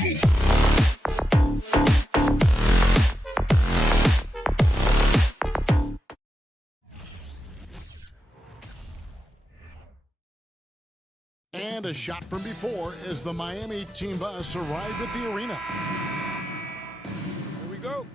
And a shot from before as the Miami team bus arrived at the arena. Here we go.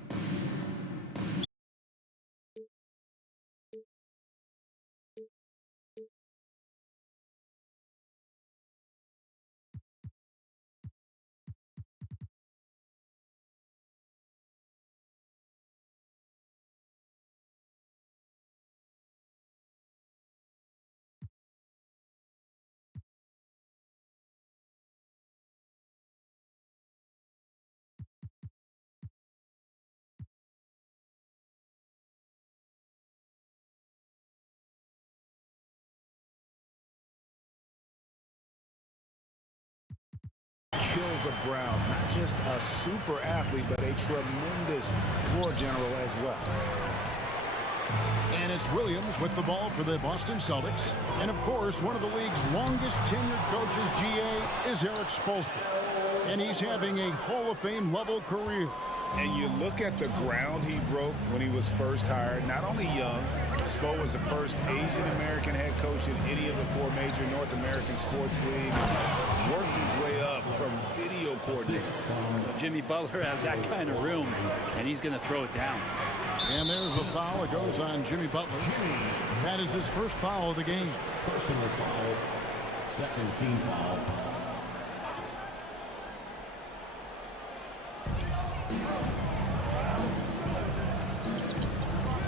Kills of Brown, not just a super athlete, but a tremendous floor general as well. And it's Williams with the ball for the Boston Celtics. And of course, one of the league's longest tenured coaches, GA, is Eric Spoelstra. And he's having a Hall of Fame level career. And you look at the ground he broke when he was first hired. Not only young, Spo was the first Asian-American head coach in any of the four major North American sports leagues. Worked his way up from video coordinator. Jimmy Butler has that kind of room, and he's going to throw it down. And there's a foul. It goes on Jimmy Butler. That is his first foul of the game. Personal foul. Second team foul.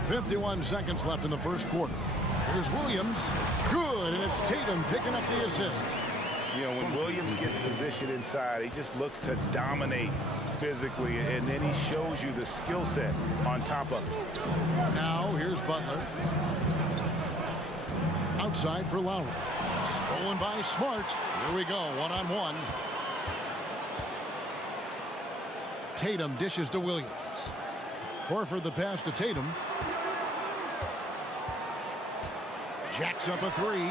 .51 seconds left in the first quarter. Here's Williams. Good, and it's Tatum picking up the assist. You know, when Williams gets positioned inside, he just looks to dominate physically, and then he shows you the skill set on top of it. Now, here's Butler. Outside for Lowry. Stolen by Smart. Here we go, one-on-one. Tatum dishes to Williams. Horford the pass to Tatum. Jacks up a three.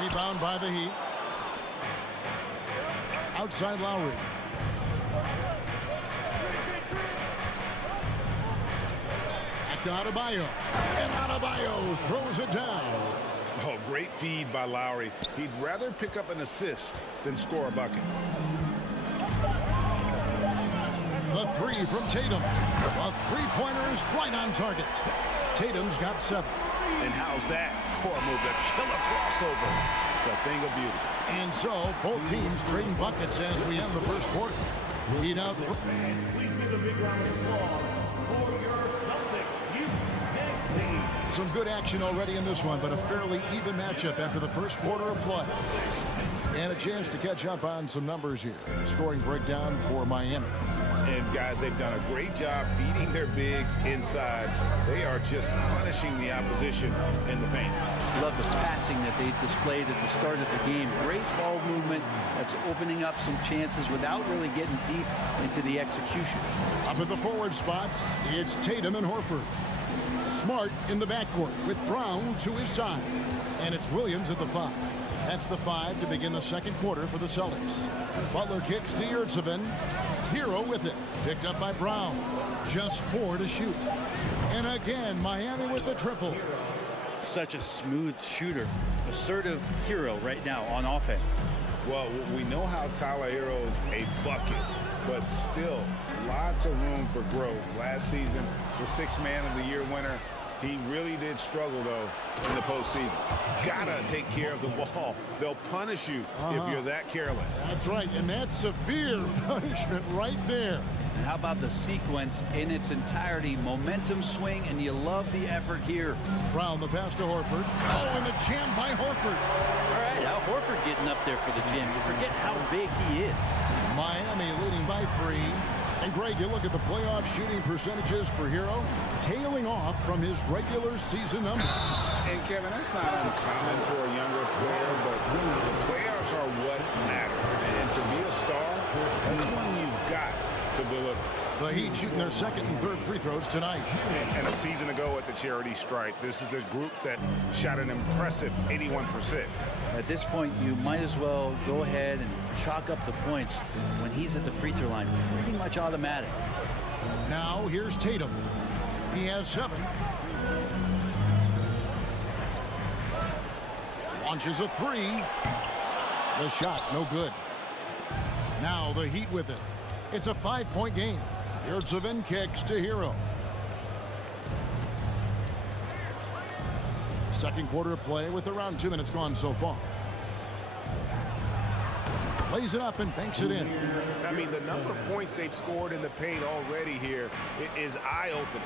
Rebound by the Heat. Outside Lowry. Back to Adebayo. And Adebayo throws it down. Oh, great feed by Lowry. He'd rather pick up an assist than score a bucket. The three from Tatum. A three-pointer is right on target. Tatum's got 7. And how's that for a move? A killer crossover. It's a thing of beauty. And so, both teams trading buckets as we end the first quarter. Heat out. Please give a big round of applause for your Celtics youth team. Some good action already in this one, but a fairly even matchup after the first quarter of play. And a chance to catch up on some numbers here. Scoring breakdown for Miami. And guys, they've done a great job feeding their bigs inside. They are just punishing the opposition in the paint. Love the passing that they displayed at the start of the game. Great ball movement that's opening up some chances without really getting deep into the execution. Up at the forward spots, it's Tatum and Horford. Smart in the backcourt with Brown to his side. And it's Williams at the 5. That's the 5 to begin the second quarter for the Celtics. Butler kicks to Yurtseven. Hero with it. Picked up by Brown. Just 4 to shoot. And again, Miami with the triple. Such a smooth shooter. Assertive Hero right now on offense. Well, we know how Tyler Hero is a bucket, but still lots of room for growth. Last season, the 6th Man of the Year winner. He really did struggle, though, in the postseason. Gotta take care of the ball. They'll punish you if you're that careless. That's right, and that's severe punishment right there. And how about the sequence in its entirety? Momentum swing, and you love the effort here. Brown, the pass to Horford. Oh, and the jam by Horford. All right, Al Horford getting up there for the jam. You forget how big he is. Miami leading by 3. And Greg, you look at the playoff shooting percentages for Hero, tailing off from his regular season numbers. And Kevin, that's not uncommon for a younger player, but the playoffs are what matters. And to be a star, that's when you've got to deliver. The The Heat shooting their second and third free throws tonight. And a season ago at the charity stripe, this is a group that shot an impressive 81%. At this point, you might as well go ahead and chalk up the points when he's at the free throw line. Pretty much automatic. Now here's Tatum. He has 7. Launches a 3. The shot, no good. Now the Heat with it. It's a 5-point game. Yurtseven kicks to Hero. Second quarter of play with around 2 minutes gone so far. Lays it up and banks it in. I mean, the number of points they've scored in the paint already here is eye-opening.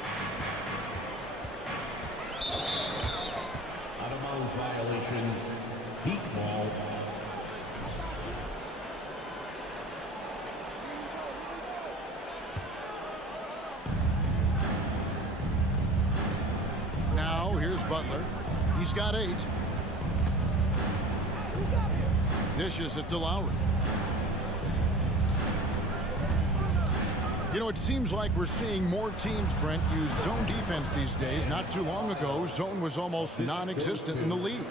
Out of bounds violation. Heat ball. Now here's Butler. He's got 8. Dishes it to Lowry. You know, it seems like we're seeing more teams, Brent, use zone defense these days. Not too long ago, zone was almost non-existent in the league.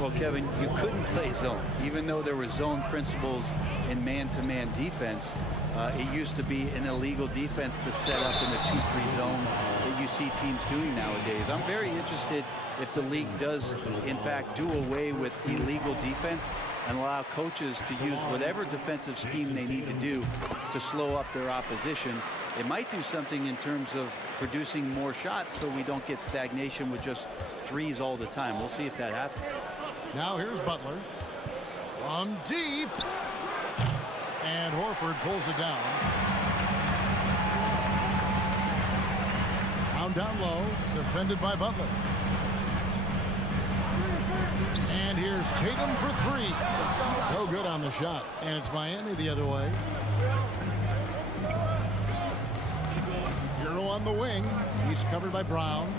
Well, Kevin, you couldn't play zone. Even though there were zone principles in man-to-man defense, it used to be an illegal defense to set up in the 2-3 zone that you see teams doing nowadays. I'm very interested if the league does, in fact, do away with illegal defense and allow coaches to use whatever defensive scheme they need to do to slow up their opposition. It might do something in terms of producing more shots so we don't get stagnation with just threes all the time. We'll see if that happens. Now here's Butler. From deep. And Horford pulls it down. Down low. Defended by Butler. And here's Tatum for 3. No good on the shot. And it's Miami the other way. Hero on the wing. He's covered by Brown.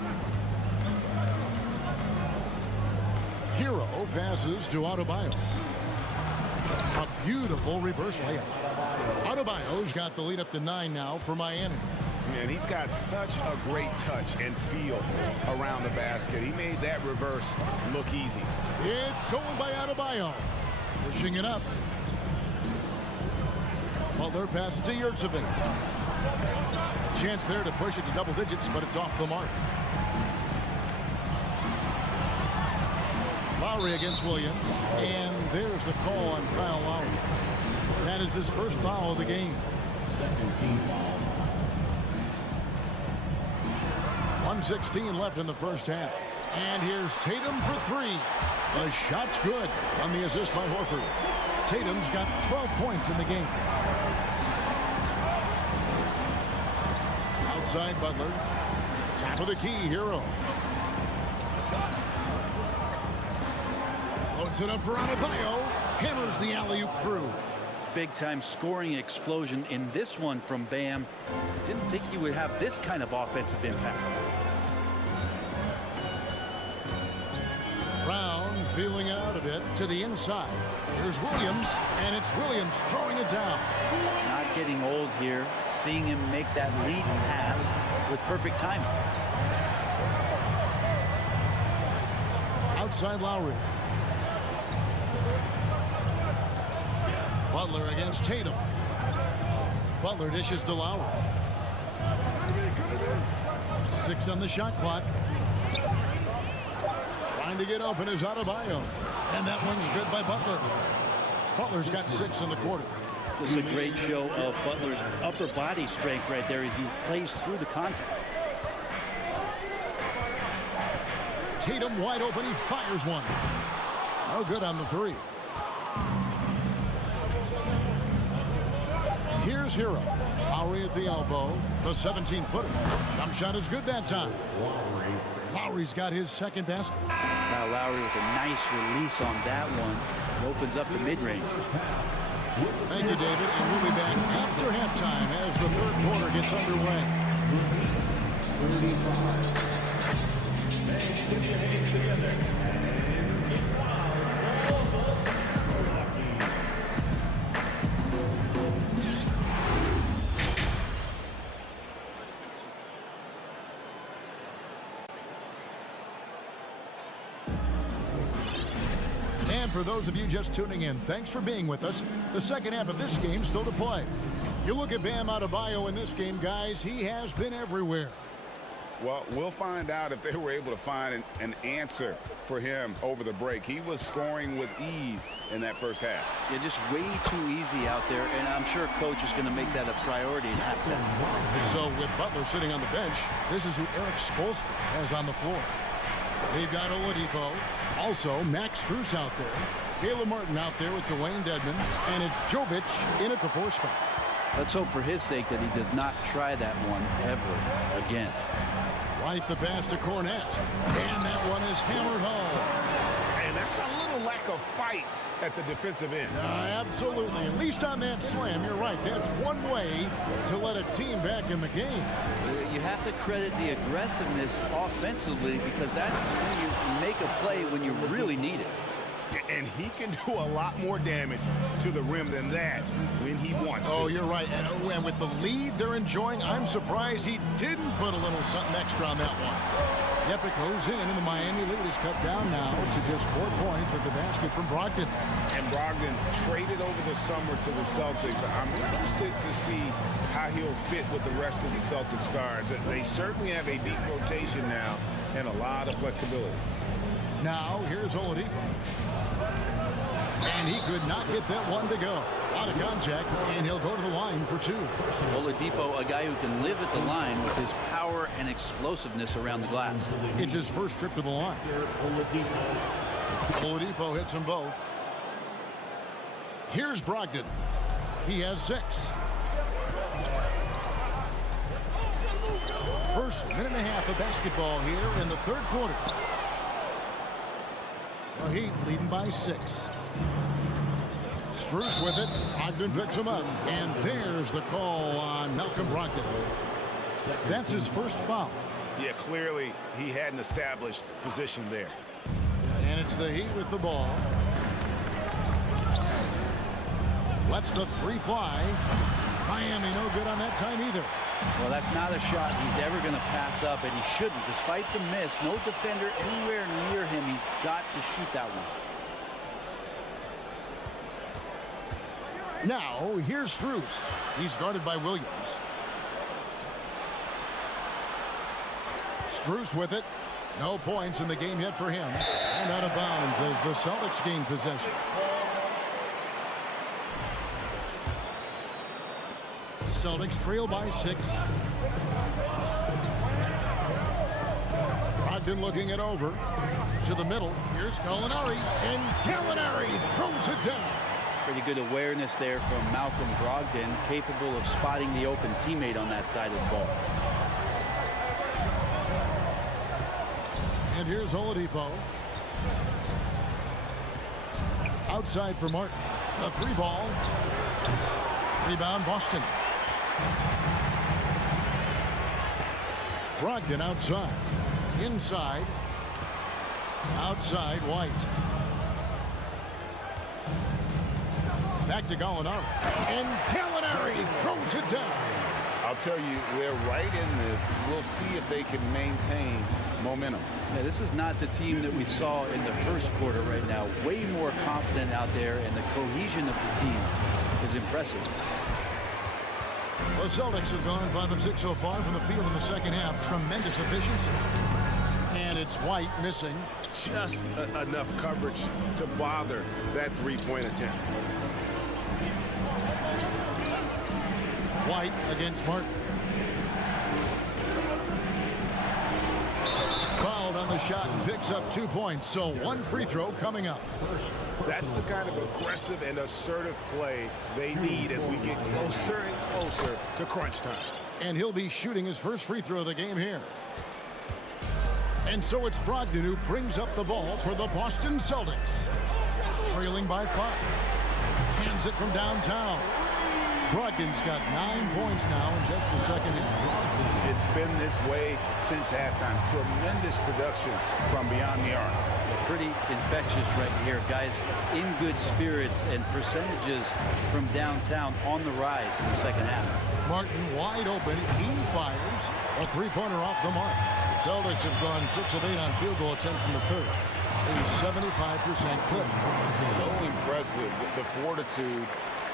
Hero passes to Adebayo. A beautiful reverse layup. Adebayo's got the lead up to 9 now for Miami. Man, he's got such a great touch and feel around the basket. He made that reverse look easy. It's stolen by Adebayo. Pushing it up. Butler passes to Yurtseven. Chance there to push it to double digits, but it's off the mark. Lowry against Williams. And there's the call on Kyle Lowry. That is his first foul of the game. Second team foul. 1:16 left in the first half. And here's Tatum for 3. The shot's good on the assist by Horford. Tatum's got 12 points in the game. Outside Butler. Top of the key, Hero. Loads it up for Adebayo. Hammers the alley-oop through. Big-time scoring explosion in this one from Bam. Didn't think he would have this kind of offensive impact. Brown feeling out a bit to the inside. Here's Williams, and it's Williams throwing it down. Not getting old here. Seeing him make that lead pass with perfect timing. Outside Lowry. Butler against Tatum. Butler dishes to Lowry. 6 on the shot clock. Trying to get open is Adebayo. And that one's good by Butler. Butler's got 6 in the quarter. This is a great show of Butler's upper body strength right there as he plays through the contact. Tatum wide open. He fires one. No good on the 3. Here's Hero. Lowry at the elbow. The 17-footer. Jump shot is good that time. Lowry's got his second basket. Lowry with a nice release on that one. It opens up the mid-range. Thank you, David. And we'll be back after halftime as the third quarter gets underway. Put your hands together. for those of you just tuning in, thanks for being with us. The second half of this game still to play. You look at Bam Adebayo in this game, guys, he has been everywhere. Well, we'll find out if they were able to find an answer for him over the break. He was scoring with ease in that first half. Yeah, just way too easy out there, and I'm sure coach is going to make that a priority in halftime. So with Butler sitting on the bench, this is who Eric Spoelstra has on the floor. They've got Oladipo, also Max Strus out there, Caleb Martin out there with Dwayne Dedmon, and it's Jovic in at the 4 spot. Let's hope for his sake that he does not try that one ever again. Right the pass to Cornette, and that one is hammered home. And that's a little lack of fight at the defensive end. Absolutely. At least on that slam, you're right. That's one way to let a team back in the game. You have to credit the aggressiveness offensively because that's when you make a play when you really need it. And he can do a lot more damage to the rim than that when he wants to. Oh, you're right. And with the lead they're enjoying, I'm surprised he didn't put a little something extra on that one. Yep, it goes in, and the Miami lead is cut down now to just 4 points with the basket from Brogdon. And Brogdon traded over the summer to the Celtics. I'm interested to see how he'll fit with the rest of the Celtics guards. They certainly have a deep rotation now and a lot of flexibility. Now, here's Oladipo. And he could not get that one to go. Out of contact, and he'll go to the line for 2. Oladipo, a guy who can live at the line with his power and explosiveness around the glass. It's his first trip to the line. Oladipo hits them both. Here's Brogdon. He has 6. First minute and a half of basketball here in the third quarter. The Heat leading by 6. Strus with it. Brogdon picks him up. And there's the call on Malcolm Brogdon. That's his first foul. Yeah, clearly he hadn't established position there. And it's the Heat with the ball. Lets the 3 fly. Miami no good on that time either. Well, that's not a shot he's ever going to pass up, and he shouldn't. Despite the miss, no defender anywhere near him. He's got to shoot that one. Now, here's Strus. He's guarded by Williams. Strus with it. No points in the game yet for him. And out of bounds as the Celtics gain possession. Celtics trail by 6. Brogdon looking it over to the middle. Here's Gallinari, and Gallinari throws it down. Pretty good awareness there from Malcolm Brogdon, capable of spotting the open teammate on that side of the ball. And here's Oladipo. Outside for Martin. A 3 ball. Rebound Boston. Brogdon outside. Inside. Outside White. Back to Gallinari. And Gallinari throws it down. I'll tell you, they're right in this. We'll see if they can maintain momentum. Yeah, this is not the team that we saw in the first quarter right now. Way more confident out there, and the cohesion of the team is impressive. The Celtics have gone 5 of 6 so far from the field in the second half. Tremendous efficiency. And it's White missing. Just enough coverage to bother that 3-point attempt. White against Martin. Fouled on the shot and picks up 2 points. So 1 free throw coming up. That's the kind of aggressive and assertive play they need as we get closer and closer to crunch time. And he'll be shooting his first free throw of the game here. And so it's Brogdon who brings up the ball for the Boston Celtics. Trailing by 5. Hands it from downtown. Brogdon's got 9 points now in just the second half. It's been this way since halftime. Tremendous production from beyond the arc. Pretty infectious right here. Guys in good spirits, and percentages from downtown on the rise in the second half. Martin wide open. He fires a 3-pointer off the mark. The Celtics have gone 6 of 8 on field goal attempts in the third. a 75% clip. So impressive, the fortitude,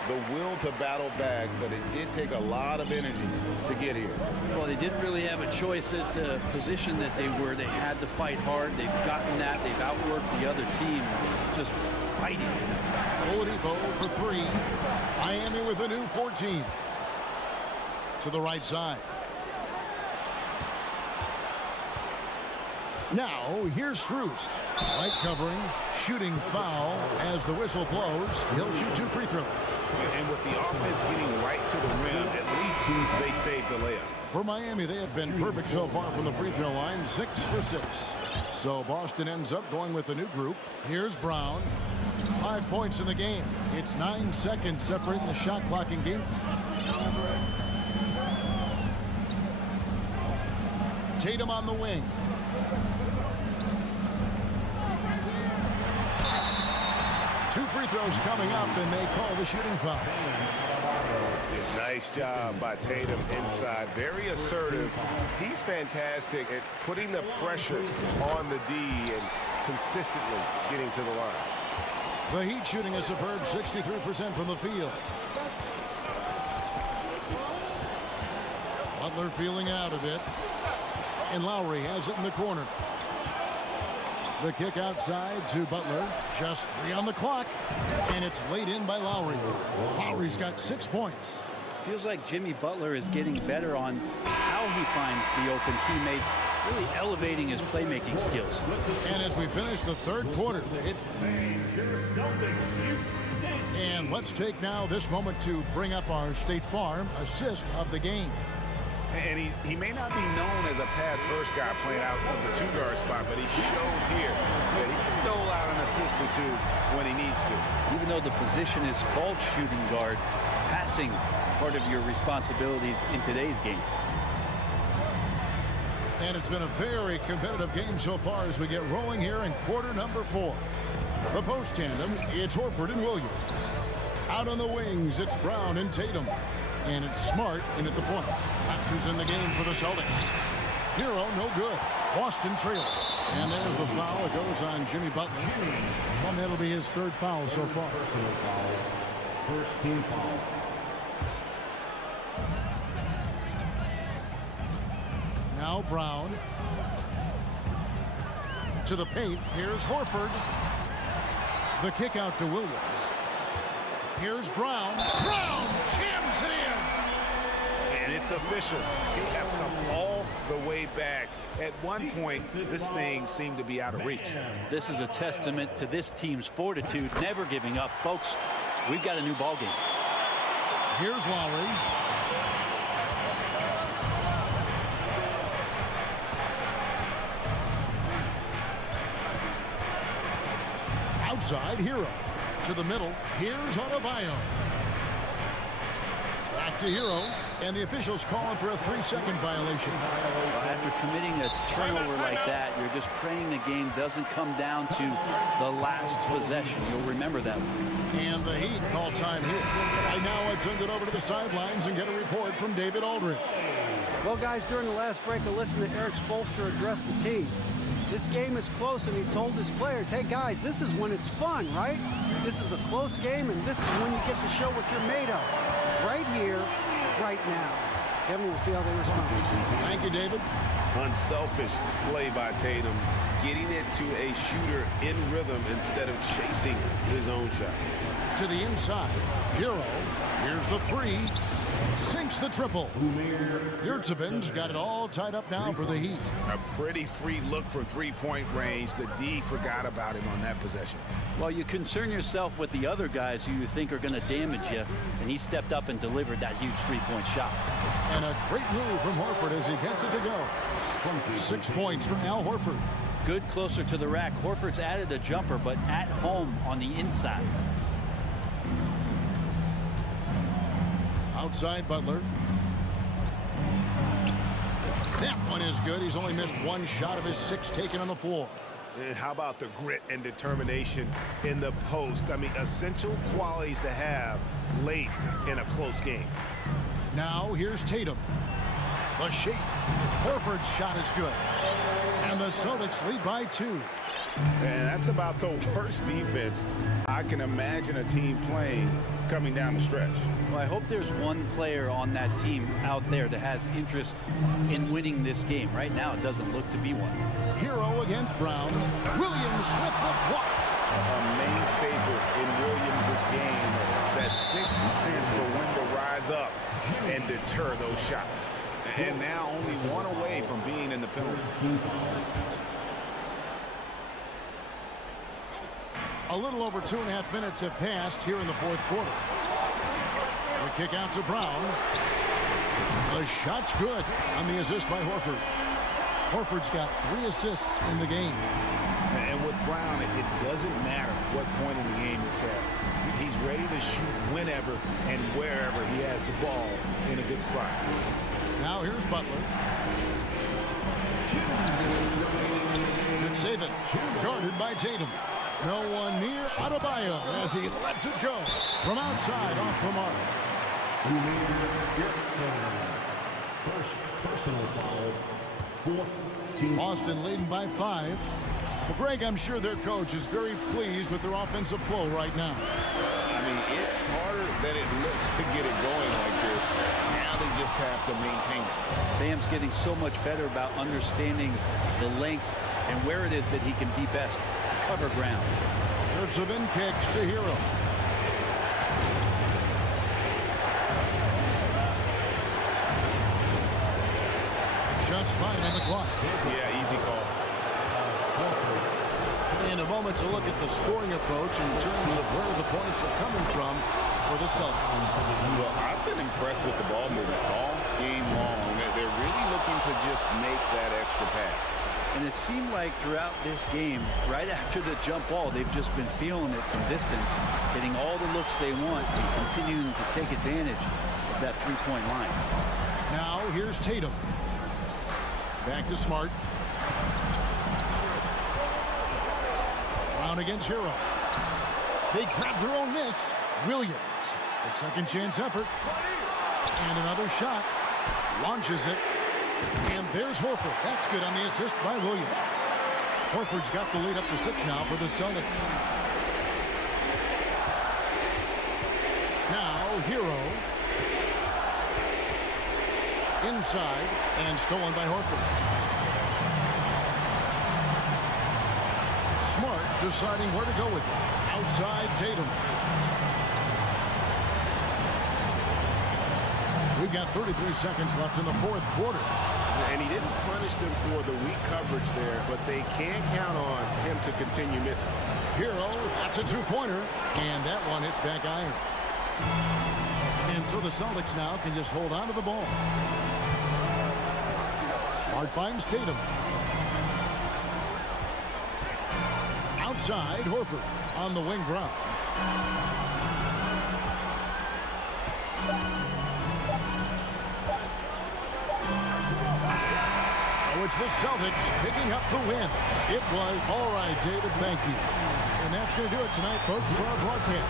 the will to battle back, but it did take a lot of energy to get here. Well, they didn't really have a choice at the position that they were. They had to fight hard. They've gotten that. They've outworked the other team. Just fighting tonight. Oladipo for three. Miami with a new 14. To the right side. Now, here's Strus. Right covering, shooting foul as the whistle blows. He'll shoot 2 free throws. And with the offense getting right to the rim, at least they saved the layup. For Miami, they have been perfect so far from the free throw line, 6 for 6. So Boston ends up going with a new group. Here's Brown. 5 points in the game. It's 9 seconds separating the shot clock and game. Tatum on the wing. Two free throws coming up, and they call the shooting foul. Nice job by Tatum inside. Very assertive. He's fantastic at putting the pressure on the D and consistently getting to the line. The Heat shooting a superb 63% from the field. Butler feeling out a bit. And Lowry has it in the corner. The kick outside to Butler. Just 3 on the clock. And it's laid in by Lowry. Lowry's got 6 points. Feels like Jimmy Butler is getting better on how he finds the open teammates, really elevating his playmaking skills. And as we finish the third quarter, it's... And let's take now this moment to bring up our State Farm assist of the game. And he may not be known as a pass-first guy playing out of the 2-guard spot, but he shows here that he can dole out an assist or 2 when he needs to. Even though the position is called shooting guard, passing part of your responsibilities in today's game. And it's been a very competitive game so far as we get rolling here in quarter number 4. The post tandem, it's Horford and Williams. Out on the wings, it's Brown and Tatum. And it's Smart in at the point. That's who's in the game for the Celtics. Hero, no good. Boston trailing. And there's the foul. It goes on Jimmy Butler. And that'll be his 3rd foul so far. First team foul. Now Brown. To the paint. Here's Horford. The kick out to Williams. Here's Brown. Brown jams it in. And it's official. They have come all the way back. At one point, this thing seemed to be out of reach. This is a testament to this team's fortitude, never giving up. Folks, we've got a new ball game. Here's Lowry. Outside, Hero. To the middle. Here's Adebayo. Back to Hero. And the officials calling for a 3-second violation. After committing a turnover like that, you're just praying the game doesn't come down to the last possession. You'll remember that one. And the Heat call time here. Right now, let's send it over to the sidelines and get a report from David Aldridge. Well, guys, during the last break, I listened to Eric Spoelstra address the team. This game is close, and he told his players, hey, guys, this is when it's fun, right? This is a close game, and this is when you get to show what you're made of. Right here, right now. Kevin, we'll see how they respond. Thank you, David. Unselfish play by Tatum, getting it to a shooter in rhythm instead of chasing his own shot. To the inside. Hero. Here's the 3. Sinks the triple. Yurtsevich got it all tied up now for the Heat. A pretty free look from 3-point range. The D forgot about him on that possession. Well, you concern yourself with the other guys who you think are going to damage you, and he stepped up and delivered that huge 3-point shot. And a great move from Horford as he gets it to go. 6 points from Al Horford. Good closer to the rack. Horford's added a jumper, but at home on the inside. Outside Butler. That one is good. He's only missed 1 shot of his 6 taken on the floor. And how about the grit and determination in the post? I mean, essential qualities to have late in a close game. Now here's Tatum. The shake. Horford's shot is good. And the Celtics lead by 2. And that's about the worst defense I can imagine a team playing coming down the stretch. Well, I hope there's one player on that team out there that has interest in winning this game. Right now, it doesn't look to be one. Hero against Brown. Williams with the block. A main staple in Williams' game, that sixth sense for when to rise up and deter those shots. And now only one away from being in the penalty. A little over 2.5 minutes have passed here in the fourth quarter. The kick out to Brown. The shot's good on the assist by Horford. Horford's got 3 assists in the game. And with Brown, it doesn't matter what point in the game it's at. He's ready to shoot whenever and wherever he has the ball in a good spot. Now here's Butler. Good save it. Guarded by Tatum. No one near Adebayo as he lets it go from outside off the mark. First personal foul. Boston leading by 5. Well, Greg, I'm sure their coach is very pleased with their offensive flow right now. I mean, it's harder than it looks to get it going like this. Now they just have to maintain it. Bam's getting so much better about understanding the length and where it is that he can be best to cover ground. Ertzevin kicks to Hero. Just 5 on the clock. Yeah, easy call. In a moment to look at the scoring approach in terms of where the points are coming from for the Celtics. Well, I've been impressed with the ball movement all game long. They're really looking to just make that extra pass. And it seemed like throughout this game, right after the jump ball, they've just been feeling it from distance, getting all the looks they want and continuing to take advantage of that three-point line. Now here's Tatum. Back to Smart. Brown against Hero. They grab their own miss. Williams. A second chance effort. And another shot. Launches it. And there's Horford. That's good on the assist by Williams. Horford's got the lead up to 6 now for the Celtics. Now Hero. Inside and stolen by Horford. Smart deciding where to go with it. Outside Tatum. We've got 33 seconds left in the fourth quarter. And he didn't punish them for the weak coverage there, but they can count on him to continue missing. Hero, that's a 2-pointer. And that one hits back iron. And so the Celtics now can just hold on to the ball. Smart finds Tatum. Outside, Horford on the wing ground. So it's the Celtics picking up the win. It was all right, David, thank you. And that's going to do it tonight, folks, for our broadcast.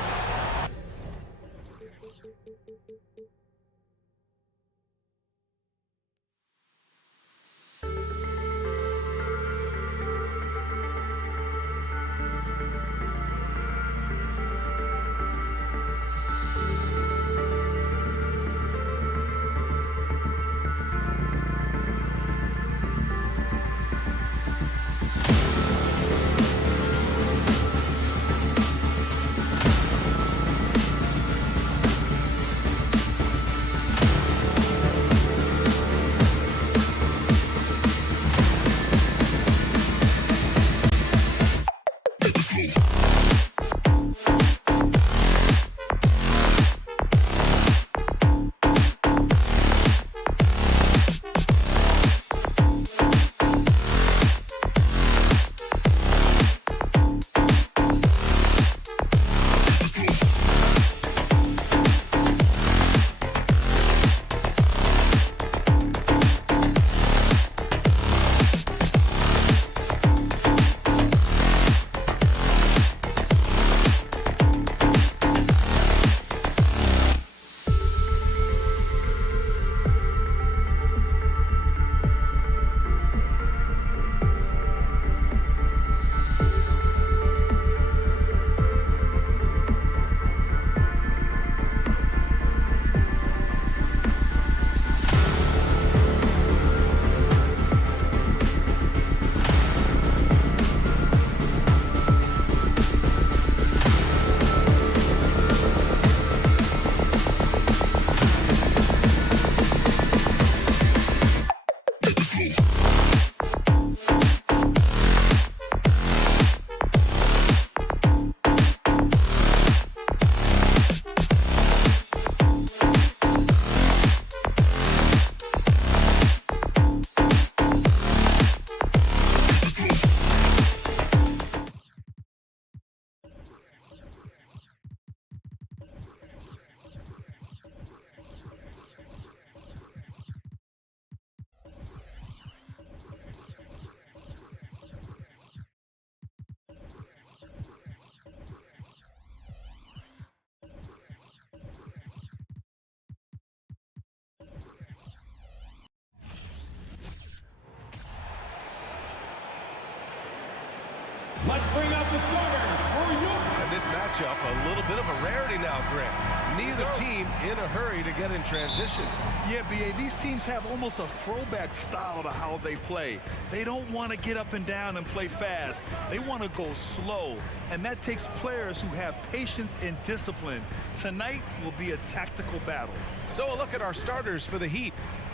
Let's bring out the starters for you. And this matchup, a little bit of a rarity now, Grant. Neither team in a hurry to get in transition. Yeah, B.A., these teams have almost a throwback style to how they play. They don't want to get up and down and play fast. They want to go slow, and that takes players who have patience and discipline. Tonight will be a tactical battle. So a look at our starters for the Heat.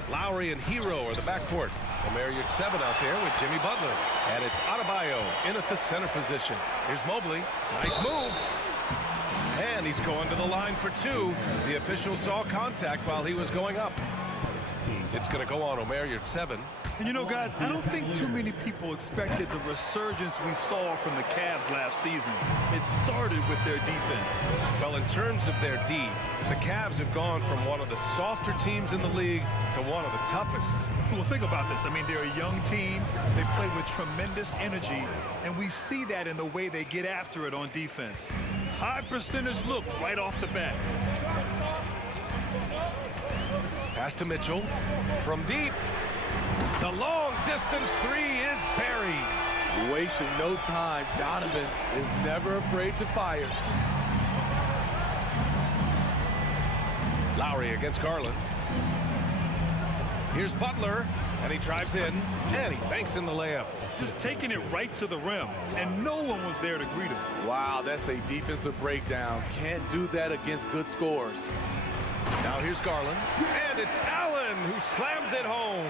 Lowry and Hero are the backcourt. Omer Yurtseven out there with Jimmy Butler. And it's Adebayo in at the center position. Here's Mobley. Nice move. And he's going to the line for two. The official saw contact while he was going up. It's going to go on Omer Yurtseven. And you know, guys, I don't think too many people expected the resurgence we saw from the Cavs last season. It started with their defense. Well, in terms of their D, the Cavs have gone from one of the softer teams in the league to one of the toughest. Well, think about this. I mean, they're a young team. They play with tremendous energy, and we see that in the way they get after it on defense. High percentage look right off the bat. Pass to Mitchell from deep. The long distance three is buried. Wasting no time. Donovan is never afraid to fire. Lowry against Garland. Here's Butler, and he drives in, and he banks in the layup. Just taking it right to the rim, and no one was there to greet him. Wow, that's a defensive breakdown. Can't do that against good scores. Now here's Garland, and it's Allen who slams it home.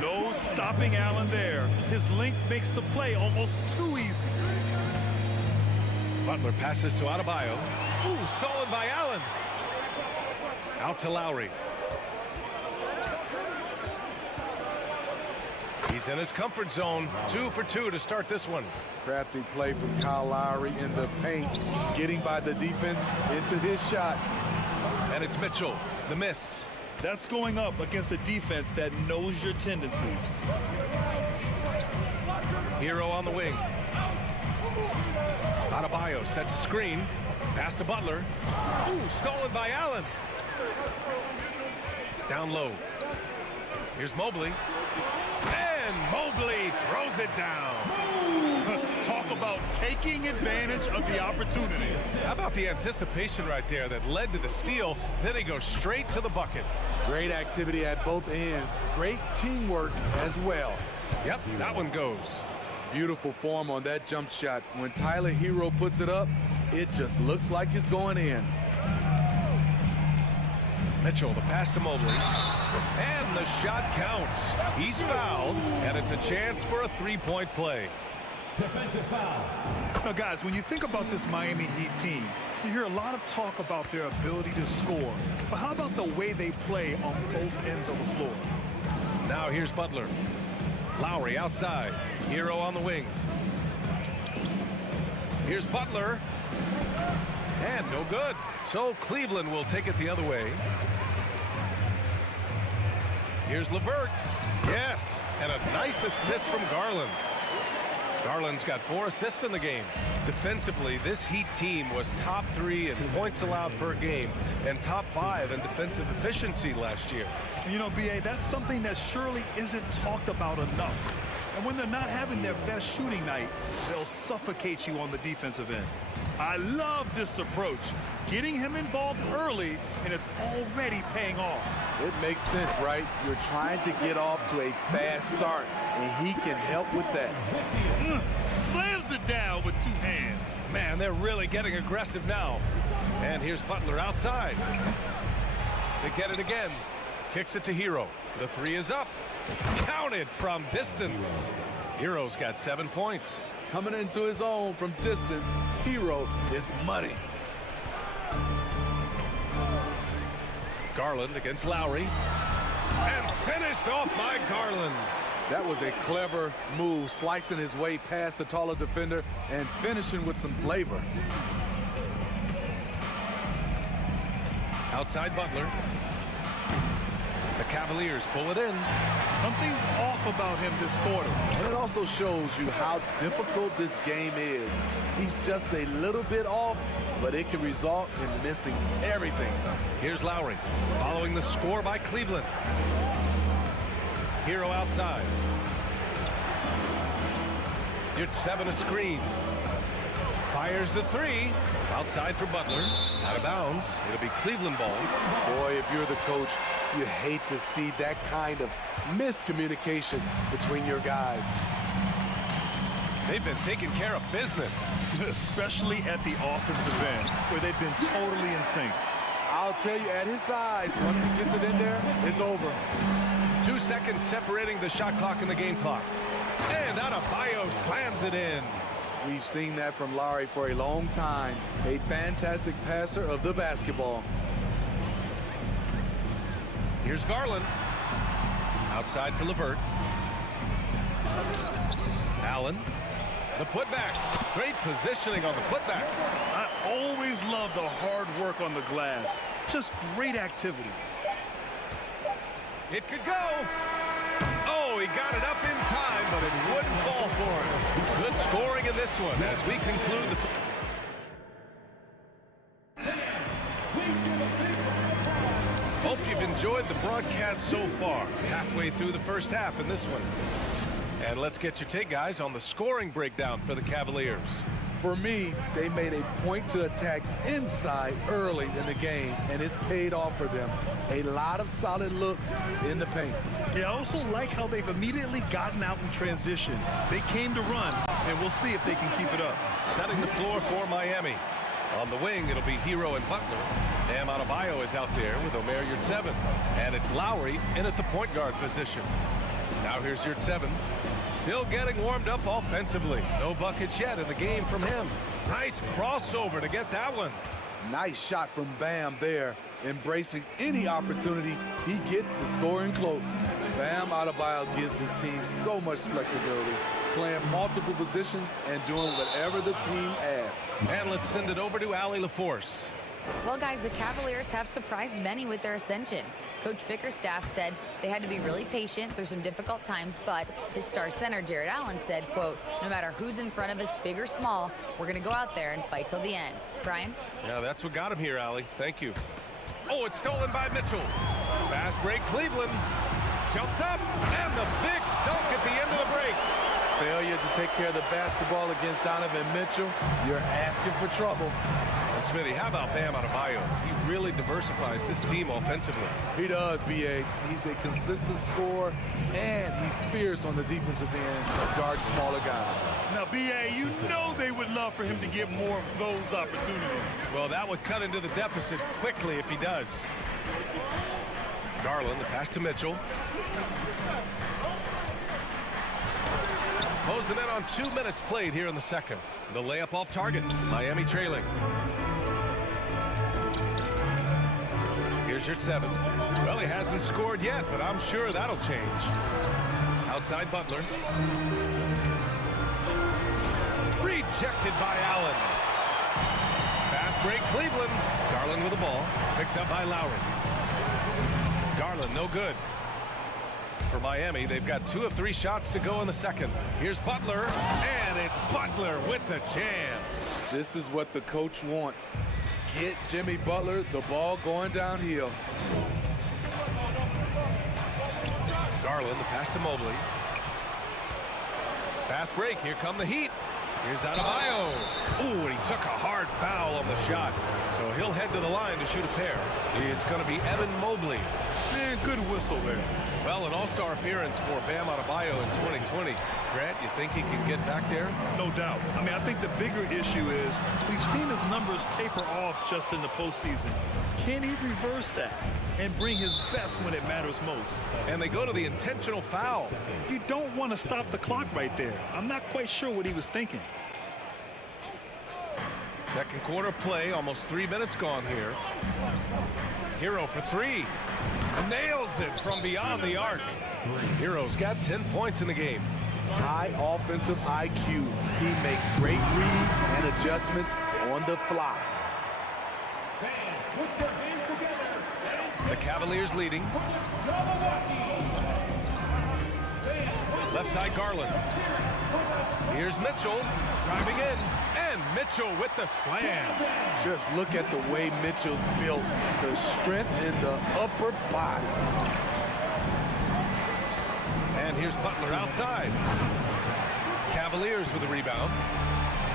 No stopping Allen there. His length makes the play almost too easy. Butler passes to Adebayo. Ooh, stolen by Allen. Out to Lowry. He's in his comfort zone. 2 for 2 to start this one. Crafty play from Kyle Lowry in the paint, getting by the defense into his shot. And it's Mitchell, the miss. That's going up against a defense that knows your tendencies. Hero on the wing. Adebayo sets a screen. Pass to Butler. Ooh, stolen by Allen. Down low. Here's Mobley. And Mobley throws it down. Talk about taking advantage of the opportunity. How about the anticipation right there that led to the steal? Then he goes straight to the bucket. Great activity at both ends. Great teamwork as well. Yep, that one goes. Beautiful form on that jump shot. When Tyler Hero puts it up, it just looks like it's going in. Mitchell, the pass to Mobley. And the shot counts. He's fouled, and it's a chance for a three-point play. Defensive foul. Now, guys, when you think about this Miami Heat team, you hear a lot of talk about their ability to score. But how about the way they play on both ends of the floor? Now here's Butler. Lowry outside. Hero on the wing. Here's Butler. And no good. So Cleveland will take it the other way. Here's LeVert. Yes, and a nice assist from Garland. Garland's got 4 assists in the game. Defensively, this Heat team was top 3 in points allowed per game and top 5 in defensive efficiency last year. You know, B.A., that's something that surely isn't talked about enough. And when they're not having their best shooting night, they'll suffocate you on the defensive end. I love this approach. Getting him involved early, and it's already paying off. It makes sense, right? You're trying to get off to a fast start, and he can help with that. Slams it down with 2 hands. Man, they're really getting aggressive now. And here's Butler outside. They get it again. Kicks it to Hero. The 3 is up. Counted from distance. Hero's got 7 points. Coming into his own from distance, Hero is money. Garland against Lowry. And finished off by Garland. That was a clever move, slicing his way past the taller defender and finishing with some flavor. Outside Butler. The Cavaliers pull it in. Something's off about him this quarter. And it also shows you how difficult this game is. He's just a little bit off, but it can result in missing everything. Here's Lowry, following the score by Cleveland. Hero outside. Yurtseven a screen. Fires the three. Outside for Butler. Out of bounds. It'll be Cleveland ball. Boy, if you're the coach, you hate to see that kind of miscommunication between your guys. They've been taking care of business. Especially at the offensive end, where they've been totally in sync. I'll tell you, at his size, once he gets it in there, it's over. 2 seconds separating the shot clock and the game clock. And Adebayo slams it in. We've seen that from Lowry for a long time. A fantastic passer of the basketball. Here's Garland. Outside for LeVert. Allen. The putback. Great positioning on the putback. I always love the hard work on the glass. Just great activity. It could go. Oh, he got it up in time, but it wouldn't fall for him. Good scoring in this one as we conclude the... Hope you've enjoyed the broadcast so far. Halfway through the first half in this one. And let's get your take, guys, on the scoring breakdown for the Cavaliers. For me, they made a point to attack inside early in the game, and it's paid off for them. A lot of solid looks in the paint. Yeah, I also like how they've immediately gotten out in transition. They came to run, and we'll see if they can keep it up. Setting the floor for Miami. On the wing, it'll be Hero and Butler. Bam Adebayo is out there with Omer Yurtseven. And it's Lowry in at the point guard position. Now here's Yurtseven. Still getting warmed up offensively. No buckets yet in the game from him. Nice crossover to get that one. Nice shot from Bam there, embracing any opportunity he gets to scoring close. Bam Adebayo gives his team so much flexibility, playing multiple positions and doing whatever the team asks. And let's send it over to Allie LaForce. Well, guys, the Cavaliers have surprised many with their ascension. Coach Bickerstaff said they had to be really patient through some difficult times, but his star center, Jared Allen, said, quote, no matter who's in front of us, big or small, we're going to go out there and fight till the end. Brian? Yeah, that's what got him here, Allie. Thank you. Oh, it's stolen by Mitchell. Fast break, Cleveland. Jumps up, and the big dunk at the end of the break. Failure to take care of the basketball against Donovan Mitchell, you're asking for trouble. And Smitty, how about Bam Adebayo? He really diversifies this team offensively. He does, B.A. He's a consistent scorer, and he's fierce on the defensive end, guarding smaller guys. Now, B.A., you know they would love for him to get more of those opportunities. Well, that would cut into the deficit quickly if he does. Garland, the pass to Mitchell. Close the net on 2 minutes played here in the second. The layup off target. Miami trailing. Here's Yurtseven. Well, he hasn't scored yet, but I'm sure that'll change. Outside Butler. Rejected by Allen. Fast break Cleveland. Garland with the ball. Picked up by Lowry. Garland, no good. For Miami, they've got 2 of 3 shots to go in the second. Here's Butler, and it's Butler with the jam. This is what the coach wants. Get Jimmy Butler the ball going downhill. Garland, the pass to Mobley. Fast break, here come the Heat. Here's Adebayo. Ooh, and he took a hard foul on the shot. So he'll head to the line to shoot a pair. It's going to be Evan Mobley. Man, good whistle there. Well, an all-star appearance for Bam Adebayo in 2020. Grant, you think he can get back there? No doubt. I mean, I think the bigger issue is we've seen his numbers taper off just in the postseason. Can he reverse that and bring his best when it matters most? And they go to the intentional foul. You don't want to stop the clock right there. I'm not quite sure what he was thinking. Second quarter play, almost 3 minutes gone here. Hero for 3. Nails it from beyond the arc. Hero's got 10 points in the game. High offensive IQ. He makes great reads and adjustments on the fly. The Cavaliers leading. Left side Garland. Here's Mitchell driving in, and Mitchell with the slam. Just look at the way Mitchell's built. The strength in the upper body. And here's Butler outside. Cavaliers with a rebound.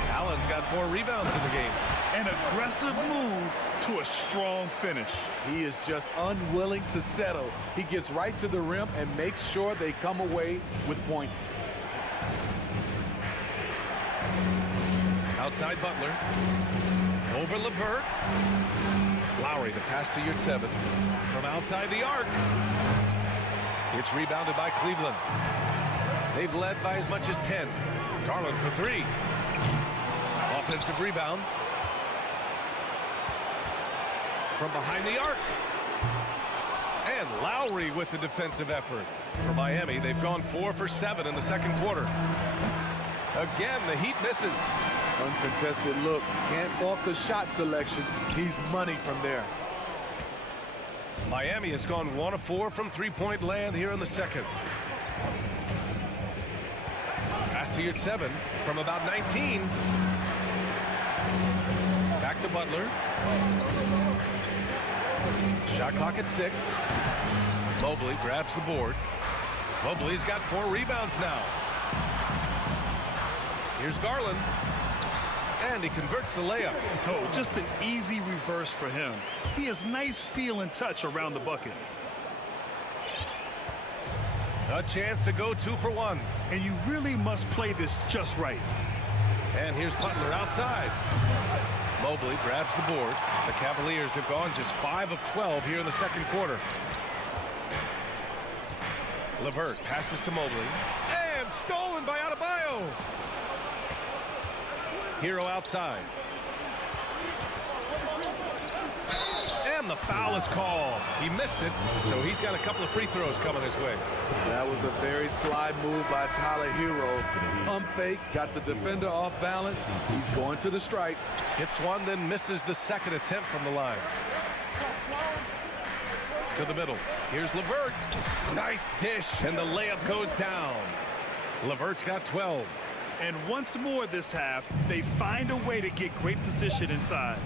Allen's got 4 rebounds in the game. An aggressive move to a strong finish. He is just unwilling to settle. He gets right to the rim and makes sure they come away with points. Outside Butler. Over LeVert. Lowry, the pass to Yurtseven. From outside the arc. It's rebounded by Cleveland. They've led by as much as 10. Garland for 3. Offensive rebound. From behind the arc. And Lowry with the defensive effort. For Miami, they've gone 4 for 7 in the second quarter. Again, the Heat misses. Uncontested look. Can't fault the shot selection. He's money from there. Miami has gone 1 of 4 from three-point land here in the second. Pass to Yurtseven from about 19. Back to Butler. Shot clock at 6. Mobley grabs the board. Mobley's got 4 rebounds now. Here's Garland. And he converts the layup. Oh, just an easy reverse for him. He has nice feel and touch around the bucket. A chance to go 2 for 1. And you really must play this just right. And here's Butler outside. Mobley grabs the board. The Cavaliers have gone just 5 of 12 here in the second quarter. LeVert passes to Mobley. And stolen by Adebayo. Hero outside. And the foul is called. He missed it, so he's got a couple of free throws coming his way. That was a very sly move by Tyler Hero. Pump fake, got the defender off balance. He's going to the strike. Hits one, then misses the second attempt from the line. To the middle. Here's LeVert. Nice dish, and the layup goes down. LeVert's got 12. And once more this half, they find a way to get great position inside.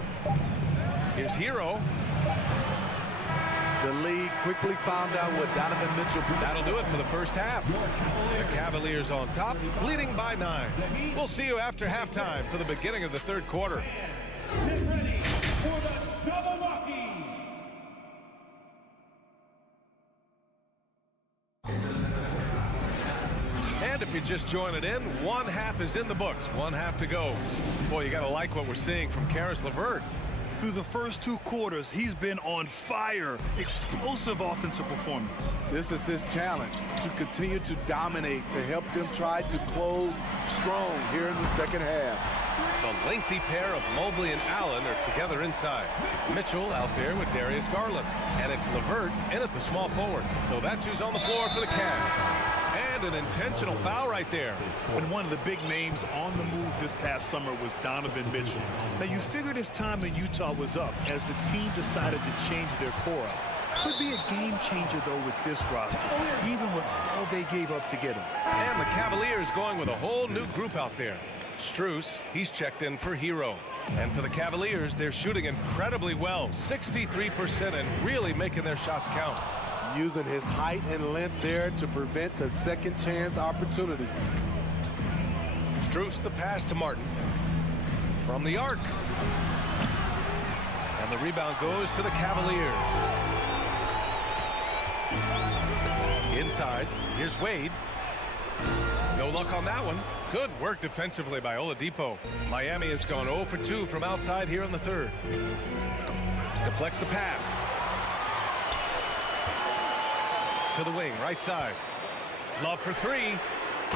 Here's Hero. The league quickly found out what Donovan Mitchell. That'll do it for the first half. The Cavaliers on top, leading by 9. We'll see you after halftime for the beginning of the third quarter. Get ready for the double walkie. And if you're just joining in, one half is in the books. One half to go. Boy, you got to like what we're seeing from Caris LeVert. Through the first 2 quarters, he's been on fire. Explosive offensive performance. This is his challenge, to continue to dominate, to help them try to close strong here in the second half. The lengthy pair of Mobley and Allen are together inside. Mitchell out there with Darius Garland. And it's LeVert in at the small forward. So that's who's on the floor for the Cavs. And an intentional foul right there. And one of the big names on the move this past summer was Donovan Mitchell. Now you figured his time in Utah was up as the team decided to change their core up. Could be a game changer though with this roster, even with all they gave up to get him. And the Cavaliers going with a whole new group out there. Strus, he's checked in for Hero. And for the Cavaliers, they're shooting incredibly well, 63%, and really making their shots count. Using his height and length there to prevent the second chance opportunity. Strus the pass to Martin. From the arc. And the rebound goes to the Cavaliers. Inside, here's Wade. No luck on that one. Good work defensively by Oladipo. Miami has gone 0 for 2 from outside here in the third. Deflects the pass. To the wing, right side. Love for 3.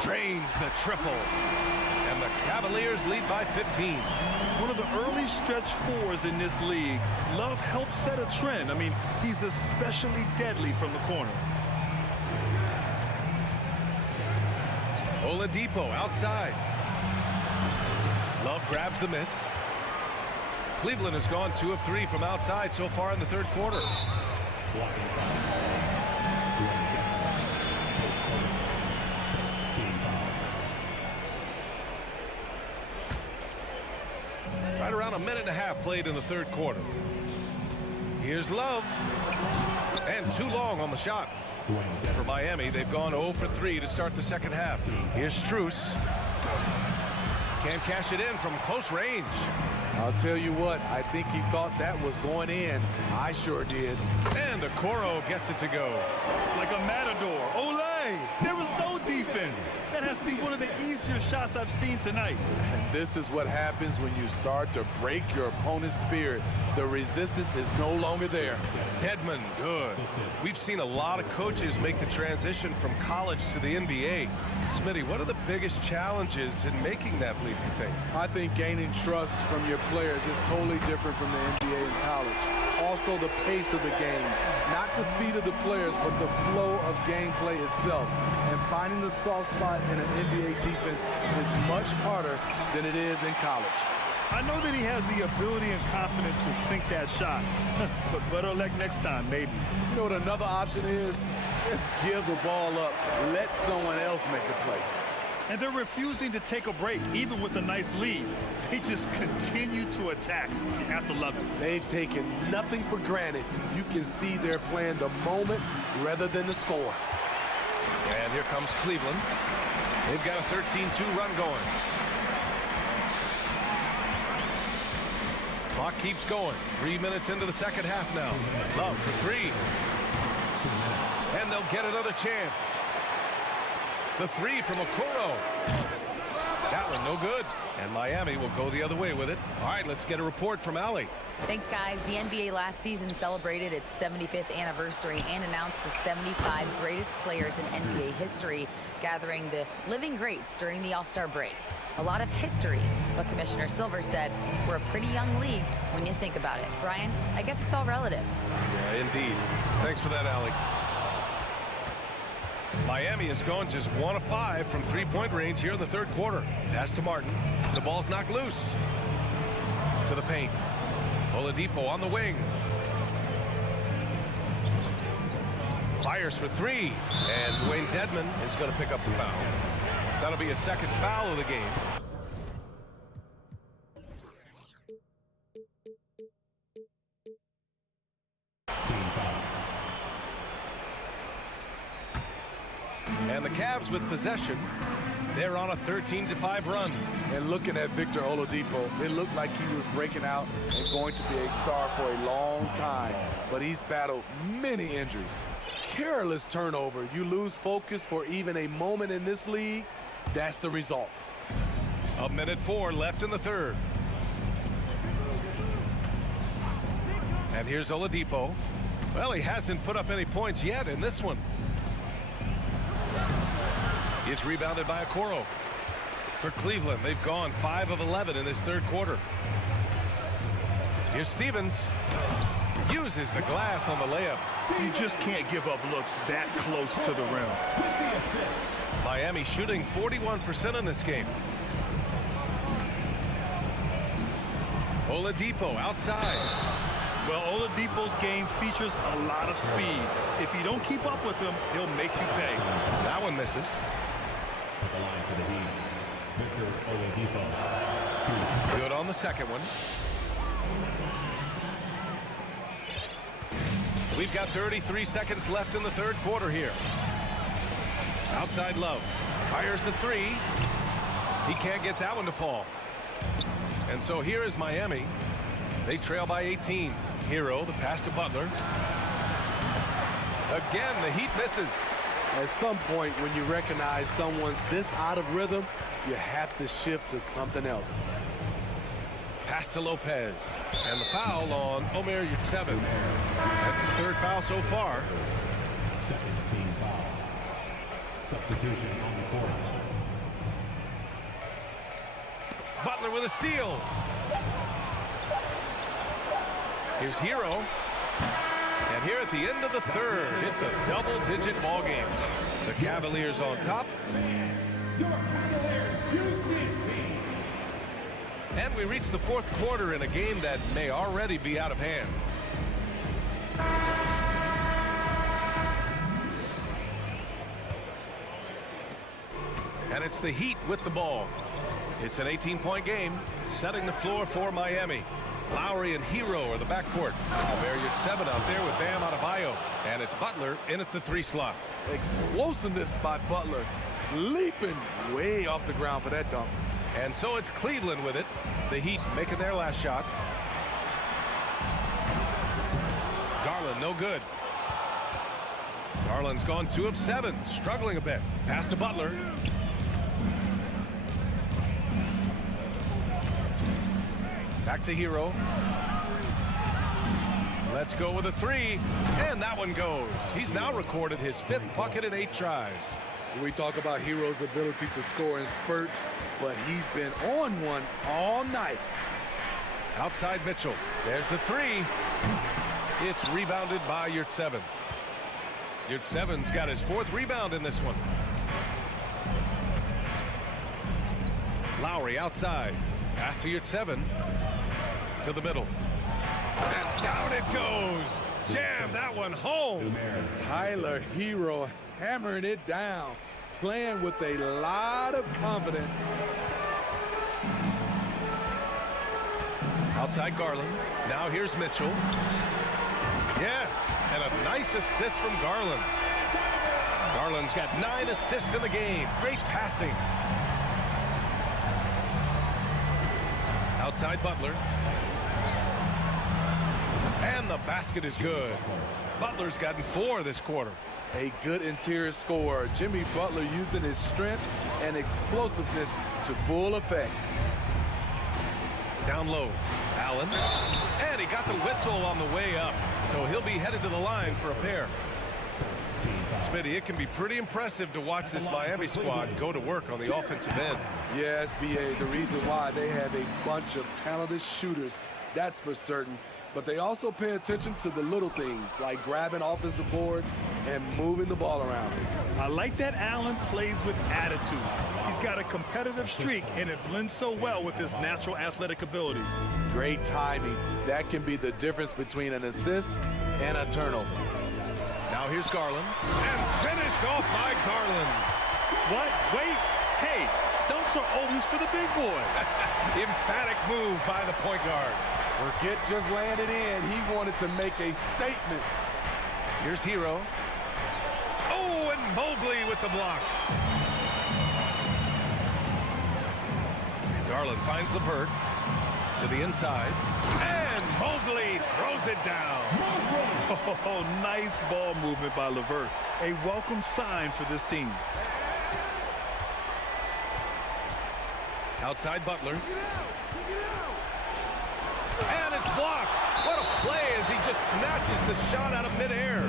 Drains the triple. And the Cavaliers lead by 15. One of the early stretch 4s in this league. Love helps set a trend. I mean, he's especially deadly from the corner. Oladipo outside. Love grabs the miss. Cleveland has gone 2 of 3 from outside so far in the third quarter. Right around a minute and a half played in the third quarter. Here's Love. And too long on the shot. For Miami, they've gone 0 for 3 to start the second half. Here's Strus. Can't cash it in from close range. I'll tell you what, I think he thought that was going in. I sure did. And Okoro gets it to go. Like a matador. Ole! There was no defense. That has to be one of the easier shots I've seen tonight. And this is what happens when you start to break your opponent's spirit. The resistance is no longer there. Dedmon, good. We've seen a lot of coaches make the transition from college to the NBA. Smitty, what are the biggest challenges in making that leap, you think? I think gaining trust from your players is totally different from the NBA and college. Also the pace of the game. Not the speed of the players, but the flow of gameplay itself. And finding the soft spot in an NBA defense is much harder than it is in college. I know that he has the ability and confidence to sink that shot. But better luck next time, maybe. You know what another option is? Just give the ball up. Let someone else make a play. And they're refusing to take a break, even with a nice lead. They just continue to attack. You have to love it. They've taken nothing for granted. You can see they're playing the moment rather than the score. And here comes Cleveland. They've got a 13-2 run going. Clock keeps going. 3 minutes into the second half now. Love for three. And they'll get another chance. The three from Okoro. That one no good. And Miami will go the other way with it. All right, let's get a report from Allie. Thanks, guys. The NBA last season celebrated its 75th anniversary and announced the 75 greatest players in NBA history, gathering the living greats during the All-Star break. A lot of history, but Commissioner Silver said we're a pretty young league when you think about it. Brian, I guess it's all relative. Yeah, indeed. Thanks for that, Allie. Miami has gone just 1 of 5 from three-point range here in the third quarter. Pass to Martin. The ball's knocked loose. To the paint. Oladipo on the wing. Fires for three. And Dwayne Dedmon is going to pick up the foul. That'll be a second foul of the game. And the Cavs with possession. They're on a 13-5 run. And looking at Victor Oladipo, it looked like he was breaking out and going to be a star for a long time. But he's battled many injuries. Careless turnover. You lose focus for even a moment in this league. That's the result. 1:04 left in the third. And here's Oladipo. Well, he hasn't put up any points yet in this one. It's rebounded by Okoro. For Cleveland, they've gone 5 of 11 in this third quarter. Here's Stevens. Uses the glass on the layup. You just can't give up looks that close to the rim. Miami shooting 41% in this game. Oladipo outside. Well, Oladipo's game features a lot of speed. If you don't keep up with him, he'll make you pay. That one misses. At the line for the Heat, Victor Oladipo. Good on the second one. We've got 33 seconds left in the third quarter here. Outside Love. Fires the three. He can't get that one to fall. And so here is Miami. They trail by 18. Hero, the pass to Butler. Again, the Heat misses. At some point, when you recognize someone's this out of rhythm, you have to shift to something else. Pass to Lopez. And the foul on Omer Yurtseven. That's his third foul so far. Second team foul. Substitution on the court. Butler with a steal. Here's Hero. And here at the end of the third, it's a double-digit ball game. The Cavaliers on top. And we reach the fourth quarter in a game that may already be out of hand. And it's the Heat with the ball. It's an 18-point game, setting the floor for Miami. Lowry and Hero are the backcourt. Marriott 7 out there with Bam Adebayo. And it's Butler in at the 3 slot. Explosiveness by Butler. Leaping way off the ground for that dunk. And so it's Cleveland with it. The Heat making their last shot. Garland, no good. Garland's gone 2 of 7, struggling a bit. Pass to Butler. Back to Hero. Let's go with a 3, and that one goes. He's now recorded his 5th bucket in 8 tries. We talk about Hero's ability to score in spurts, but he's been on one all night. Outside Mitchell. There's the 3. It's rebounded by Yurtseven. Yurtseven's got his 4th rebound in this one. Lowry outside. Pass to Yurtseven. To the middle. And down it goes. Jam that one home. Tyler Hero hammering it down, playing with a lot of confidence. Outside Garland. Now here's Mitchell. Yes, and a nice assist from Garland. Garland's got 9 assists in the game. Great passing. Outside Butler. And the basket is good. Butler's gotten 4 this quarter. A good interior scorer. Jimmy Butler using his strength and explosiveness to full effect. Down low. Allen. And he got the whistle on the way up. So he'll be headed to the line for a pair. Smitty, it can be pretty impressive to watch this Miami squad go to work on the offensive end. Yes, B.A., the reason why they have a bunch of talented shooters, that's for certain. But they also pay attention to the little things, like grabbing offensive boards and moving the ball around. I like that Allen plays with attitude. He's got a competitive streak, and it blends so well with his natural athletic ability. Great timing. That can be the difference between an assist and a turnover. Now here's Garland. And finished off by Garland. What? Wait. Hey, dunks are always for the big boy. Emphatic move by the point guard. Forget just landed in. He wanted to make a statement. Here's Hero. Oh, and Mobley with the block. Garland finds LeVert to the inside. And Mobley throws it down. Oh, nice ball movement by LeVert. A welcome sign for this team. Outside Butler. And it's blocked. What a play as he just snatches the shot out of midair.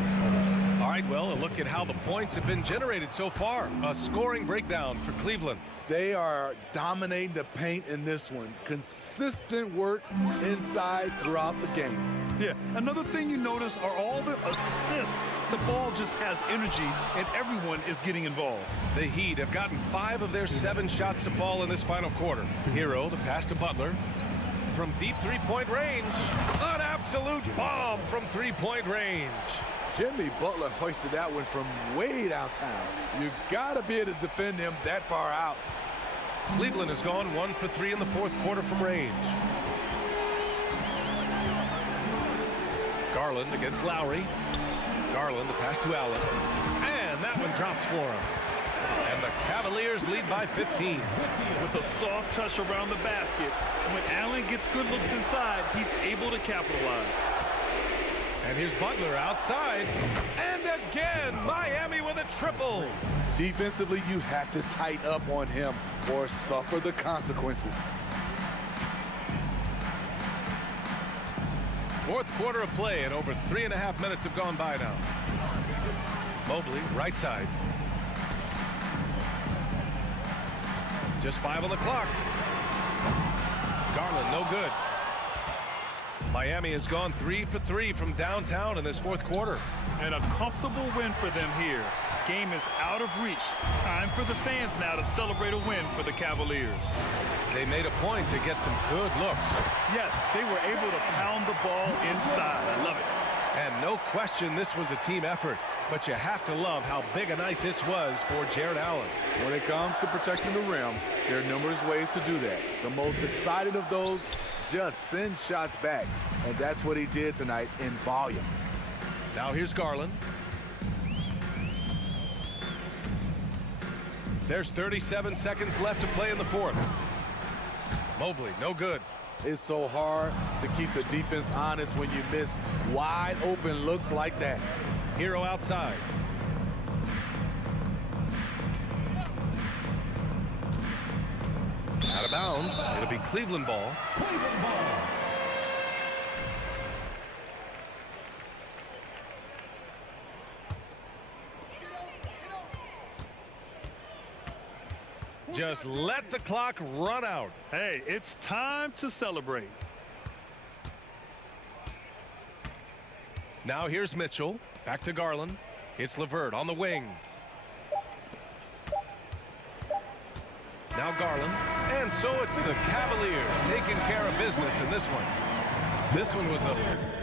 All right, well, a look at how the points have been generated so far. A scoring breakdown for Cleveland. They are dominating the paint in this one. Consistent work inside throughout the game. Yeah, another thing you notice are all the assists. The ball just has energy, and everyone is getting involved. The Heat have gotten 5 of their 7 shots to fall in this final quarter. Hero, the pass to Butler. From deep three-point range, an absolute bomb from three-point range. Jimmy Butler hoisted that one from way downtown. You gotta be able to defend him that far out. Cleveland has gone 1 for 3 in the 4th quarter from range. Garland against Lowry. Garland, the pass to Allen. And that one drops for him. And the Cavaliers lead by 15. With a soft touch around the basket, when Allen gets good looks inside, he's able to capitalize. And here's Butler outside. And again, Miami with a triple. Defensively, you have to tighten up on him or suffer the consequences. 4th quarter of play, and over 3.5 minutes have gone by now. Mobley, right side. Just 5 on the clock. Garland, no good. Miami has gone 3 for 3 from downtown in this 4th quarter. And a comfortable win for them here. Game is out of reach. Time for the fans now to celebrate a win for the Cavaliers. They made a point to get some good looks. Yes, they were able to pound the ball inside. I love it. And no question this was a team effort. But you have to love how big a night this was for Jared Allen. When it comes to protecting the rim, there are numerous ways to do that. The most exciting of those, just send shots back. And that's what he did tonight in volume. Now here's Garland. There's 37 seconds left to play in the fourth. Mobley, no good. It's so hard to keep the defense honest when you miss wide open looks like that. Hero outside. Out of bounds. It'll be Cleveland ball. Cleveland ball. Just let the clock run out. Hey, it's time to celebrate. Now here's Mitchell. Back to Garland. It's LeVert on the wing. Now Garland. And so it's the Cavaliers taking care of business in this one. This one was a...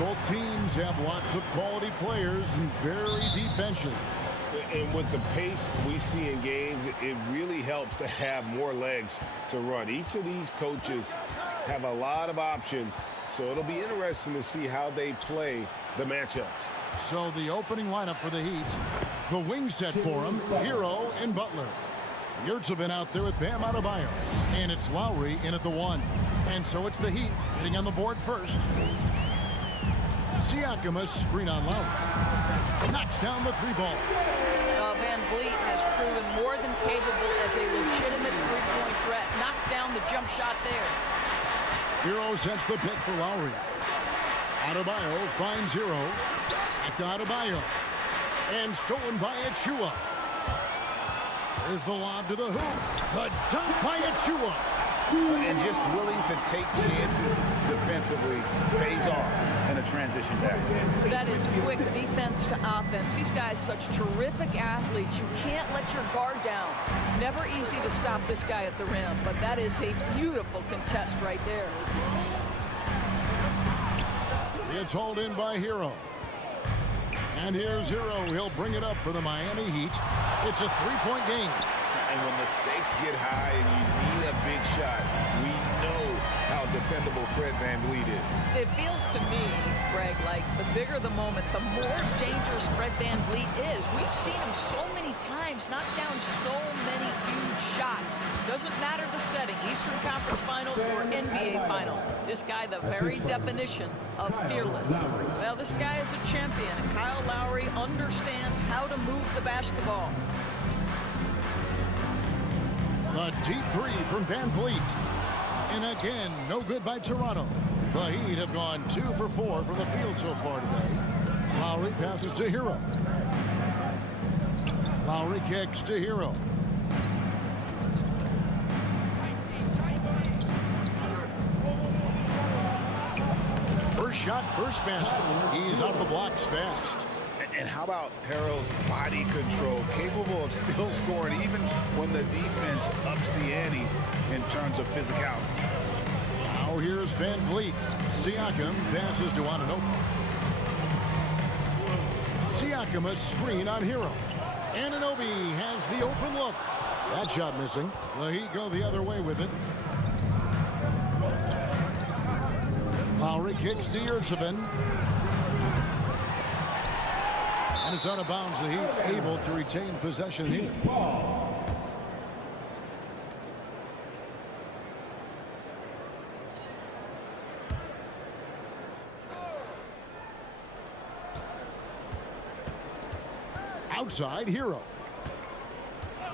Both teams have lots of quality players and very deep benches. And with the pace we see in games, it really helps to have more legs to run. Each of these coaches have a lot of options, so it'll be interesting to see how they play the matchups. So the opening lineup for the Heat, the wing set for him, Hero and Butler. Yurtsevin out there with Bam Adebayo, and it's Lowry in at the 1. And so it's the Heat hitting on the board first. Siakam, a screen on Lowry. Knocks down the 3-ball. Van Vliet has proven more than capable as a legitimate three-point threat. Knocks down the jump shot there. Hero sets the pick for Lowry. Adebayo finds Hero. Back to Adebayo. And stolen by Achua. There's the lob to the hoop. The dunk by Achua. And just willing to take chances defensively pays off in a transition basket. That is quick defense to offense. These guys such terrific athletes. You can't let your guard down. Never easy to stop this guy at the rim, but that is a beautiful contest right there. It's hauled in by Hero. And here's Hero. He'll bring it up for the Miami Heat. It's a 3-point game. And when the stakes get high and you need a big shot, we know how dependable Fred VanVleet is. It feels to me, Greg, like the bigger the moment, the more dangerous Fred VanVleet is. We've seen him so many times knock down so many huge shots. Doesn't matter the setting, Eastern Conference Finals or NBA Finals. This guy, the very definition of fearless. Well, this guy is a champion, and Kyle Lowry understands how to move the basketball. A deep 3 from VanVleet. And again, no good by Toronto. The Heat have gone 2 for 4 from the field so far today. Lowry passes to Hero. Lowry kicks to Hero. First shot, first basket. He's out of the blocks fast. And how about Harrell's body control, capable of still scoring even when the defense ups the ante in terms of physicality. Now here's VanVleet. Siakam passes to Anunoby. Siakam, a screen on Hero. Anunoby has the open look. That shot missing. The Heat go the other way with it. Lowry kicks to Yurtsevin. And it's out of bounds. The Heat able to retain possession here. Outside, Hero.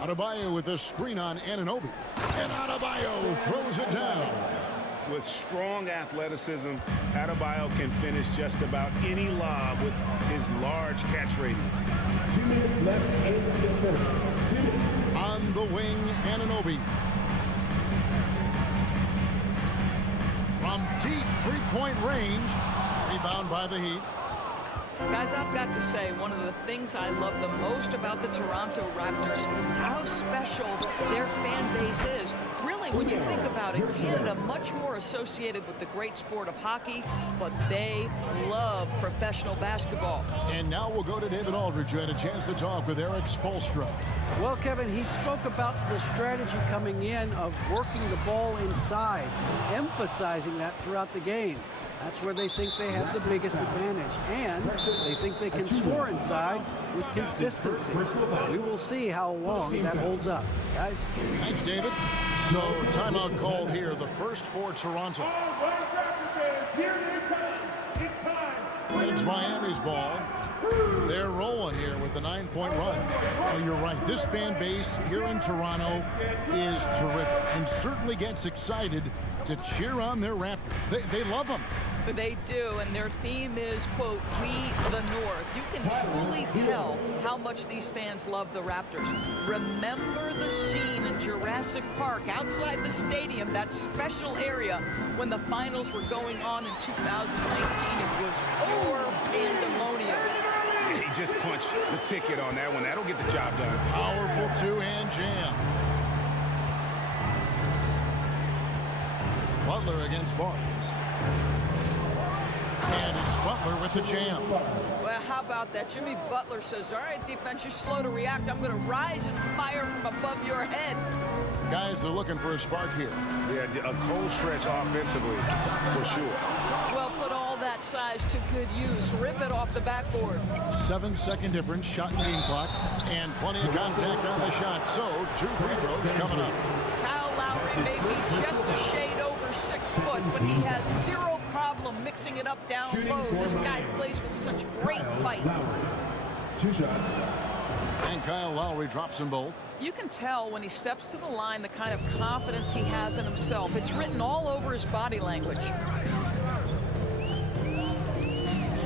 Adebayo with a screen on Anunoby. And Adebayo throws it down. With strong athleticism, Adebayo can finish just about any lob with his large catch radius. 2 minutes left in the first. On the wing, Anunoby. From deep three-point range. Rebound by the Heat. Guys, I've got to say, one of the things I love the most about the Toronto Raptors, how special their fan base is. Really, when you think about it, Canada much more associated with the great sport of hockey, but they love professional basketball. And now we'll go to David Aldridge, who had a chance to talk with Eric Spoelstra. Well, Kevin, he spoke about the strategy coming in of working the ball inside, emphasizing that throughout the game. That's where they think they have the biggest advantage, and they think they can score inside with consistency. We will see how long that holds up, guys. Thanks, David. So, timeout called here, the first for Toronto. And it's Miami's ball. They're rolling here with the 9-point run. Oh, you're right. This fan base here in Toronto is terrific and certainly gets excited to cheer on their Raptors. They love them. They do, and their theme is, quote, "We the North." You can truly tell how much these fans love the Raptors. Remember the scene in Jurassic Park outside the stadium, that special area when the finals were going on in 2019. It was pure pandemonium. He just punched the ticket on that one. That'll get the job done. Powerful two-hand jam. Butler against Barnes. And it's Butler with the jam. Well, how about that? Jimmy Butler says, all right, defense, you're slow to react. I'm going to rise and fire from above your head. Guys are looking for a spark here. Yeah, a cold stretch offensively, for sure. Well, put all that size to good use. Rip it off the backboard. 7-second difference, shot and game clock, and plenty of contact on the shot. So, 2 free throws coming up. Kyle Lowry may be just a shade over 6 foot, but he has zero problem mixing it up down low. This guy plays with such great fight. 2 shots. And Kyle Lowry drops them both. You can tell when he steps to the line the kind of confidence he has in himself. It's written all over his body language.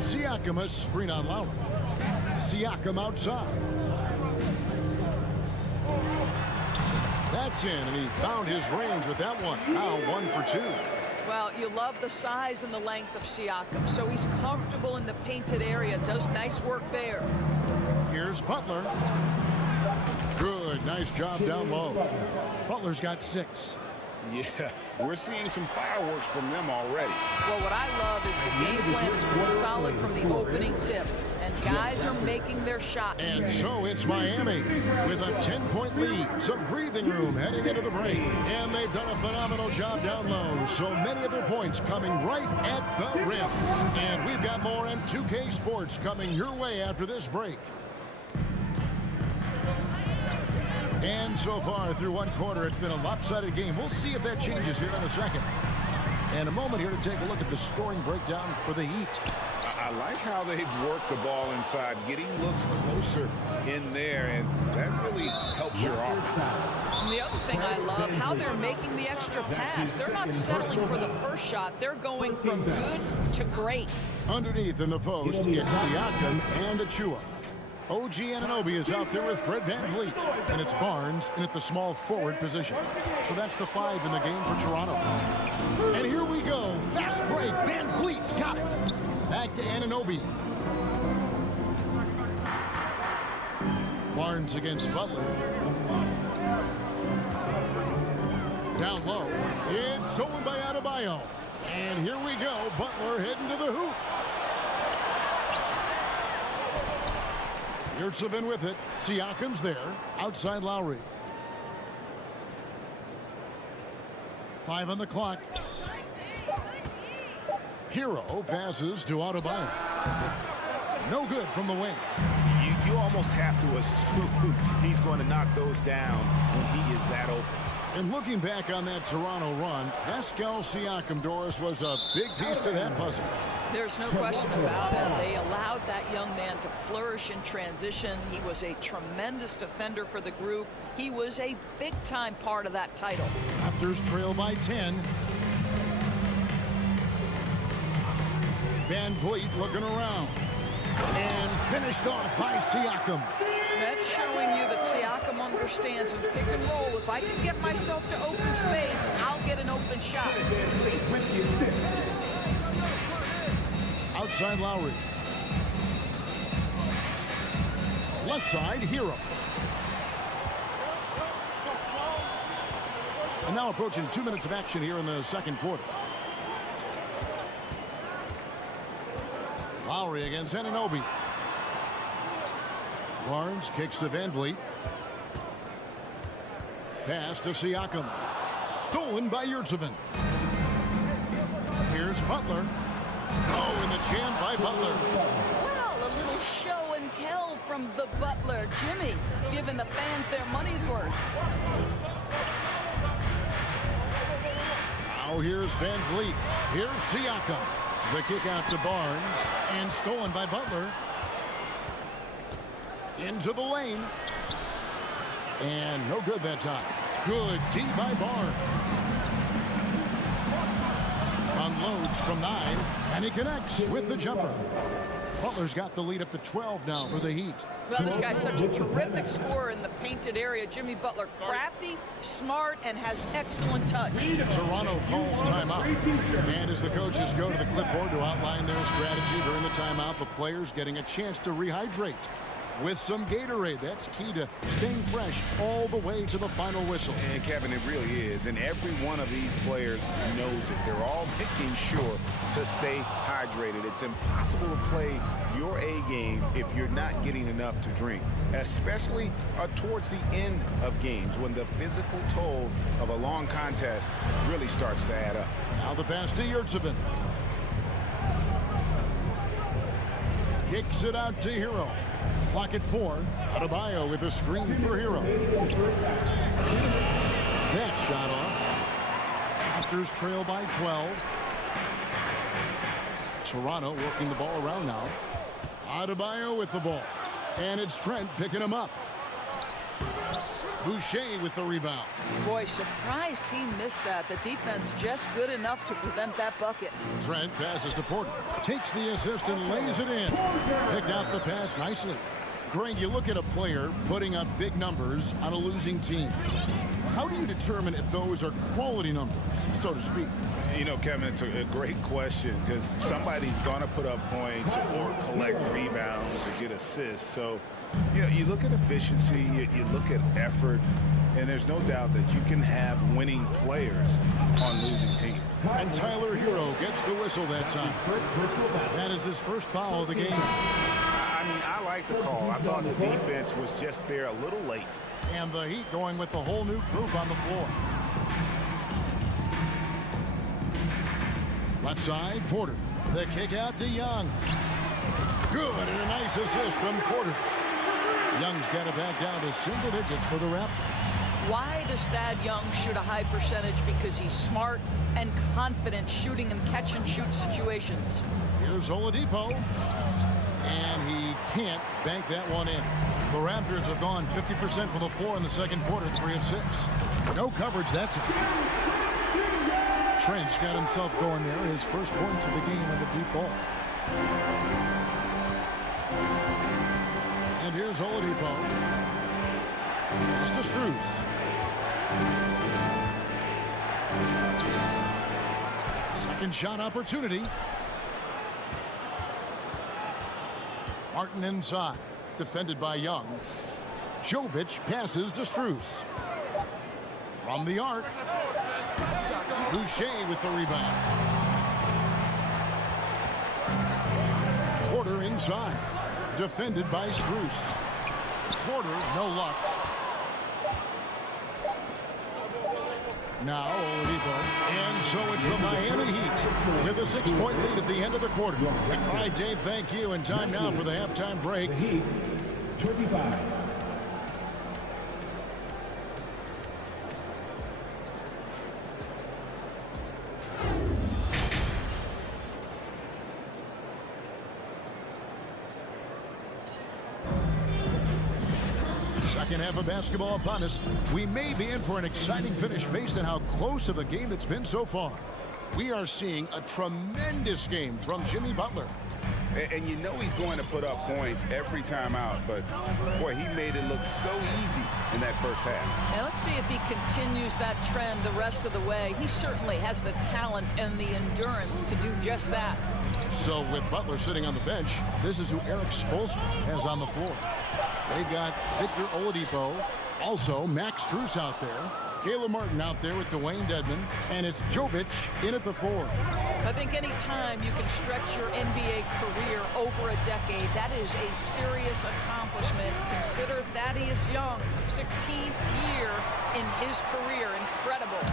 Siakam has screen on Lowry. Siakam outside. That's in, and he found his range with that one. Now 1 for 2. Well, you love the size and the length of Siakam, so he's comfortable in the painted area, does nice work there. Here's Butler. Good, nice job down low. Butler's got 6. Yeah, we're seeing some fireworks from them already. Well, what I love is the game plan has been solid from the opening tip, and guys are making their shots. And so it's Miami with a 10-point lead. Some breathing room heading into the break. And they've done a phenomenal job down low. So many of their points coming right at the rim. And we've got more on 2K Sports coming your way after this break. And so far through 1 quarter, it's been a lopsided game. We'll see if that changes here in a second. And a moment here to take a look at the scoring breakdown for the Heat. I like how they've worked the ball inside, getting looks closer in there, and that really helps your offense. And the other thing I love, how they're making the extra pass. They're not settling for the first shot. They're going from good to great. Underneath in the post, it's Siakam and Achua. OG Anunoby is out there with Fred VanVleet, and it's Barnes in at the small forward position. So that's the 5 in the game for Toronto. And here we go. Fast break. VanVleet's got it. Back to Anunoby. Barnes against Butler. Down low. It's stolen by Adebayo. And here we go. Butler heading to the hoop. Yurtseven with it. Siakam's there. Outside Lowry. 5 on the clock. Hero passes to Adebayo. No good from the wing. You almost have to assume he's going to knock those down when he is that open. And looking back on that Toronto run, Pascal Siakam, Doris, was a big piece to that puzzle. There's no question about it. They allowed that young man to flourish in transition. He was a tremendous defender for the group. He was a big-time part of that title. Raptors trail by 10. VanVleet looking around. And finished off by Siakam. That's showing you that Siakam understands in pick and roll. If I can get myself to open space, I'll get an open shot. Outside Lowry. Left side, Hero. And now approaching 2 minutes of action here in the second quarter. Lowry against Anunoby. Barnes kicks to VanVleet. Pass to Siakam. Stolen by Yurtseven. Here's Butler. Oh, and the jam by Butler. Well, a little show and tell from the Butler. Jimmy giving the fans their money's worth. Now here's VanVleet. Here's Siakam. The kick out to Barnes. And stolen by Butler. Into the lane. And no good that time. Good D by Barnes. Unloads from 9. And he connects with the jumper. Butler's got the lead up to 12 now for the Heat. Well, this guy's such a terrific scorer in the painted area. Jimmy Butler, crafty, smart, and has excellent touch. Toronto calls timeout. And as the coaches go to the clipboard to outline their strategy during the timeout, the players getting a chance to rehydrate. with some Gatorade. That's key to staying fresh all the way to the final whistle. And Kevin, it really is. And every one of these players knows it. They're all making sure to stay hydrated. It's impossible to play your A game if you're not getting enough to drink, especially towards the end of games when the physical toll of a long contest really starts to add up. Now the pass to Yurtsevin. Kicks it out to Hero. Clock at 4. Adebayo with a screen for Hero. That shot off. Raptors trail by 12. Toronto working the ball around now. Adebayo with the ball. And it's Trent picking him up. Boucher with the rebound. Boy, surprised he missed that. The defense just good enough to prevent that bucket. Trent passes to Porter. Takes the assist and lays it in. Picked out the pass nicely. Greg, you look at a player putting up big numbers on a losing team. How do you determine if those are quality numbers, so to speak? You know, Kevin, it's a great question because somebody's going to put up points or collect rebounds or get assists. So, you know, you look at efficiency, you look at effort, and there's no doubt that you can have winning players on losing teams. And Tyler Hero gets the whistle that time. That is his first foul of the game. I mean, I like the call. I thought the defense was just there a little late. And the Heat going with the whole new group on the floor. Left side, Porter. The kick out to Young. Good, and a nice assist from Porter. Young's got it back down to single digits for the Raptors. Why does Thad Young shoot a high percentage? Because he's smart and confident shooting in catch-and-shoot situations. Here's Oladipo. And he can't bank that one in. The Raptors have gone 50% from the floor in the second quarter, 3 of 6. No coverage, that's it. Trent's got himself going there. His first points of the game on the deep ball. And here's Oladipo. It's to Strus. Second shot opportunity. Martin inside. Defended by Young. Jovic passes to Strus. From the arc. Boucher with the rebound. Porter inside. Defended by Strus. Porter, no luck. Now Oladipo. And so it's the Miami Heat with a 6-point lead at the end of the quarter. All right, Dave, thank you. And time now for the halftime break. Heat, 25. Second half of basketball upon us. We may be in for an exciting finish based on how close of a game it's been so far. We are seeing a tremendous game from Jimmy Butler. And you know he's going to put up points every time out, but boy, he made it look so easy in that first half. Now let's see if he continues that trend the rest of the way. He certainly has the talent and the endurance to do just that. So with Butler sitting on the bench, this is who Eric Spoelstra has on the floor. They've got Victor Oladipo, also Max Strus out there, Caleb Martin out there with Dwayne Dedmon, and it's Jovic in at the 4. I think any time you can stretch your NBA career over a decade, that is a serious accomplishment. Consider Thaddeus Young, 16th year in his career. Incredible.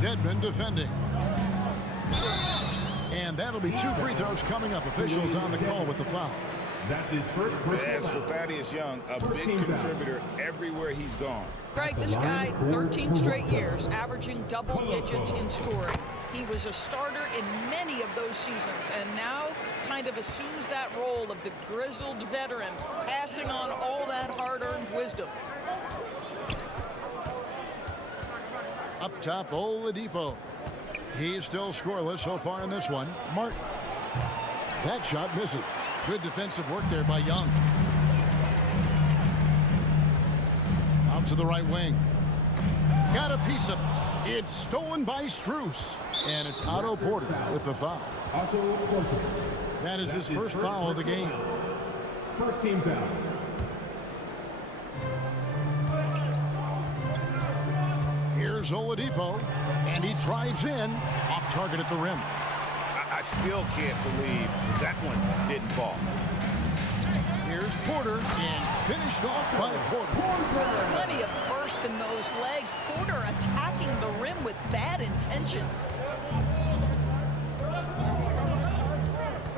Dedmon defending. And that'll be 2 free throws coming up. Officials on the call with the foul. That's his first personal As for Thaddeus Young, a big contributor everywhere he's gone. Greg, this guy, 13 straight years, averaging double digits in scoring. He was a starter in many of those seasons, and now kind of assumes that role of the grizzled veteran, passing on all that hard-earned wisdom. Up top, Oladipo. He's still scoreless so far in this one. Martin. That shot misses. Good defensive work there by Young. Out to the right wing. Got a piece of it. It's stolen by Strus, and it's Otto Porter with the foul. That is his first foul of the game. First team foul. Here's Oladipo, and he drives in, off target at the rim. I still can't believe that one didn't fall. Here's Porter, and finished off by Porter. Plenty of burst in those legs. Porter attacking the rim with bad intentions.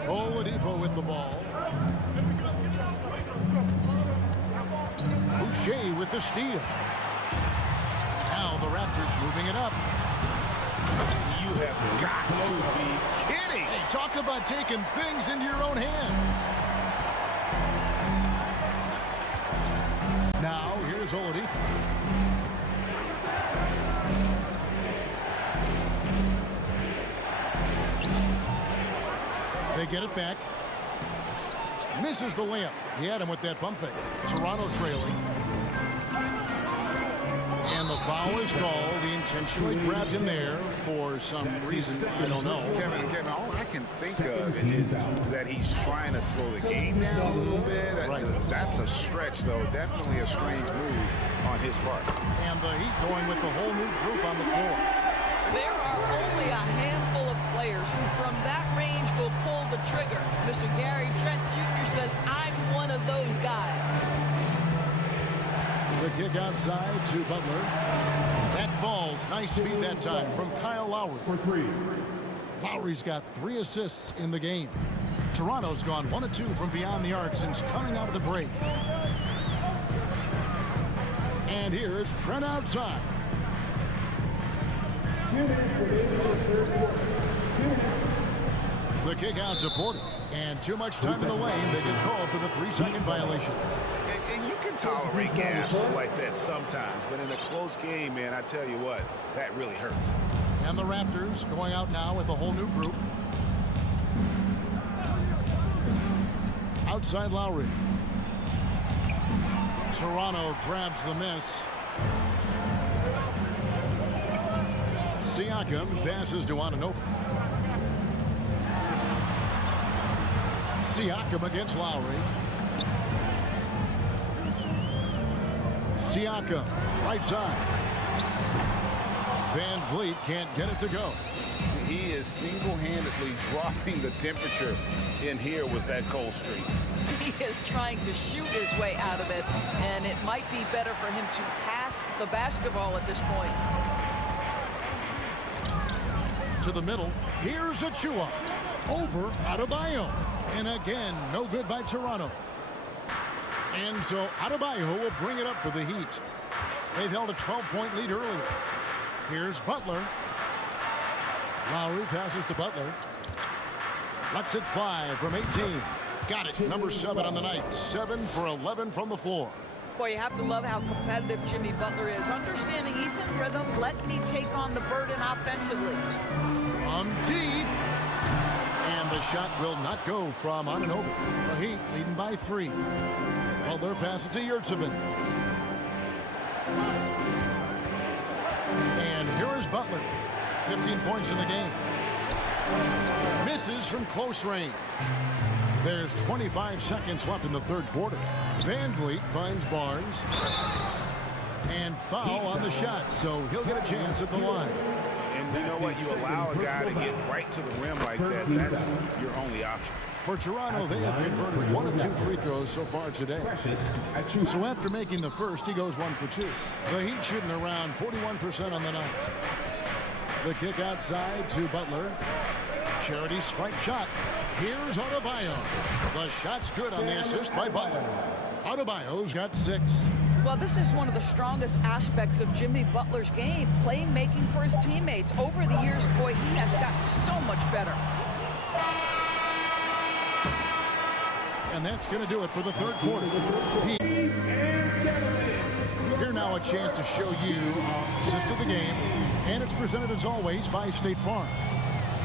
Oladipo with the ball. Boucher with the steal. Now the Raptors moving it up. You have got to be kidding. Hey, talk about taking things into your own hands. Now here's Oladipo. They get it back. Misses the layup. He had him with that pump fake. Toronto trailing. And the foul is called. He intentionally grabbed him there for some reason. I don't know. Kevin, all I can think of is that he's trying to slow the game down a little bit. Right. That's a stretch, though. Definitely a strange move on his part. And the Heat going with the whole new group on the floor. There are only a handful of players who from that range will pull the trigger. Mr. Gary Trent Jr. says, I'm one of those guys. The kick outside to Butler. That falls. Nice feed that time from Kyle Lowry. For three. Lowry's got 3 assists in the game. Toronto's gone 1 of 2 from beyond the arc since coming out of the break. And here's Trent outside. 2 minutes remaining in the third quarter. 2 minutes. The kick out to Porter. And too much time in the lane. They get called for the 3-second violation. And you can tolerate gaps like that sometimes, but in a close game, man, I tell you what, that really hurts. And the Raptors going out now with a whole new group. Outside Lowry. Toronto grabs the miss. Siakam passes to Anunoby. Siakam against Lowry. Siakam, right side. Van Vliet can't get it to go. He is single-handedly dropping the temperature in here with that cold streak. He is trying to shoot his way out of it, and it might be better for him to pass the basketball at this point. To the middle. Here's Achua. Over Adebayo. And again, no good by Toronto. And so Adebayo will bring it up for the Heat. They've held a 12-point lead earlier. Here's Butler. Lowry passes to Butler. Lets it fly from 18. Got it. Number 7 on the night. 7 for 11 from the floor. Boy, you have to love how competitive Jimmy Butler is. Understanding he's in rhythm, let me take on the burden offensively. Deep. And the shot will not go from Anunoby. The Heat leading by 3. Butler passes to Yurtsevin. And here is Butler. 15 points in the game. Misses from close range. There's 25 seconds left in the third quarter. Van Vliet finds Barnes. And foul on the shot, so he'll get a chance at the line. And you know what? You allow a guy to get right to the rim like that, that's your only option. For Toronto, they have converted 1 of 2 free throws so far today. So after making the first, he goes 1 for 2. The Heat shooting around 41% on the night. The kick outside to Butler. Charity stripe shot. Here's Adebayo. The shot's good on the assist by Butler. Adebayo's got 6. Well, this is one of the strongest aspects of Jimmy Butler's game, playmaking for his teammates. Over the years, boy, he has gotten so much better. And that's going to do it for the third quarter. Here now a chance to show you our assist of the game. And it's presented as always by State Farm.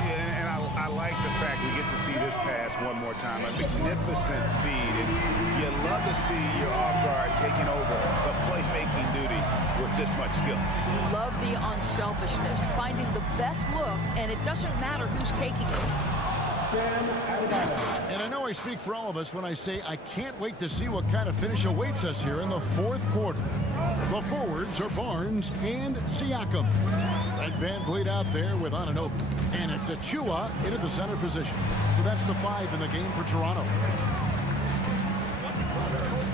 Yeah, and I like the fact we get to see this pass one more time. A magnificent feed. And you love to see your off guard taking over the playmaking duties with this much skill. You love the unselfishness, finding the best look, and it doesn't matter who's taking it. And I know I speak for all of us when I say I can't wait to see what kind of finish awaits us here in the fourth quarter. The forwards are Barnes and Siakam. Fred VanVleet out there with Anunoby. And it's Achua into the center position. So that's the 5 in the game for Toronto.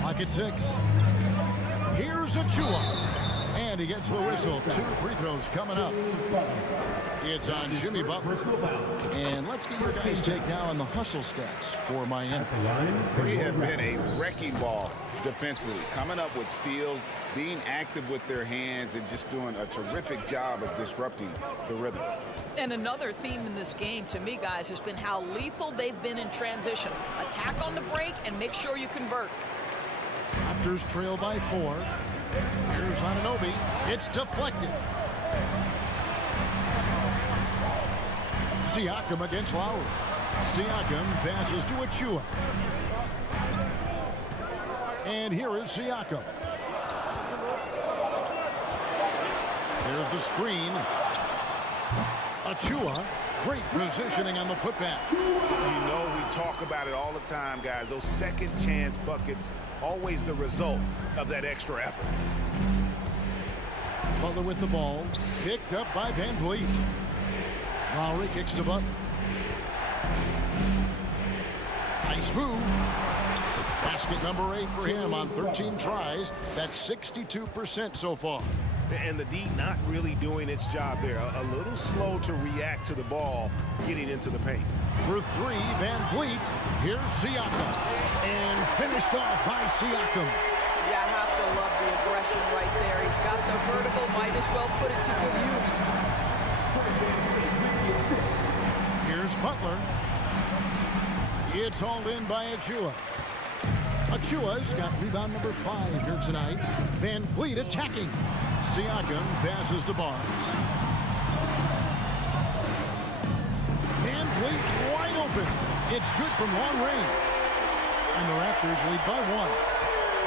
Clock at 6. Here's Achua. And he gets the whistle. 2 free throws coming up. It's on Jimmy Butler. And let's get your guys' take now on the hustle stats for Miami. They have been a wrecking ball defensively, coming up with steals, being active with their hands, and just doing a terrific job of disrupting the rhythm. And another theme in this game, to me, guys, has been how lethal they've been in transition. Attack on the break and make sure you convert. Raptors trail by 4. Here's Anunoby. It's deflected. Siakam against Lowry. Siakam passes to Achua. And here is Siakam. There's the screen. Achua, great positioning on the putback. You know we talk about it all the time, guys. Those second chance buckets, always the result of that extra effort. Butler with the ball. Picked up by VanVleet. Lowry kicks to Butler. Nice move. Basket number 8 for him on 13 tries. That's 62% so far. And the D not really doing its job there. A little slow to react to the ball getting into the paint. For 3, VanVleet. Here's Siakam. And finished off by Siakam. Yeah, I have to love the aggression right there. He's got the vertical, might as well put it to good use. Here's Butler. It's hauled in by Achua. Achua's got rebound number 5 here tonight. VanVleet attacking. Siakam passes to Barnes. VanVleet wide open. It's good from long range. And the Raptors lead by 1.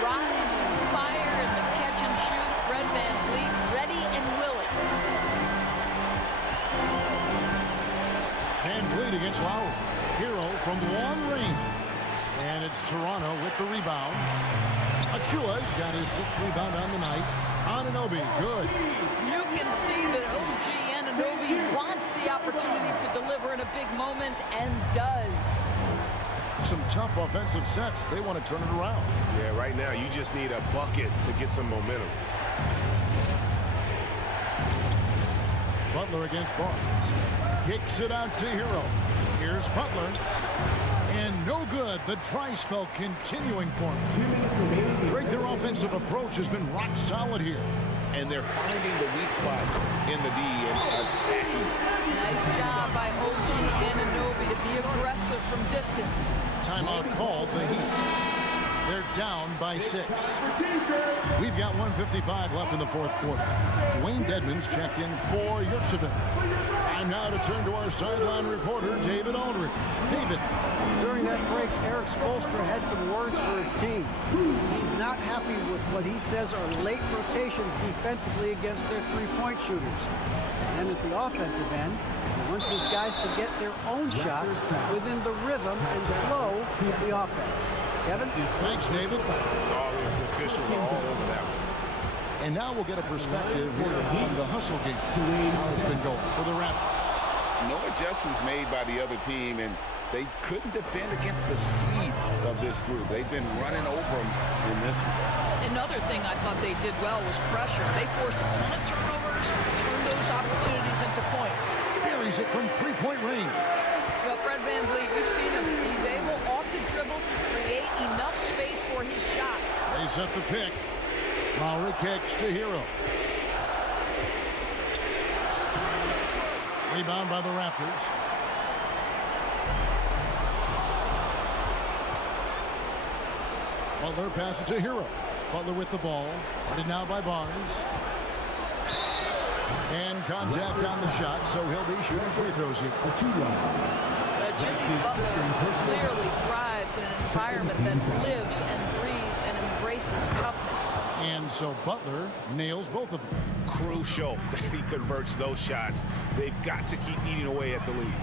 Rise and fire in the catch and shoot. Fred VanVleet ready and willing. VanVleet against Lowry. Hero from long range. And it's Toronto with the rebound. Achua's got his 6th rebound on the night. Anunoby, good. You can see that OG Anunoby wants the opportunity to deliver in a big moment and does. Some tough offensive sets. They want to turn it around. Yeah, right now you just need a bucket to get some momentum. Butler against Barnes. Kicks it out to Hero. Here's Butler. And no good. The dry spell continuing for him. Greg, their offensive approach has been rock solid here. And they're finding the weak spots in the D and attacking. Nice job by OG Anunoby to be aggressive from distance. Timeout called the Heat. They're down by 6. We've got 1:55 left in the fourth quarter. Dwayne Dedmon's checked in for Yurtseven. Time now to turn to our sideline reporter, David Aldridge. David. During that break, Eric Spoelstra had some words for his team. He's not happy with what he says are late rotations defensively against their three-point shooters. And then at the offensive end, he wants his guys to get their own shots within the rhythm and flow of the offense. Kevin? Thanks, David. All the officials are all over that one. And now we'll get a perspective here on the hustle game. How it's been going for the Raptors. No adjustments made by the other team, and they couldn't defend against the speed of this group. They've been running over them in this one. Another thing I thought they did well was pressure. They forced a ton of turnovers, turned those opportunities into points. Carries it from three-point range. Well, Fred VanVleet, we've seen him. He's able off the dribble to create enough space for his shot. They set the pick. Lowry kicks to Hero. Rebound by the Raptors. Butler passes to Hero. Butler with the ball. Guarded now by Barnes. And contact on the shot, so he'll be shooting free throws here. Jimmy Butler clearly thrives in an environment that lives and breathes and embraces toughness. And so Butler nails both of them. Crucial that he converts those shots. They've got to keep eating away at the lead.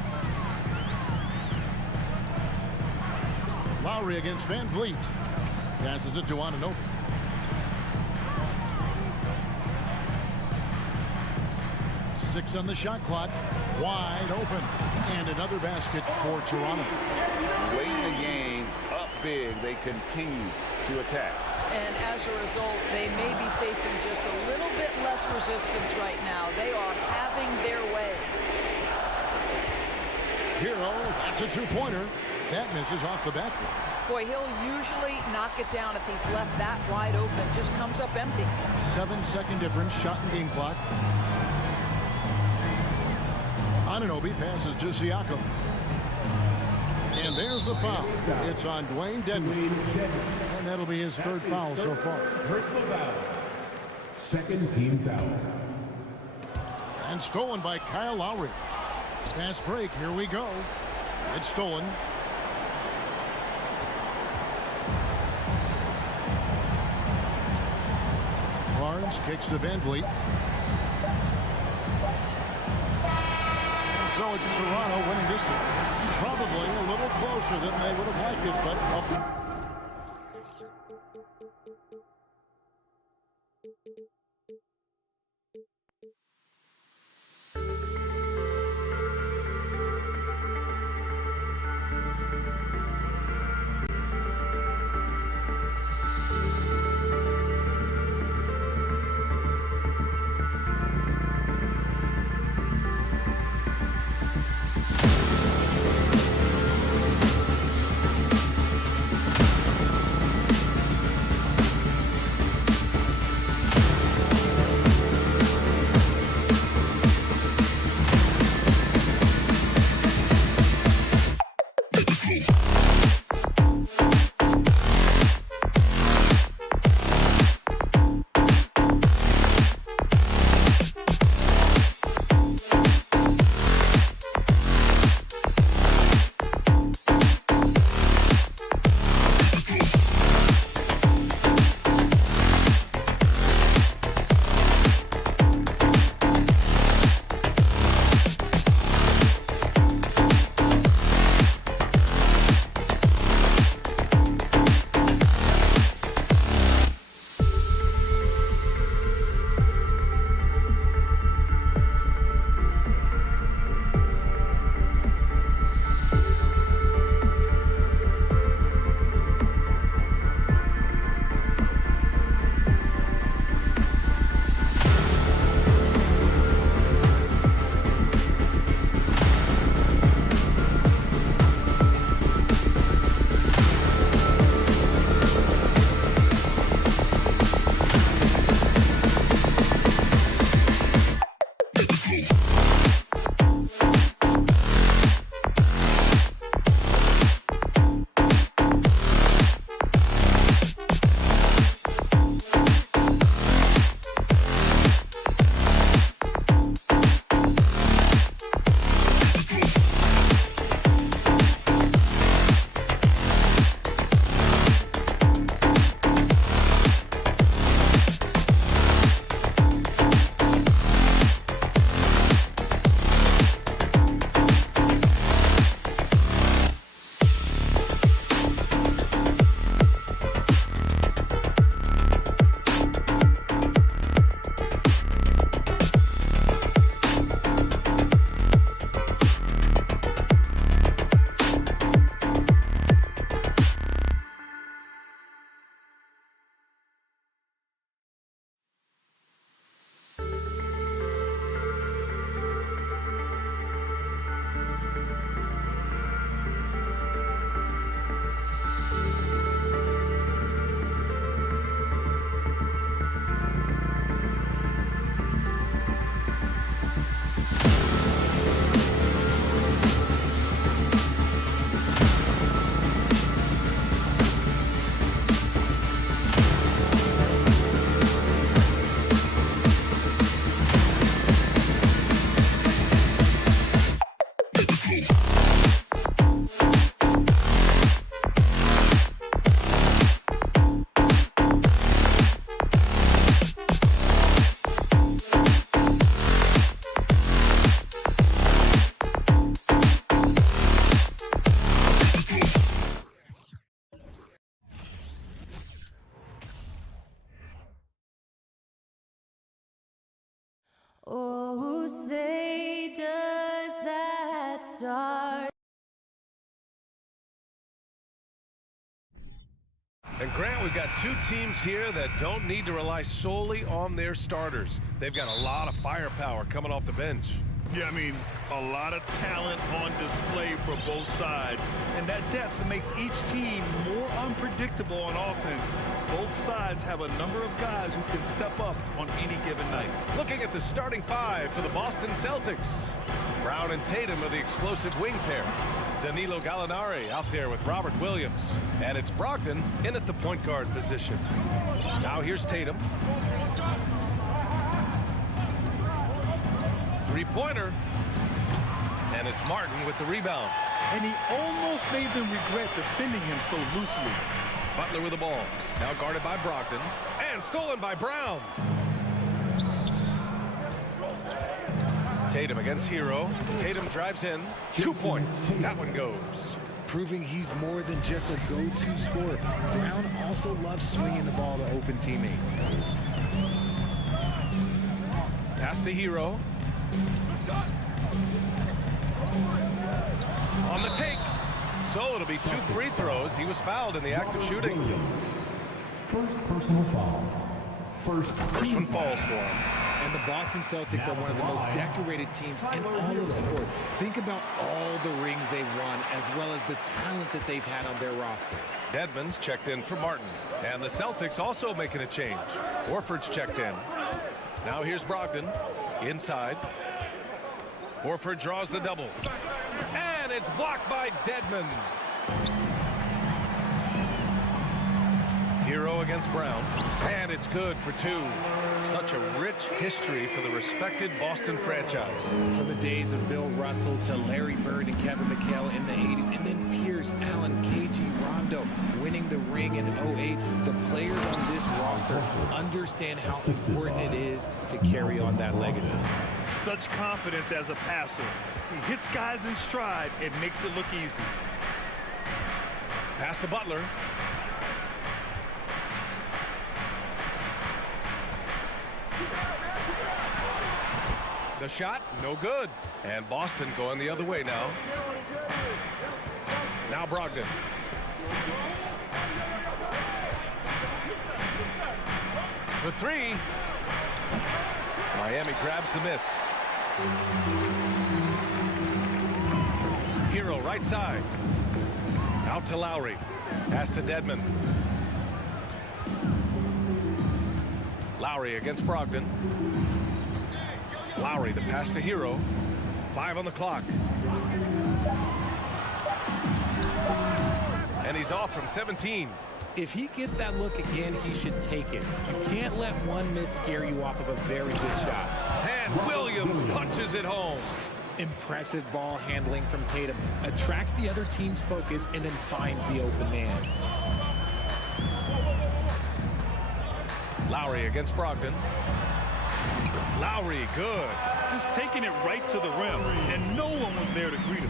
Lowry against Van Vliet. Passes it to Anunoby. Six on the shot clock. Wide open. And another basket for Toronto. Late in the game, up big, they continue to attack. And as a result, they may be facing just a little bit less resistance right now. They are having their way. Hero, that's a two-pointer. That misses off the backboard. Boy, he'll usually knock it down if he's left that wide open. Just comes up empty. 7-second difference, shot and game clock. Anunoby passes to Siakam. And there's the foul. It's on Dwayne Dedmon. And that'll be his third foul so far. Personal foul. Second team foul. And stolen by Kyle Lowry. Fast break, here we go. It's stolen. Barnes kicks to Van Vliet. So it's Toronto winning this one. Probably a little closer than they would have liked it, but up. Oh, say does that start? And Grant, we've got two teams here that don't need to rely solely on their starters. They've got a lot of firepower coming off the bench. Yeah, I mean, a lot of talent on display for both sides. And that depth makes each team more unpredictable on offense. Both sides have a number of guys who can step up on any given night. Looking at the starting five for the Boston Celtics. Brown and Tatum are the explosive wing pair. Danilo Gallinari out there with Robert Williams. And it's Brogdon in at the point guard position. Now here's Tatum. Three-pointer. And it's Martin with the rebound. And he almost made them regret defending him so loosely. Butler with the ball. Now guarded by Brogdon. And stolen by Brown. Tatum against Hero. Tatum drives in. 2 points. That one goes. Proving he's more than just a go-to scorer. Brown also loves swinging the ball to open teammates. Pass to Hero. On the take. So it'll be 2 free throws. He was fouled in the act of shooting. First personal foul. First one falls for him. And the Boston Celtics are one of the most decorated teams in all of sports. Think about all the rings they've won, as well as the talent that they've had on their roster. Dedmon's checked in for Martin. And the Celtics also making a change. Horford's checked in. Now here's Brogdon. Inside. Horford draws the double. And it's blocked by Dedmon. Hero against Brown. And it's good for 2. Such a rich history for the respected Boston franchise. From the days of Bill Russell to Larry Bird and Kevin McHale in the 80s, and then Pierce, Allen, KG, Rondo winning the ring in 08. The players on this roster understand how important it is to carry on that legacy. Such confidence as a passer. He hits guys in stride. It makes it look easy. Pass to Butler. The shot, no good. And Boston going the other way now. Now Brogdon. For 3. Miami grabs the miss. Hero right side. Out to Lowry. Pass to Dedmon. Lowry against Brogdon. Lowry, the pass to Hero. 5 on the clock. And he's off from 17. If he gets that look again, he should take it. You can't let one miss scare you off of a very good shot. And Williams punches it home. Impressive ball handling from Tatum. Attracts the other team's focus and then finds the open man. Lowry against Brogdon. Lowry, good. Just taking it right to the rim, and no one was there to greet him.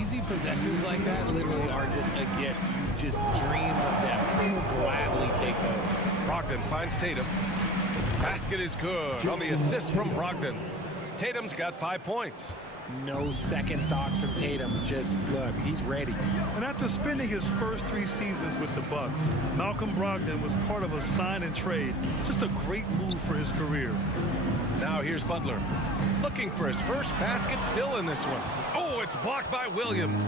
Easy possessions like that literally are just a gift. You just dream of them. You'll gladly take those. Brogdon finds Tatum. Basket is good on the assist from Brogdon. Tatum's got 5 points. No second thoughts from Tatum. Just look, he's ready. And after spending his first 3 seasons with the Bucks, Malcolm Brogdon was part of a sign and trade. Just a great move for his career. Now here's Butler. Looking for his first basket, still in this one. Oh, it's blocked by Williams.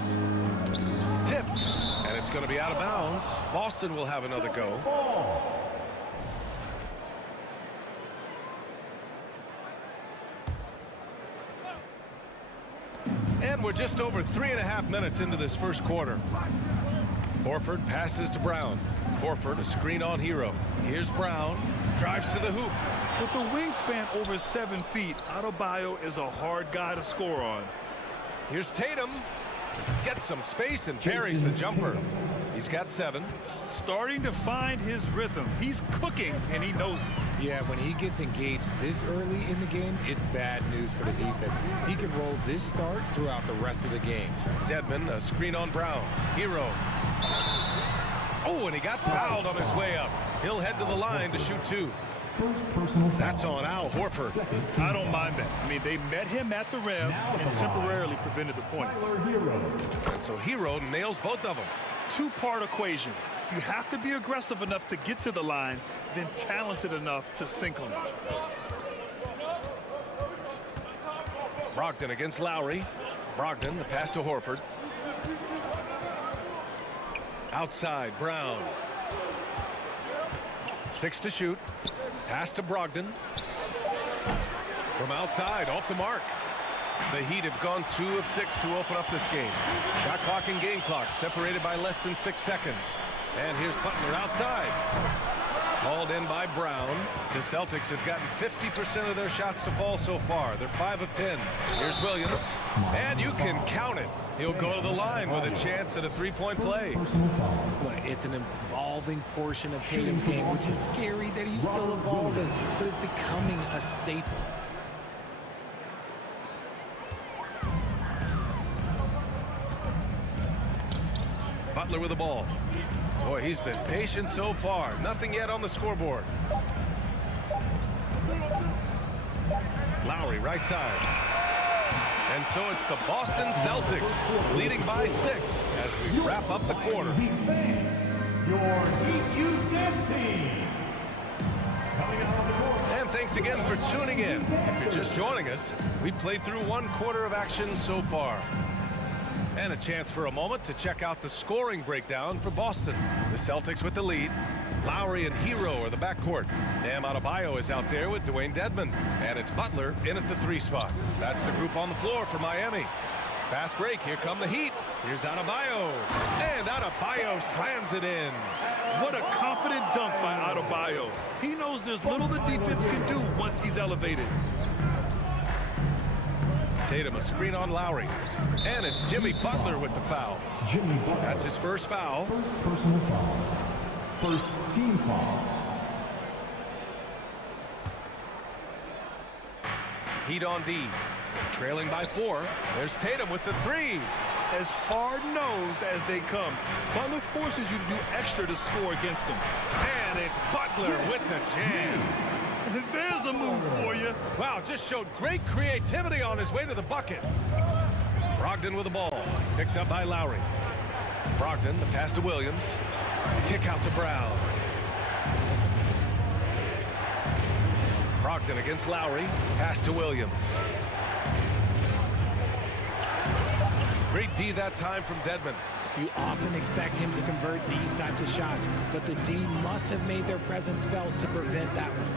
Tipped. And it's going to be out of bounds. Boston will have another go. And we're just over 3.5 minutes into this first quarter. Horford passes to Brown. Horford, a screen on Hero. Here's Brown. Drives to the hoop. With a wingspan over 7 feet, Adebayo is a hard guy to score on. Here's Tatum. Gets some space and buries the jumper. He's got 7. Starting to find his rhythm. He's cooking, and he knows it. Yeah, when he gets engaged this early in the game, it's bad news for the defense. He can roll this start throughout the rest of the game. Dedmon, a screen on Brown. Hero. Oh, and he got fouled on his way up. He'll head to the line to shoot 2. That's on Al Horford. I don't mind that. I mean, they met him at the rim and temporarily prevented the points. And so Hero nails both of them. Two-part equation. You have to be aggressive enough to get to the line, then talented enough to sink them. Brogdon against Lowry. Brogdon, the pass to Horford. Outside, Brown. 6 to shoot. Pass to Brogdon. From outside, off the mark. The Heat have gone 2 of 6 to open up this game. Shot clock and game clock separated by less than 6 seconds. And here's Butler outside. Hauled in by Brown. The Celtics have gotten 50% of their shots to fall so far. They're 5 of 10. Here's Williams. And you can count it. He'll go to the line with a chance at a 3-point play. Well, it's an evolving portion of Tatum's game, which is scary that he's still evolving, but it's becoming a staple. Butler with the ball. Boy, he's been patient so far. Nothing yet on the scoreboard. Lowry, right side. And so it's the Boston Celtics leading by 6 as we wrap up the quarter. Your Heat Youth Dance Team. Coming out on the court. And thanks again for tuning in. If you're just joining us, we've played through 1 quarter of action so far. And a chance for a moment to check out the scoring breakdown for Boston. The Celtics with the lead. Lowry and Hero are the backcourt. Bam Adebayo is out there with Dwayne Dedmon. And it's Butler in at the 3 spot. That's the group on the floor for Miami. Fast break. Here come the Heat. Here's Adebayo. And Adebayo slams it in. What a confident dunk by Adebayo. He knows there's little the defense can do once he's elevated. Tatum, a screen on Lowry. And it's Jimmy Butler with the foul. That's his first foul. First personal foul. First team foul. Heat on D. Trailing by 4. There's Tatum with the 3. As hard-nosed as they come, Butler forces you to do extra to score against him. And it's Butler with the jam. There's a move for you. Wow, just showed great creativity on his way to the bucket. Brogdon with the ball. Picked up by Lowry. Brogdon, the pass to Williams. Kick out to Brown. Brogdon against Lowry. Pass to Williams. Great D that time from Dedmon. You often expect him to convert these types of shots, but the D must have made their presence felt to prevent that one.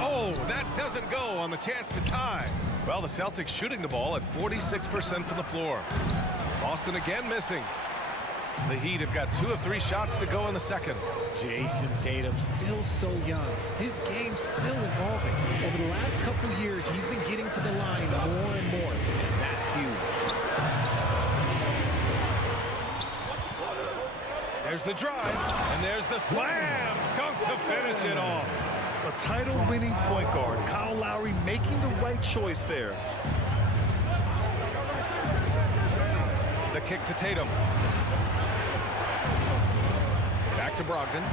Oh, that doesn't go on the chance to tie. Well, the Celtics shooting the ball at 46% from the floor. Boston again missing. The Heat have got 2 of 3 shots to go in the second. Jason Tatum still so young. His game's still evolving. Over the last couple years, he's been getting to the line more and more, and that's huge. There's the drive, and there's the slam dunk to finish it off. A title-winning point guard, Kyle Lowry, making the right choice there. The kick to Tatum. Back to Brogdon.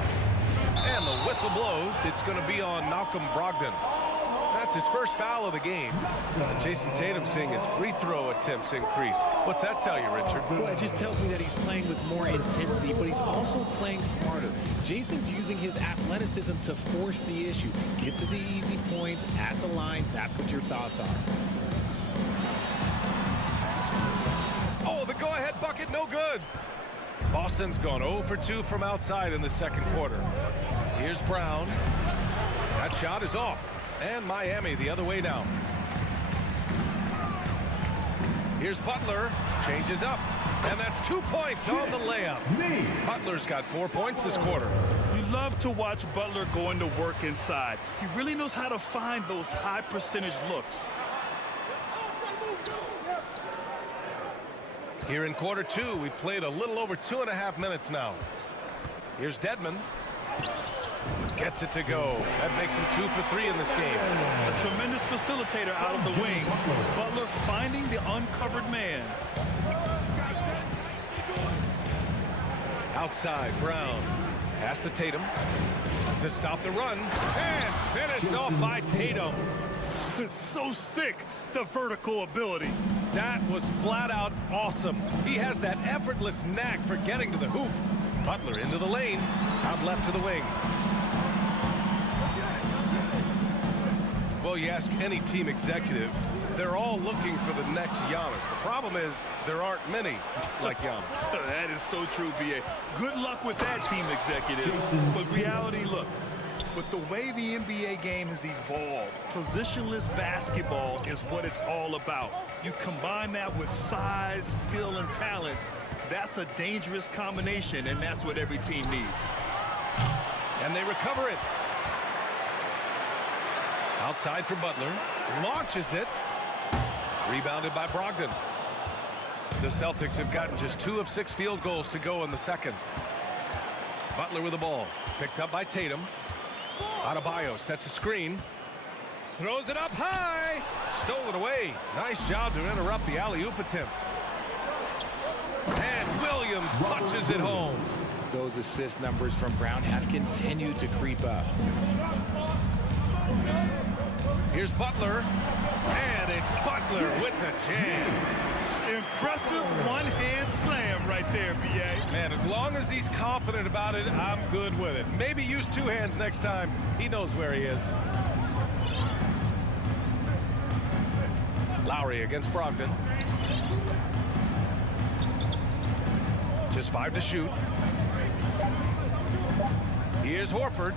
And the whistle blows. It's going to be on Malcolm Brogdon. That's his first foul of the game. And Jason Tatum seeing his free throw attempts increase. What's that tell you, Richard? Well, it just tells me that he's playing with more intensity, but he's also playing smarter. Jason's using his athleticism to force the issue. Get to the easy points at the line. That's what your thoughts are. Oh, the go-ahead bucket, no good. Boston's gone 0 for 2 from outside in the second quarter. Here's Brown. That shot is off. And Miami the other way now. Here's Butler. Changes up. And that's 2 points on the layup. Butler's got 4 points this quarter. You love to watch Butler going to work inside. He really knows how to find those high percentage looks. Here in quarter two, we've played a little over 2.5 minutes now. Here's Dedmon. Gets it to go. That makes him 2 for 3 in this game. A tremendous facilitator out of the wing. Butler finding the uncovered man. Outside, Brown. Pass to Tatum to stop the run. And finished off by Tatum. So sick, the vertical ability. That was flat out awesome. He has that effortless knack for getting to the hoop. Butler into the lane. Out left to the wing. Well, you ask any team executive, they're all looking for the next Giannis. The problem is there aren't many like Giannis. That is so true, B.A. Good luck with that, team executive. But reality, look, with the way the NBA game has evolved, positionless basketball is what it's all about. You combine that with size, skill, and talent, that's a dangerous combination, and that's what every team needs. And they recover it. Outside for Butler. Launches it. Rebounded by Brogdon. The Celtics have gotten just 2 of 6 field goals to go in the second. Butler with the ball. Picked up by Tatum. Adebayo sets a screen. Throws it up high. Stole it away. Nice job to interrupt the alley-oop attempt. And Williams punches it home. Those assist numbers from Brown have continued to creep up. Here's Butler. And it's Butler with the jam. Impressive one-hand slam right there, B.A. Man, as long as he's confident about it, I'm good with it. Maybe use 2 hands next time. He knows where he is. Lowry against Brogdon. Just 5 to shoot. Here's Horford.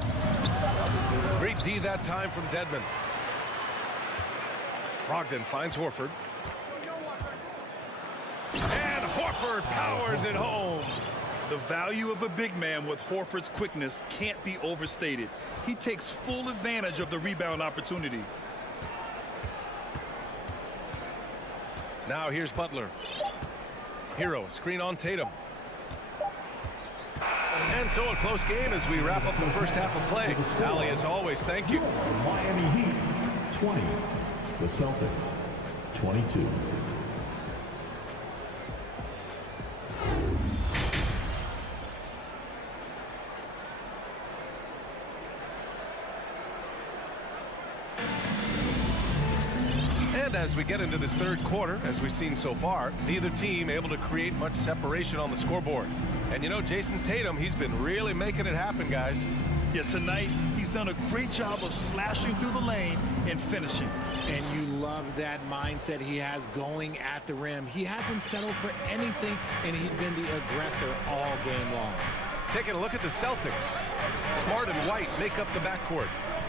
Great D that time from Dedmon. Brogdon finds Horford. And Horford powers it home. The value of a big man with Horford's quickness can't be overstated. He takes full advantage of the rebound opportunity. Now here's Butler. Hero, screen on Tatum. And so a close game as we wrap up the first half of play. Allie, as always, thank you. Miami Heat 20. The Celtics 22. And as we get into this third quarter, as we've seen so far, neither team able to create much separation on the scoreboard. And you know, Jason Tatum, he's been really making it happen, guys. Yeah, tonight, he's done a great job of slashing through the lane and finishing. And you love that mindset he has going at the rim. He hasn't settled for anything, and he's been the aggressor all game long. Taking a look at the Celtics. Smart and White make up the backcourt.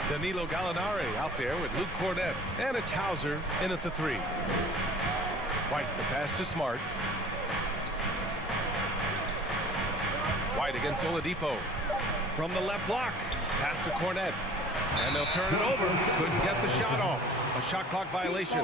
Danilo Gallinari out there with Luke Cornett. And it's Hauser in at the 3. White, the pass to Smart. White against Oladipo. From the left block, pass to Cornett. And they'll turn it over. Couldn't get the shot off. A shot clock violation.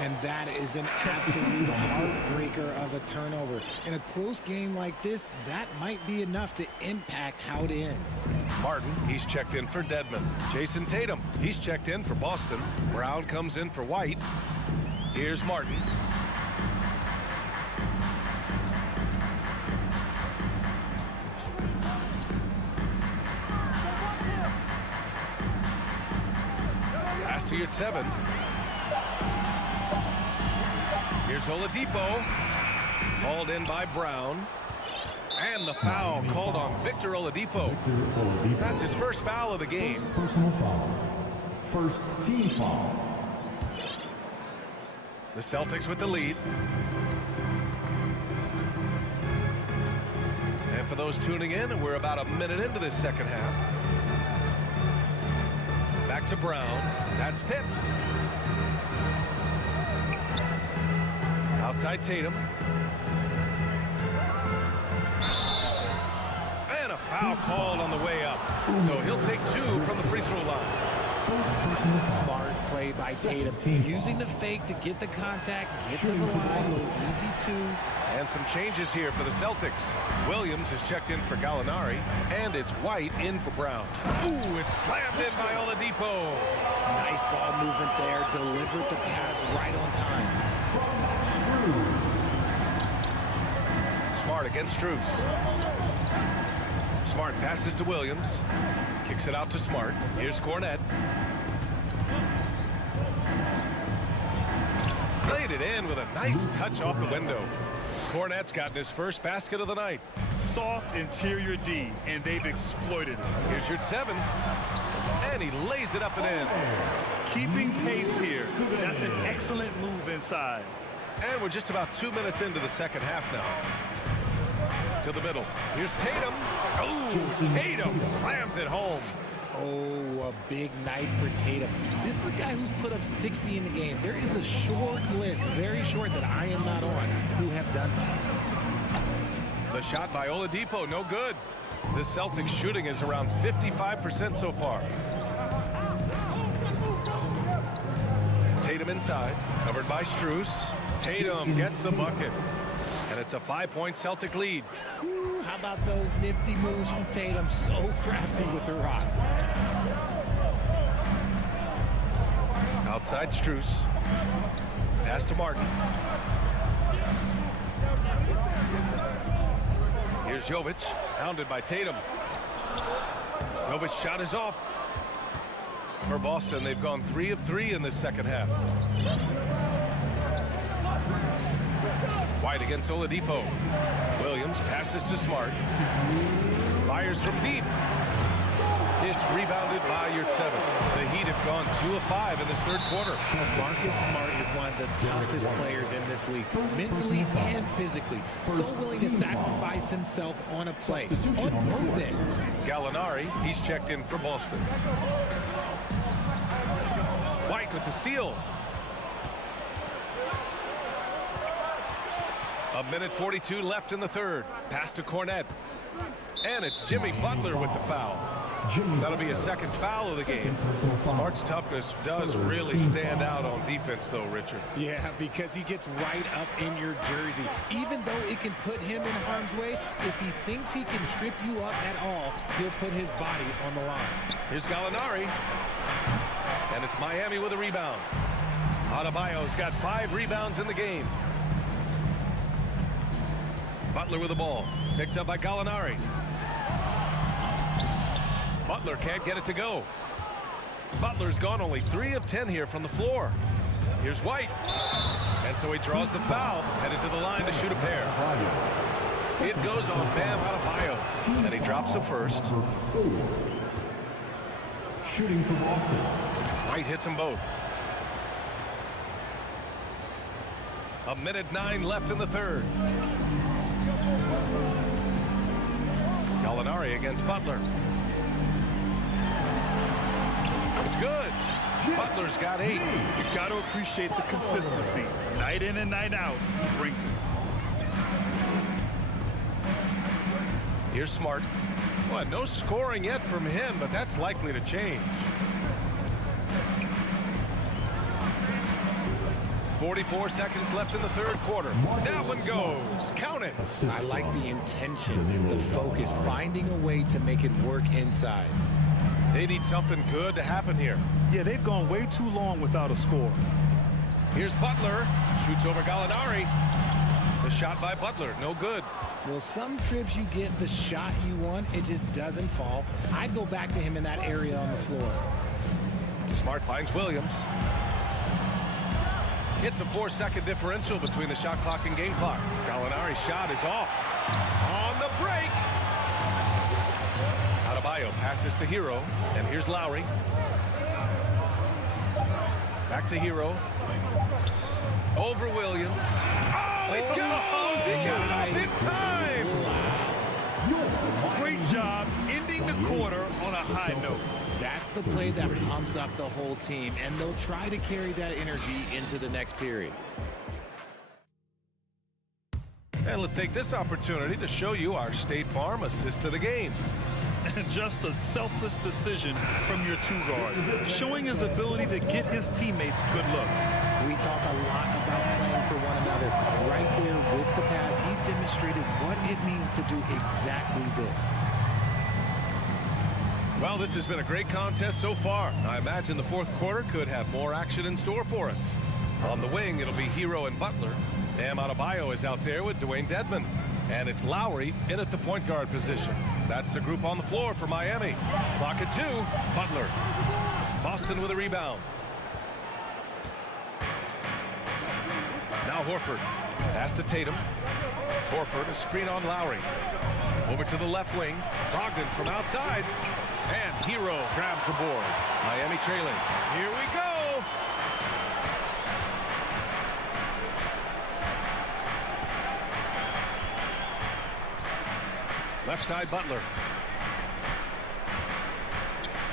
And that is an absolute heartbreaker of a turnover. In a close game like this, that might be enough to impact how it ends. Martin, he's checked in for Dedmon. Jason Tatum, he's checked in for Boston. Brown comes in for White. Here's Martin. To your 7. Here's Oladipo. Called in by Brown. And the foul called on Victor Oladipo. That's his first foul of the game. Personal foul. First team foul. The Celtics with the lead. And for those tuning in, we're about a minute into this second half. Back to Brown. That's tipped. Outside Tatum. And a foul called on the way up. So he'll take 2 from the free throw line. Smart play by Tatum. Using the fake to get the contact, get to the line, a little easy 2. And And some changes here for the Celtics. Williams has checked in for Gallinari, and it's White in for Brown. Ooh, it's slammed in by Oladipo. Nice ball movement there. Delivered the pass right on time. Smart against Strus. Smart passes to Williams. Kicks it out to Smart. Here's Cornette. Laid it in with a nice touch off the window. Cornette's gotten his first basket of the night. Soft interior D, and they've exploited it. Here's your 7. And he lays it up and in. Keeping pace here. That's an excellent move inside. And we're just about 2 minutes into the second half now. To the middle. Here's Tatum. Oh, Tatum slams it home. Oh, a big night for Tatum. This is a guy who's put up 60 in the game. There is a short list, very short, that I am not on, who have done that. The shot by Oladipo, no good. The Celtics shooting is around 55% so far. Tatum inside, covered by Strus. Tatum gets the bucket. And it's a 5-point Celtic lead. Ooh, how about those nifty moves from Tatum? So crafty with the rock. Outside Strus. Pass to Martin. Here's Jovic, hounded by Tatum. Jovic's shot is off. For Boston, they've gone 3 of 3 in this second half. White against Oladipo. Williams passes to Smart. Fires from deep. It's rebounded by Yurtseven. The Heat have gone 2 of 5 in this third quarter. Marcus Smart is one of the toughest players in this league, mentally and physically. So willing to sacrifice himself on a play, on both ends. Gallinari, he's checked in for Boston. White with the steal. A minute 42 left in the third. Pass to Cornette. And it's Jimmy Butler with the foul. That'll be a second foul of the game. Smart's toughness does really stand out on defense, though, Richard. Yeah, because he gets right up in your jersey. Even though it can put him in harm's way, if he thinks he can trip you up at all, he'll put his body on the line. Here's Gallinari. And it's Miami with a rebound. Adebayo's got 5 rebounds in the game. Butler with the ball. Picked up by Gallinari. Butler can't get it to go. Butler's gone only 3 of 10 here from the floor. Here's White. And so he draws the foul, headed to the line to shoot a pair. It goes on Bam Adebayo. And he drops the first. Shooting for Boston. White hits them both. A minute 9 left in the third. Gallinari against Butler. It's good. Butler's got 8. You've got to appreciate the consistency. Night in and night out, he brings it. Here's Smart. Well, no scoring yet from him, but that's likely to change. 44 seconds left in the third quarter. That one goes. Count it. I like the intention, the focus, finding a way to make it work inside. They need something good to happen here. Yeah, they've gone way too long without a score. Here's Butler. Shoots over Gallinari. The shot by Butler. No good. Well, some trips you get the shot you want, it just doesn't fall. I'd go back to him in that area on the floor. Smart finds Williams. It's a 4-second differential between the shot clock and game clock. Gallinari's shot is off. On the break. Adebayo passes to Hero. And here's Lowry. Back to Hero. Over Williams. Oh, it goes! He got it off in time! Great job ending the quarter on a high note. That's the play that pumps up the whole team, and they'll try to carry that energy into the next period. And let's take this opportunity to show you our State Farm assist to the game. Just a selfless decision from your 2-guard, showing his ability to get his teammates good looks. We talk a lot about playing for one another. Right there with the pass, he's it means to do exactly this. Well, this has been a great contest so far. I imagine the fourth quarter could have more action in store for us. On the wing, it'll be Hero and Butler. Bam Adebayo is out there with Dwayne Dedmon. And it's Lowry in at the point guard position. That's the group on the floor for Miami. Clock at 2. Butler. Boston with a rebound. Now Horford. Pass to Tatum. Horford, a screen on Lowry. Over to the left wing. Brogdon from outside. And Hero grabs the board. Miami trailing. Here we go. Left side, Butler.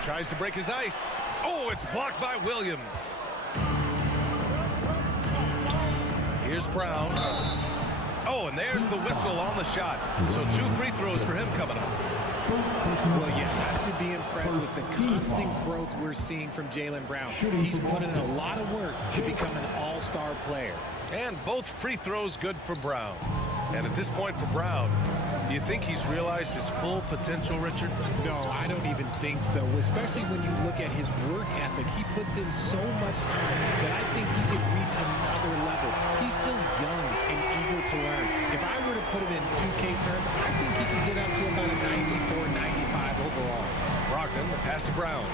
Tries to break his ice. Oh, it's blocked by Williams. Here's Brown. Oh, and there's the whistle on the shot. So 2 free throws for him coming up. Well, you have to be impressed with the constant growth we're seeing from Jaylen Brown. He's put in a lot of work to become an all-star player. And both free throws good for Brown. And at this point for Brown, do you think he's realized his full potential, Richard? No, I don't even think so, especially when you look at his work ethic. He puts in so much time that I think he could reach another level. He's still young and eager to learn. If I were to put it in 2K terms, I think he could get up to about a 94, 95 overall. Brogdon, the pass to Brown.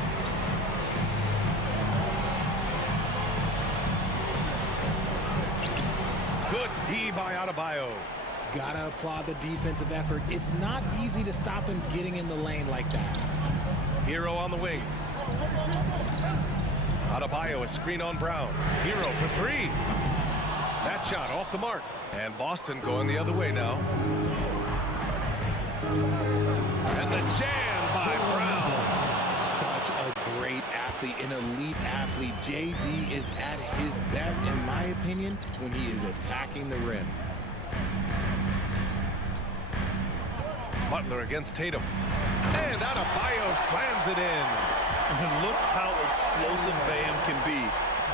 Good D by Adebayo. Gotta applaud the defensive effort. It's not easy to stop him getting in the lane like that. Hero on the wing. Adebayo, a screen on Brown. Hero for 3. That shot off the mark. And Boston going the other way now. And the jam by Brown. Such a great athlete, an elite athlete. JB is at his best, in my opinion, when he is attacking the rim. Butler against Tatum. And Adebayo slams it in. And look how explosive Bam can be.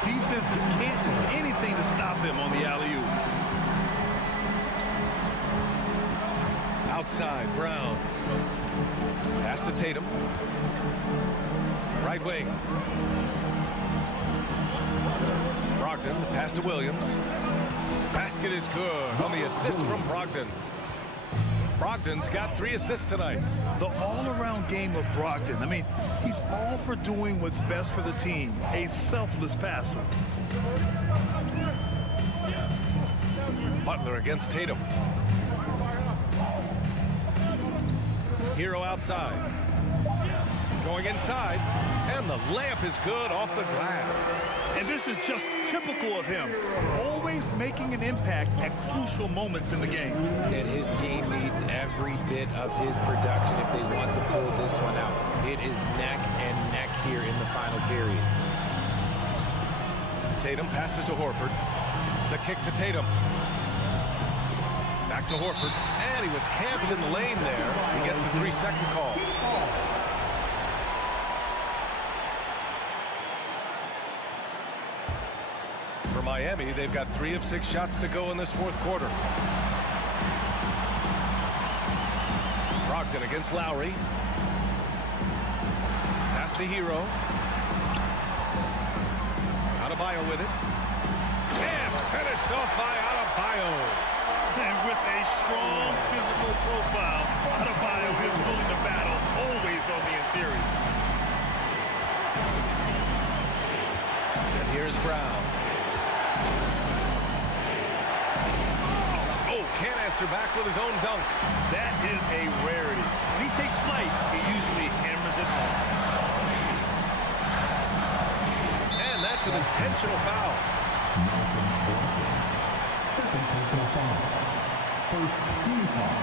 Defenses can't do anything to stop him on the alley-oop. Outside, Brown. Pass to Tatum. Right wing. Brogdon, the pass to Williams. Basket is good on the assist from Brogdon. Brogdon's got 3 assists tonight. The all-around game of Brogdon. I mean, he's all for doing what's best for the team. A selfless passer. Butler against Tatum. Hero outside. Going inside. And the layup is good off the glass. And this is just typical of him. Always making an impact at crucial moments in the game. And his team needs every bit of his production if they want to pull this one out. It is neck and neck here in the final period. Tatum passes to Horford. The kick to Tatum. Back to Horford. And he was camped in the lane there. He gets a 3-second call. For Miami, they've got 3 of 6 shots to go in this fourth quarter. Brogdon against Lowry. Pass to Hero. Adebayo with it. And finished off by Adebayo. And with a strong physical profile, Adebayo is willing to battle, always on the interior. And here's Brown. Oh, can't answer back with his own dunk. That is a rarity. When he takes flight, he usually hammers it home. And that's an intentional foul. Second personal foul. First team foul.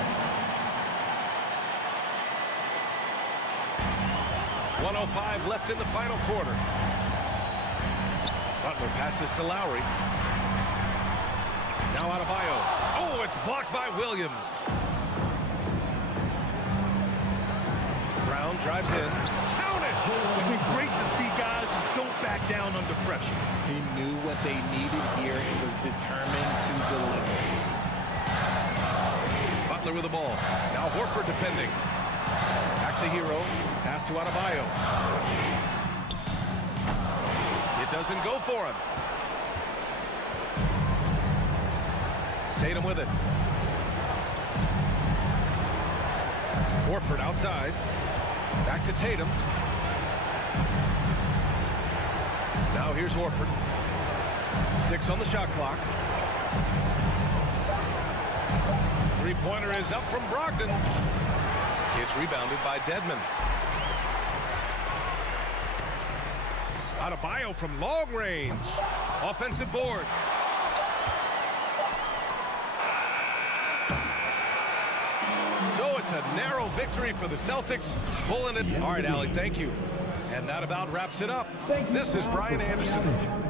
1:05 left in the final quarter. Butler passes to Lowry. Now Adebayo. Oh, it's blocked by Williams. Brown drives in. Count it! It's been great to see guys who don't back down under pressure. He knew what they needed here and was determined to deliver. Butler Butler with the ball. Now Horford defending. Back to Hero. Pass to Adebayo. It doesn't go for him. Tatum with it. Horford outside. Back to Tatum. Now here's Horford. 6 on the shot clock. Three-pointer is up from Brogdon. It's rebounded by Dedmon. Adebayo from long range. Offensive board. So it's a narrow victory for the Celtics. Pulling it. All right, Alec, thank you. And that about wraps it up. This is Brian Anderson.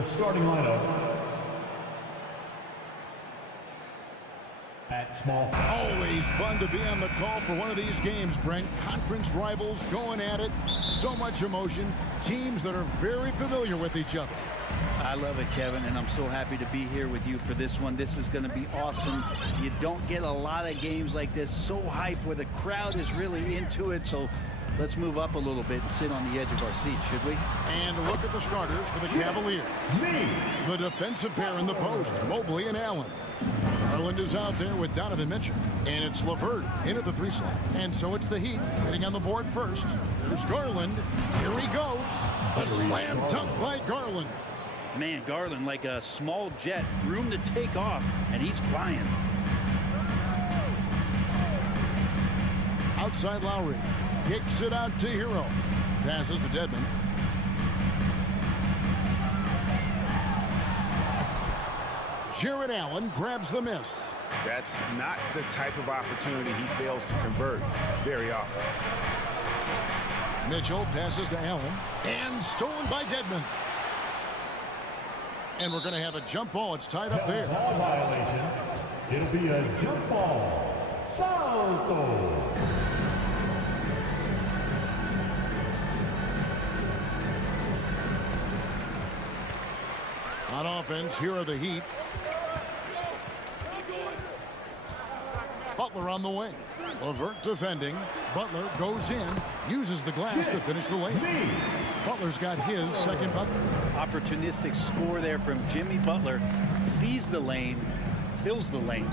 The starting lineup at small. Always fun to be on the call for one of these games, Brent. Conference rivals going at it. So much emotion. Teams that are very familiar with each other. I love it, Kevin, and I'm so happy to be here with you for this one. This is going to be awesome. You don't get a lot of games like this, so hype, where the crowd is really into it. So let's move up a little bit and sit on the edge of our seats, should we? And look at the starters for the Cavaliers. The defensive pair in the post, Mobley and Allen. Garland is out there with Donovan Mitchell. And it's LeVert in at the 3 slot. And so it's the Heat getting on the board first. There's Garland. Here he goes. A slam dunk by Garland. Man, Garland like a small jet, room to take off, and he's flying. Outside Lowry. Kicks it out to Hero. Passes to Dedmon. Jared Allen grabs the miss. That's not the type of opportunity he fails to convert very often. Mitchell passes to Allen. And stolen by Dedmon. And we're going to have a jump ball. It's tied up there. Ball violation. It'll be a jump ball. Salto. On offense, here are the Heat. Butler on the wing. LeVert defending. Butler goes in, uses the glass to finish the lane. Butler's got his second bucket. Opportunistic score there from Jimmy Butler. Sees the lane, fills the lane.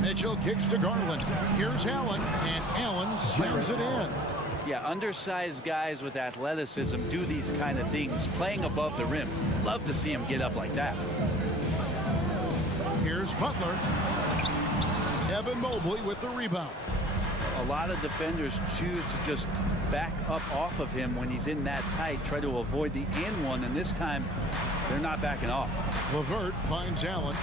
Mitchell kicks to Garland. Here's Allen, and Allen slams it in. Yeah, undersized guys with athleticism do these kind of things, playing above the rim. Love to see him get up like that. Here's Butler. Evan Mobley with the rebound. A lot of defenders choose to just back up off of him when he's in that tight, try to avoid the and one, and this time they're not backing off. LeVert finds Allen.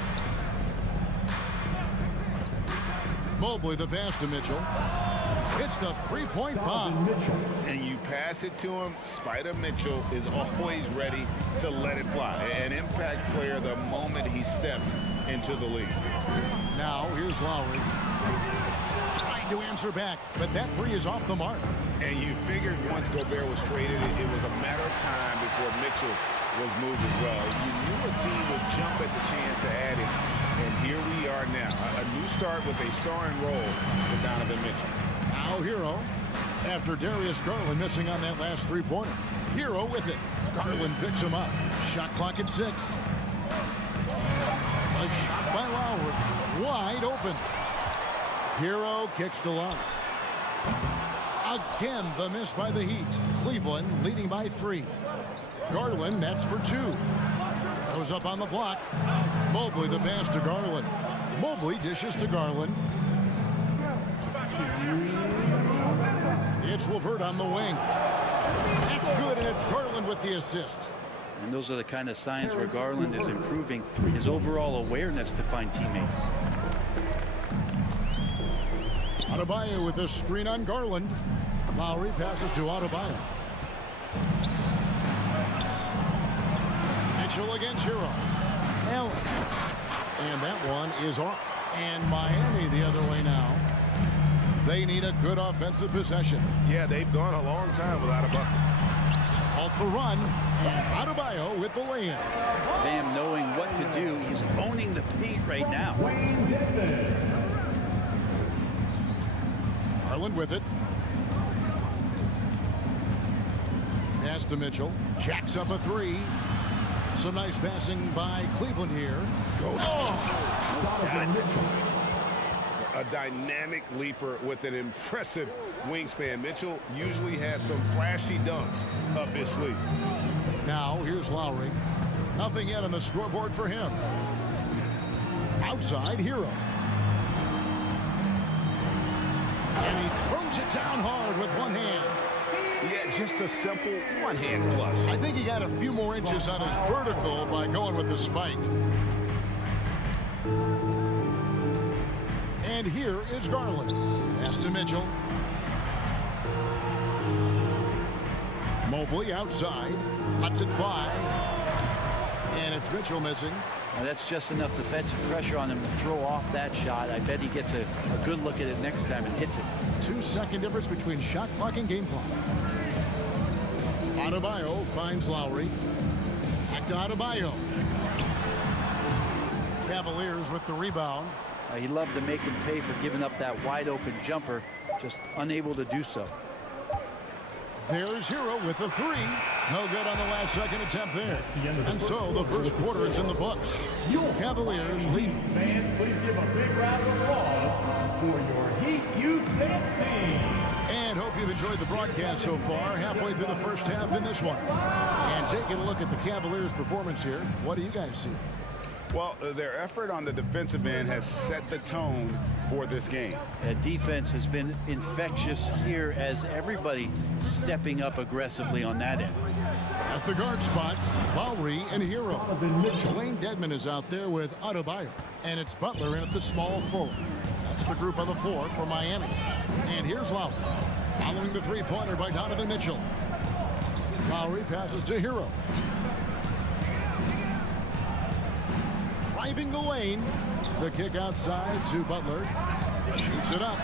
Mobley the pass to Mitchell. It's the three-point bomb. And you pass it to him. Spider Mitchell is always ready to let it fly. An impact player the moment he stepped into the league. Now here's Lowry. Trying to answer back, but that three is off the mark. And you figured once Gobert was traded, it was a matter of time before Mitchell was moved as well. You knew a team would jump at the chance to add it. And here we are now. A new start with a starring role for Donovan Mitchell. Now Hero, after Darius Garland missing on that last three-pointer. Hero with it. Garland picks him up. Shot clock at 6. A shot by Lowry. Wide open. Hero kicks to Lowry. Again, the miss by the Heat. Cleveland leading by 3. Garland nets for 2. Goes up on the block. Mobley the pass to Garland. Mobley dishes to Garland. It's LeVert on the wing. That's good, and it's Garland with the assist. And those are the kind of signs where Garland is improving his overall awareness to find teammates. Adebayo with a screen on Garland. Lowry passes to Adebayo. Mitchell against Hero. Allen. And that one is off. And Miami the other way now. They need a good offensive possession. Yeah, they've gone a long time without a bucket. To halt the run. And Adebayo with the lay-in. Bam knowing what to do. He's owning the paint right now. Garland with it. Pass to Mitchell. Jacks up a 3. Some nice passing by Cleveland here. A dynamic leaper with an impressive wingspan. Mitchell usually has some flashy dunks up his sleeve. Now here's Lowry. Nothing yet on the scoreboard for him. Outside Hero. And he throws it down hard with one hand. Yeah, just a simple one-hand flush. I think he got a few more inches on his vertical by going with the spike. And here is Garland. Pass to Mitchell. Mobley outside. Lets it fly. And it's Mitchell missing. Now that's just enough defensive pressure on him to throw off that shot. I bet he gets a good look at it next time and hits it. 2-second difference between shot clock and game clock. Adebayo finds Lowry. Back to Adebayo. Cavaliers with the rebound. He loved to make him pay for giving up that wide open jumper, just unable to do so. There's Hero with a three. No good on the last second attempt there. And so the first quarter is in the books. Cavaliers lead. Fans, please give a big round of applause for your Heat Youth Dance Team. And hope you've enjoyed the broadcast so far. Halfway through the first half in this one. And taking a look at the Cavaliers' performance here, what do you guys see? Well, their effort on the defensive end has set the tone for this game. Defense has been infectious here as everybody stepping up aggressively on that end. At the guard spots, Lowry and Hero. Dwayne Dedmon is out there with Adebayo. And it's Butler in at the small forward. That's the group on the floor for Miami. And here's Lowry. Following the three-pointer by Donovan Mitchell. Lowry passes to Hero. Driving the lane. The kick outside to Butler. Shoots it up.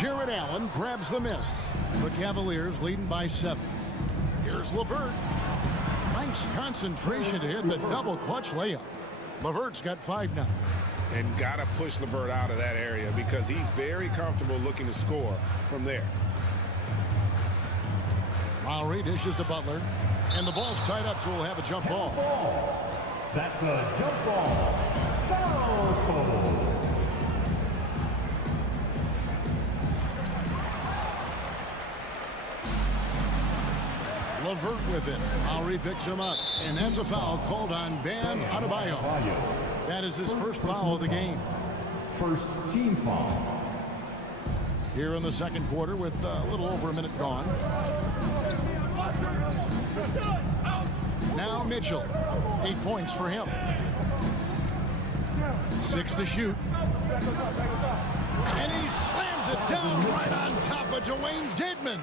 Jared Allen grabs the miss. The Cavaliers leading by 7. Here's LeVert. Nice concentration to hit the double clutch layup. LeVert's got 5 now. And got to push LeVert out of that area because he's very comfortable looking to score from there. Lowry dishes to Butler. And the ball's tied up, so we'll have a jump ball. That's a jump ball. Southpaw. LeVert with it. Lowry picks him up. And that's a foul called on Bam Adebayo. That is his first foul of the game. First team foul. Here in the second quarter with a little over a minute gone. Now Mitchell. 8 points for him. 6 to shoot. And he slams it down right on top of Dwayne Dedmon.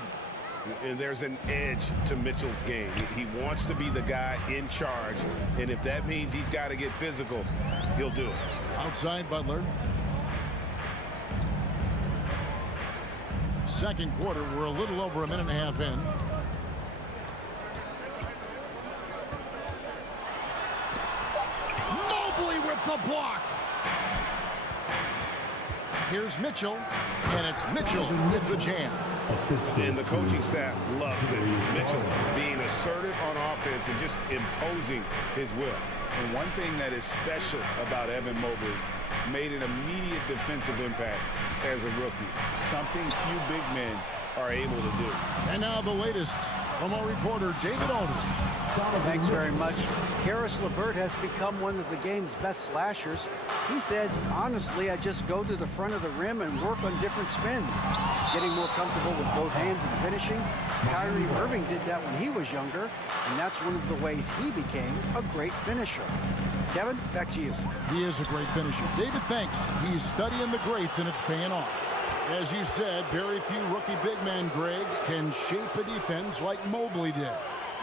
And there's an edge to Mitchell's game. He wants to be the guy in charge. And if that means he's got to get physical, he'll do it. Outside Butler. Second quarter, we're a little over a minute and a half in. Mobley with the block. Here's Mitchell, and it's Mitchell with the jam. And the coaching staff loves it. Mitchell being assertive on offense and just imposing his will. And one thing that is special about Evan Mobley, made an immediate defensive impact as a rookie. Something few big men are able to do. And now the latest from our reporter, David Aldridge. Thanks very much. Karis LeVert has become one of the game's best slashers. He says, honestly, I just go to the front of the rim and work on different spins. Getting more comfortable with both hands and finishing. Kyrie Irving did that when he was younger, and that's one of the ways he became a great finisher. Kevin, back to you. He is a great finisher. David, thanks. He's studying the greats, and it's paying off. As you said, very few rookie big men, Greg, can shape a defense like Mobley did.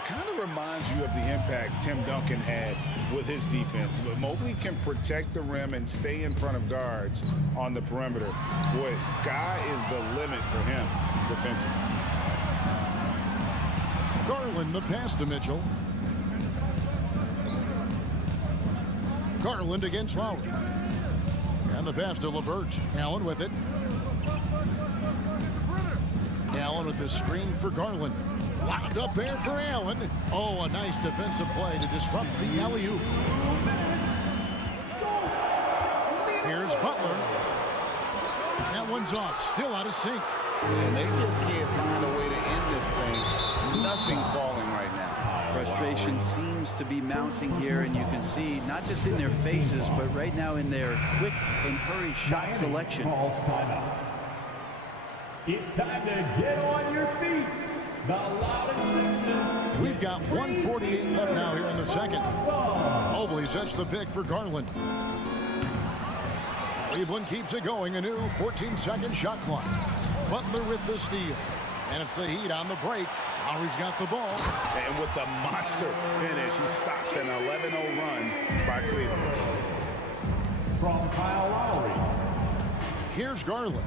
Kind of reminds you of the impact Tim Duncan had with his defense. But Mobley can protect the rim and stay in front of guards on the perimeter. Boy, sky is the limit for him defensively. Garland, the pass to Mitchell. Garland against Lowry. And the pass to LeVert. Allen with it. Allen with the screen for Garland. Locked up there for Allen. Oh, a nice defensive play to disrupt the alley-oop. Here's Butler. That one's off. Still out of sync. And they just can't find a way to end this thing. Nothing falling right now. Frustration seems to be mounting here, and you can see not just in their faces, but right now in their quick and hurried shot selection. It's time to get on your feet. The loudest section. We've got 1:48 left now here in the second. Mobley sets the pick for Garland. Cleveland keeps it going. A new 14-second shot clock. Butler with the steal. And it's the Heat on the break. Lowry's got the ball. And with the monster finish, he stops an 11-0 run by Cleveland. From Kyle Lowry. Here's Garland.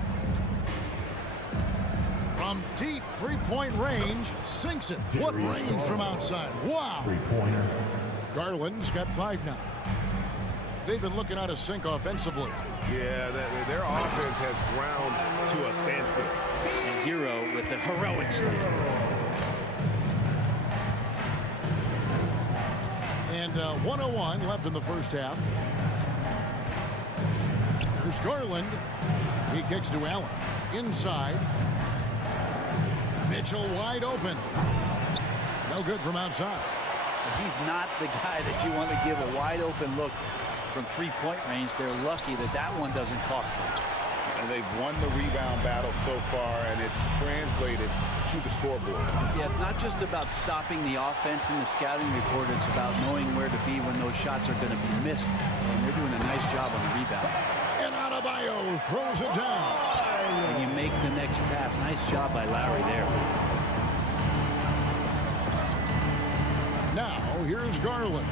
From deep three-point range, sinks it. What range from outside. Wow. Three-pointer. Garland's got 5 now. They've been looking out of sync offensively. Yeah, their offense has ground to a standstill. And Hero with the heroic stand. And 1:01 left in the first half. Here's Garland. He kicks to Allen. Inside. Mitchell wide open. No good from outside. He's not the guy that you want to give a wide open look from three-point range. They're lucky that that one doesn't cost them. And they've won the rebound battle so far, and it's translated to the scoreboard. Yeah, it's not just about stopping the offense in the scouting report. It's about knowing where to be when those shots are going to be missed. And they're doing a nice job on the rebound. And Adebayo throws it down. And you make the next pass. Nice job by Lowry there. Now, here's Garland.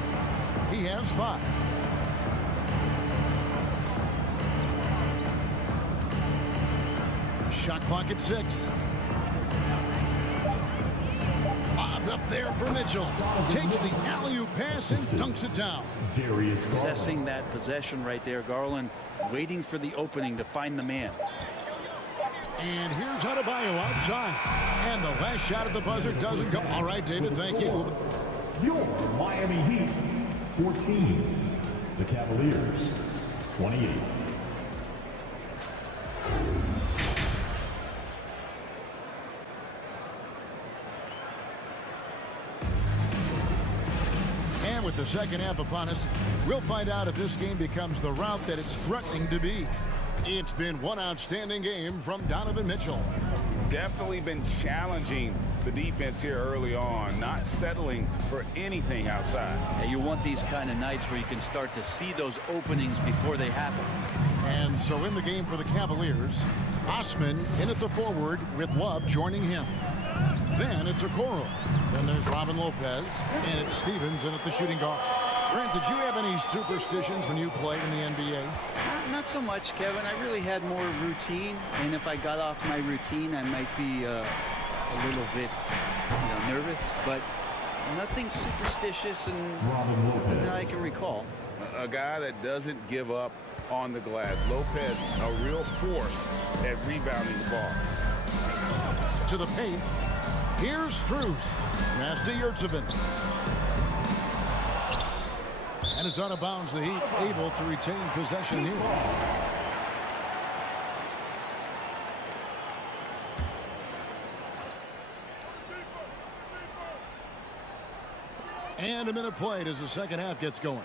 He has 5. Shot clock at 6. Lobbed up there for Mitchell. Takes the alley-oop pass and dunks it down. Darius Garland. Assessing that possession right there. Garland waiting for the opening to find the man. And here's Adebayo outside. And the last shot at the buzzer doesn't go. All right, David, thank you. Your Miami Heat, 14. The Cavaliers, 28. And with the second half upon us, we'll find out if this game becomes the route that it's threatening to be. It's been one outstanding game from Donovan Mitchell. Definitely been challenging the defense here early on, not settling for anything outside. Yeah, you want these kind of nights where you can start to see those openings before they happen. And so in the game for the Cavaliers, Osman in at the forward with Love joining him. Then it's Okoro. Then there's Robin Lopez. And it's Stevens in at the shooting guard. Grant, did you have any superstitions when you played in the NBA? Not so much, Kevin. I really had more routine, and if I got off my routine, I might be a little bit, nervous. But nothing superstitious and that I can recall. A guy that doesn't give up on the glass. Lopez, a real force at rebounding the ball. To the paint. Here's Strus. Pass to Yurtsevin. And it's out of bounds. The Heat able to retain possession here. And a minute played as the second half gets going.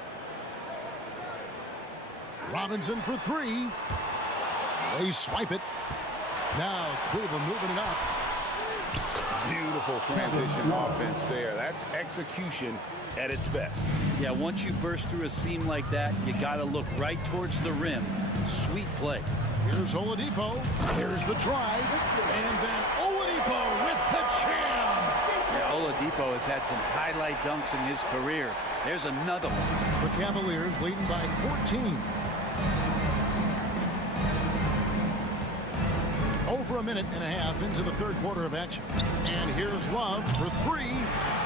Robinson for 3. They swipe it. Now Cleveland moving it up. Beautiful transition offense there. That's execution at its best. Yeah, once you burst through a seam like that, you got to look right towards the rim. Sweet play. Here's Oladipo. Here's the drive. And then Oladipo with the jam. Yeah, Oladipo has had some highlight dunks in his career. There's another one. The Cavaliers leading by 14. Over a minute and a half into the third quarter of action. And here's Love for 3.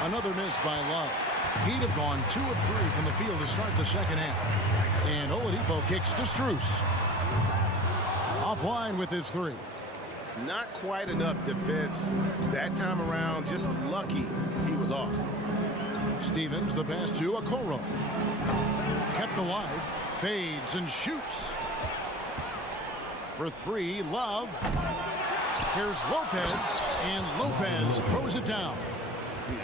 Another miss by Love. He'd have gone 2 of 3 from the field to start the second half. And Oladipo kicks to Strus. Offline with his 3. Not quite enough defense that time around. Just lucky he was off. Stevens, the pass to Okoro. Kept alive. Fades and shoots. For 3, Love. Here's Lopez. And Lopez throws it down.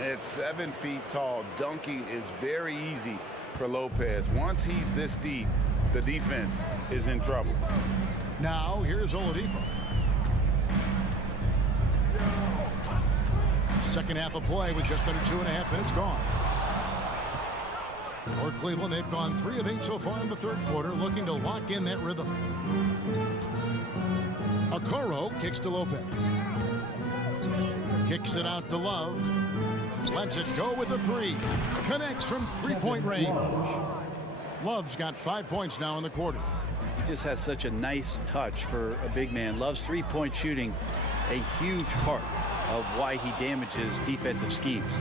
At 7 feet tall, dunking is very easy for Lopez. Once he's this deep, the defense is in trouble. Now, here's Oladipo. Second half of play with just under 2.5 minutes gone. For Cleveland, they've gone 3 of 8 so far in the third quarter, looking to lock in that rhythm. Okoro kicks to Lopez. Kicks it out to Love. Lets it go with a three. Connects from three-point range. Love's got 5 points now in the quarter. He just has such a nice touch for a big man. Love's three-point shooting, a huge part of why he damages defensive schemes.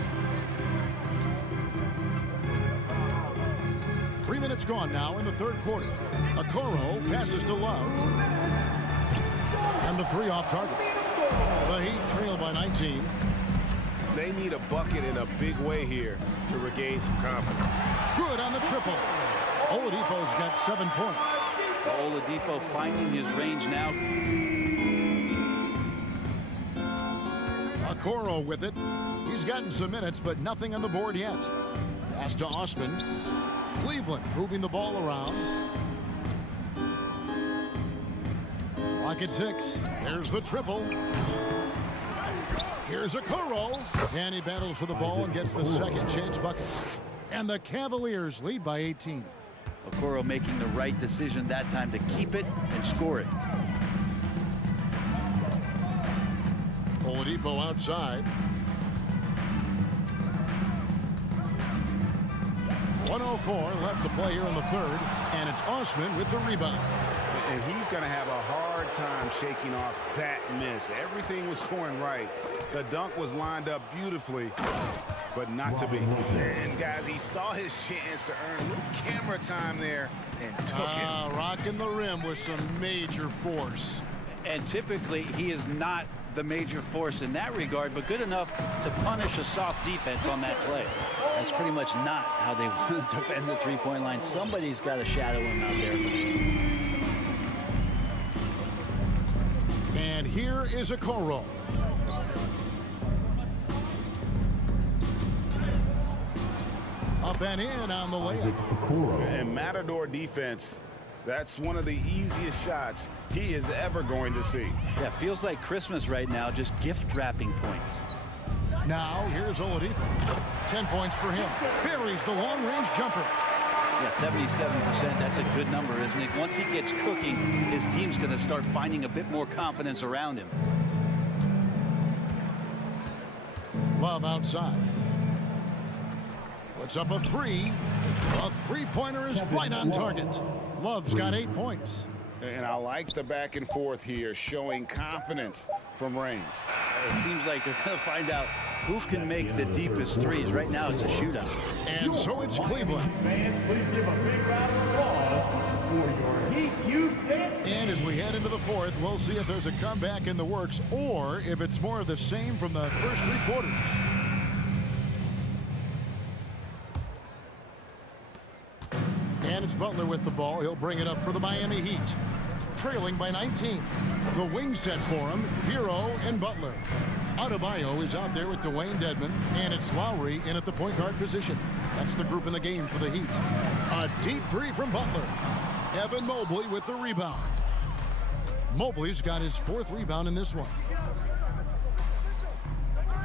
3 minutes gone now in the third quarter. Okoro passes to Love. And the three off target. The Heat trail by 19. They need a bucket in a big way here to regain some confidence. Good on the triple. Oladipo's got 7 points. Oladipo finding his range now. Okoro with it. He's gotten some minutes, but nothing on the board yet. Pass to Osman. Cleveland moving the ball around. Clock at 6. There's the triple. Here's Okoro. And he battles for the ball and gets the second chance bucket. And the Cavaliers lead by 18. Okoro making the right decision that time to keep it and score it. Oladipo outside. 1:04 left to play here in the third. And it's Osman with the rebound. And he's going to have a hard time shaking off that miss. Everything was going right. The dunk was lined up beautifully, but not to be. And guys, he saw his chance to earn a little camera time there and took it. Rocking the rim with some major force. And typically he is not the major force in that regard, but good enough to punish a soft defense on that play. That's pretty much not how they want to defend the three-point line. Somebody's got to shadow him out there. And here is Okoro. Up and in on the layup. And Matador defense, that's one of the easiest shots he is ever going to see. Yeah, feels like Christmas right now, just gift wrapping points. Now here's Oladipo. 10 points for him. Buries the long-range jumper. Yeah, 77%, that's a good number, isn't it? Once he gets cooking, his team's going to start finding a bit more confidence around him. Love outside. Puts up a three. A three-pointer is right on target. Love's got 8 points. And I like the back and forth here, showing confidence from range. It seems like they're going to find out who can make the deepest threes. Right now, it's a shootout. And so it's Cleveland. Fans, please give a big round of applause for your Heat Youth Dance. And as we head into the fourth, we'll see if there's a comeback in the works or if it's more of the same from the first 3 quarters. And it's Butler with the ball. He'll bring it up for the Miami Heat. Trailing by 19. The wing set for him, Hero and Butler. Adebayo is out there with Dwayne Dedmon, and it's Lowry in at the point guard position. That's the group in the game for the Heat. A deep three from Butler. Evan Mobley with the rebound. Mobley's got his 4th rebound in this one.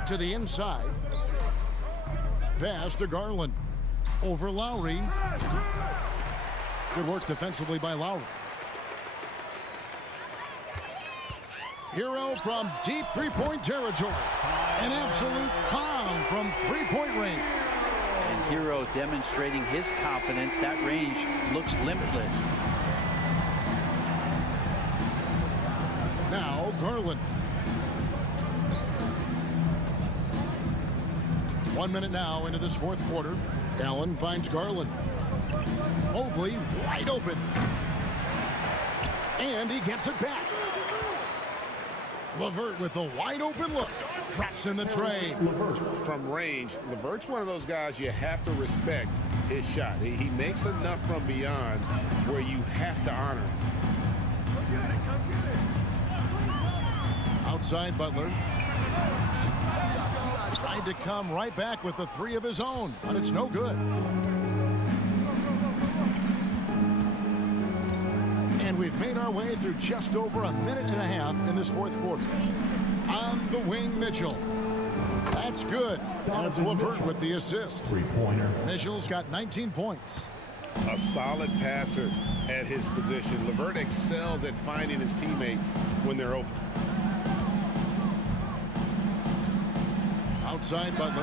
To the inside. Pass to Garland. Over Lowry. Good work defensively by Lowry. Hero from deep three-point territory. An absolute bomb from three-point range. And Hero demonstrating his confidence. That range looks limitless. Now Garland. 1 minute now into this fourth quarter. Allen finds Garland. Mobley wide open. And he gets it back. LeVert with the wide open look. Drops in the tray. From range, LeVert's one of those guys you have to respect his shot. He makes enough from beyond where you have to honor him. Outside Butler. Tried to come right back with the 3 of his own, but it's no good. And we've made our way through just over a minute and a half in this fourth quarter. On the wing, Mitchell. That's good. And it's LeVert with the assist. Three-pointer. Mitchell's got 19 points. A solid passer at his position. LeVert excels at finding his teammates when they're open. Outside Butler.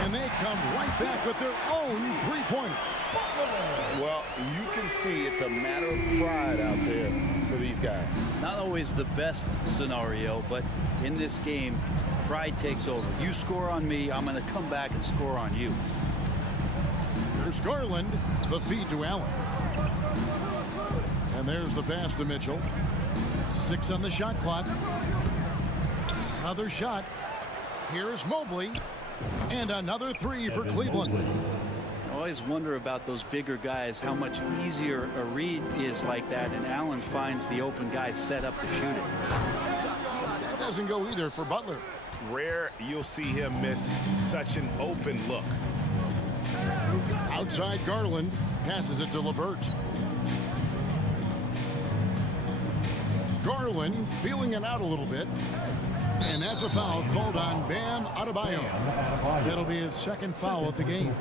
And they come right back with their own three-pointer. Well, you can see it's a matter of pride out there for these guys. Not always the best scenario, but in this game, pride takes over. You score on me, I'm going to come back and score on you. There's Garland, the feed to Allen. And there's the pass to Mitchell. 6 on the shot clock. Another shot. Here's Mobley. And another 3 for Cleveland. I always wonder about those bigger guys, how much easier a read is like that, and Allen finds the open guy set up to shoot it. That doesn't go either for Butler. Rare you'll see him miss such an open look. Outside Garland passes it to LeVert. Garland feeling it out a little bit. And that's a foul called on Bam Adebayo. That'll be his second foul of the game.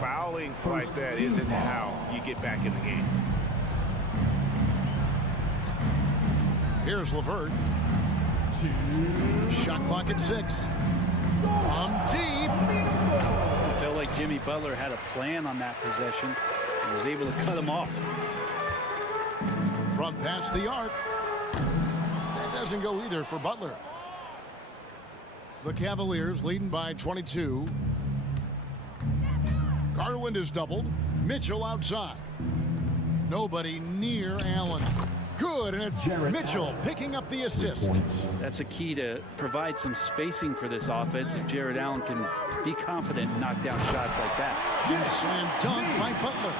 Fouling like that isn't how you get back in the game. Here's LeVert. Shot clock at 6. From deep. It felt like Jimmy Butler had a plan on that possession and was able to cut him off. From past the arc. That doesn't go either for Butler. The Cavaliers leading by 22. Garland is doubled. Mitchell outside. Nobody near Allen. Good, and it's Mitchell picking up the assist. That's a key to provide some spacing for this offense if Jared Allen can be confident and knock down shots like that. And slam dunk by Butler.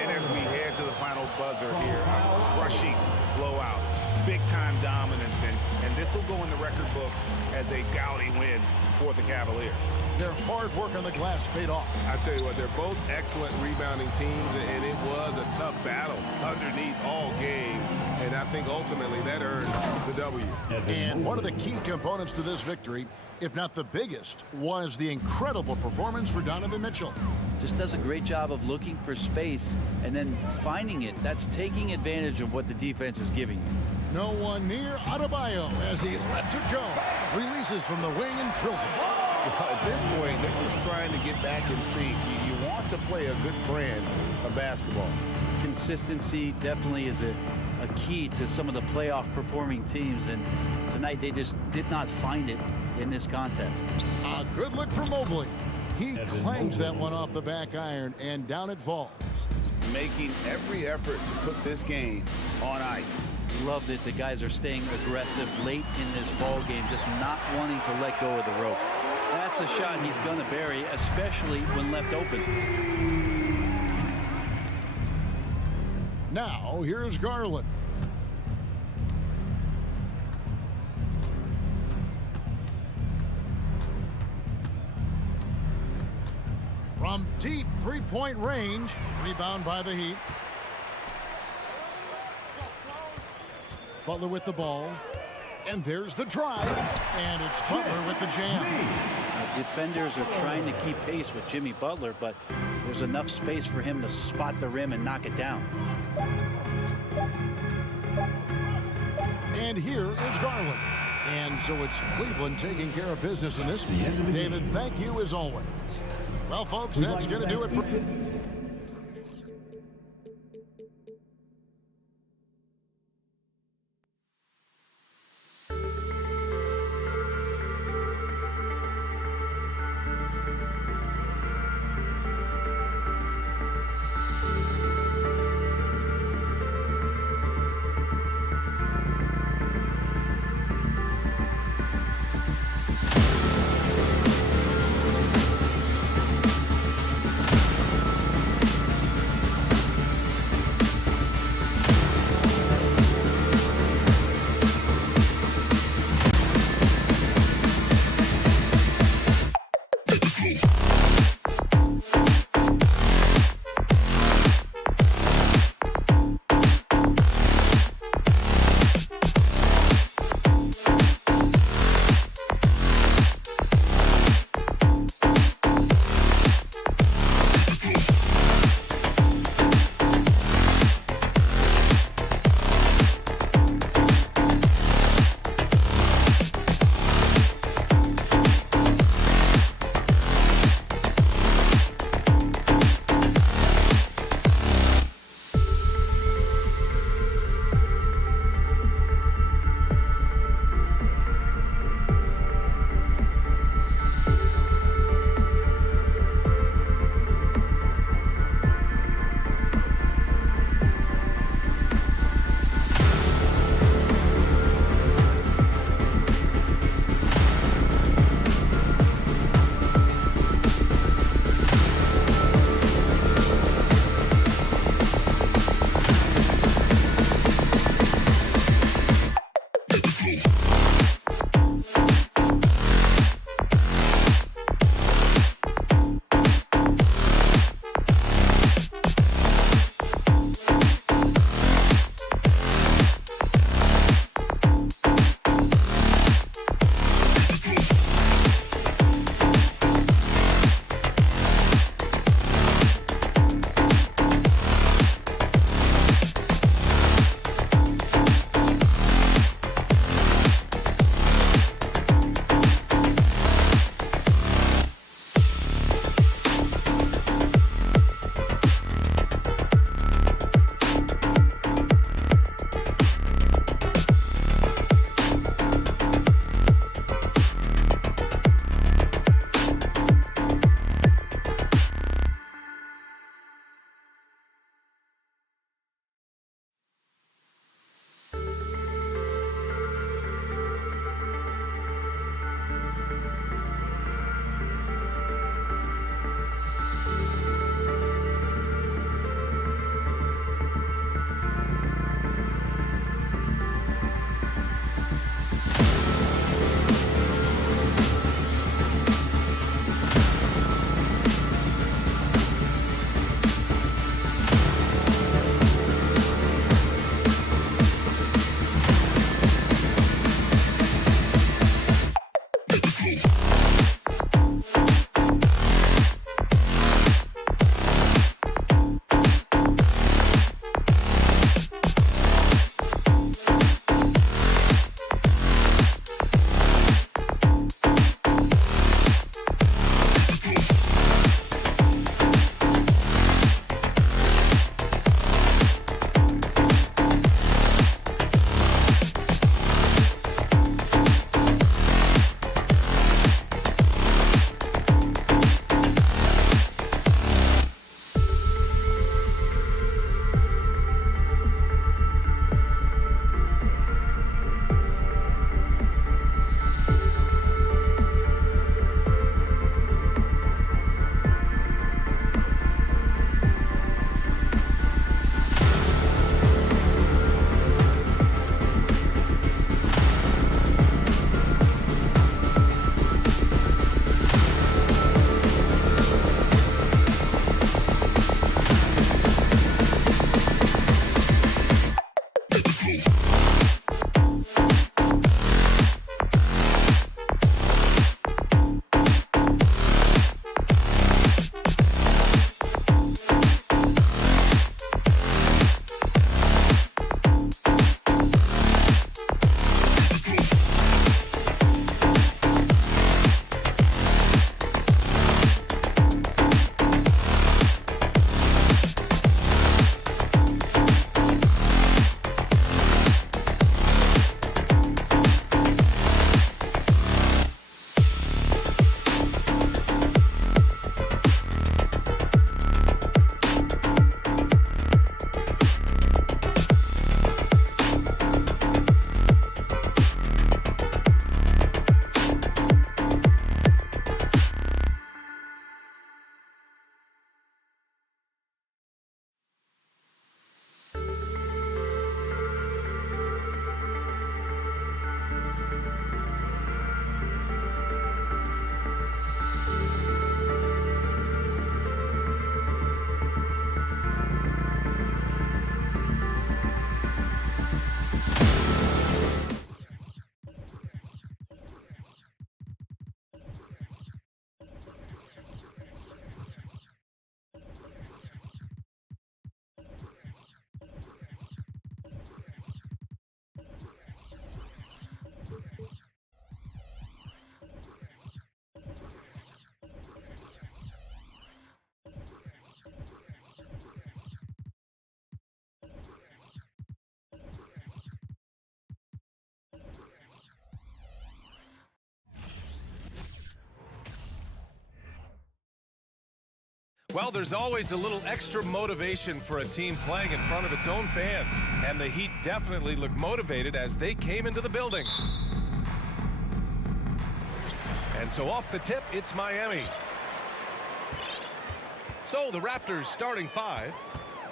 And as we head to the final buzzer here, a crushing blowout. Big-time dominance, and this will go in the record books as a gaudy win for the Cavaliers. Their hard work on the glass paid off. I tell you what, they're both excellent rebounding teams, and it was a tough battle underneath all game, and I think ultimately that earned the W. And one of the key components to this victory, if not the biggest, was the incredible performance for Donovan Mitchell. Just does a great job of looking for space and then finding it. That's taking advantage of what the defense is giving you. No one near Adebayo as he lets it go. Releases from the wing and drills it. At this point, they're just trying to get back in sync. You want to play a good brand of basketball. Consistency definitely is a key to some of the playoff performing teams, and tonight they just did not find it in this contest. A good look for Mobley. He clangs that one off the back iron, and down it falls. Making every effort to put this game on ice. Love that the guys are staying aggressive late in this ball game, just not wanting to let go of the rope. That's a shot he's going to bury, especially when left open. Now, here's Garland. From deep three-point range, rebound by the Heat. Butler with the ball, and there's the drive, and it's Butler with the jam. The defenders are trying to keep pace with Jimmy Butler, but there's enough space for him to spot the rim and knock it down. And here is Garland. And so it's Cleveland taking care of business in this game. David, thank you as always. Well, folks, that's going to do it for... Well, there's always a little extra motivation for a team playing in front of its own fans. And the Heat definitely looked motivated as they came into the building. And so off the tip, it's Miami. So the Raptors starting five.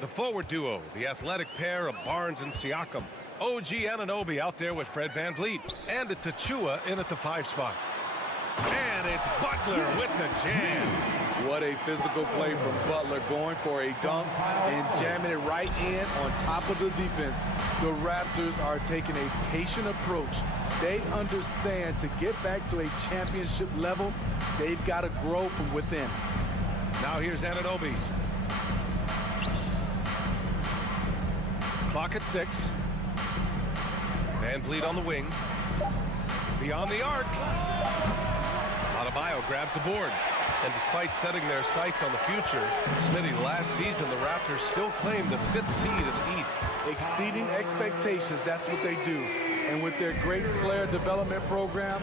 The forward duo, the athletic pair of Barnes and Siakam. OG Anunoby out there with Fred VanVleet. And it's Achua in at the 5 spot. And it's Butler with the jam. What a physical play from Butler, going for a dunk and jamming it right in on top of the defense. The Raptors are taking a patient approach. They understand to get back to a championship level, they've got to grow from within. Now here's Anunoby. Clock at 6. VanVleet on the wing. Beyond the arc. Adebayo grabs the board. And despite setting their sights on the future, Smitty, last season the Raptors still claimed the 5th seed in the East. Exceeding expectations, that's what they do. And with their great player development program,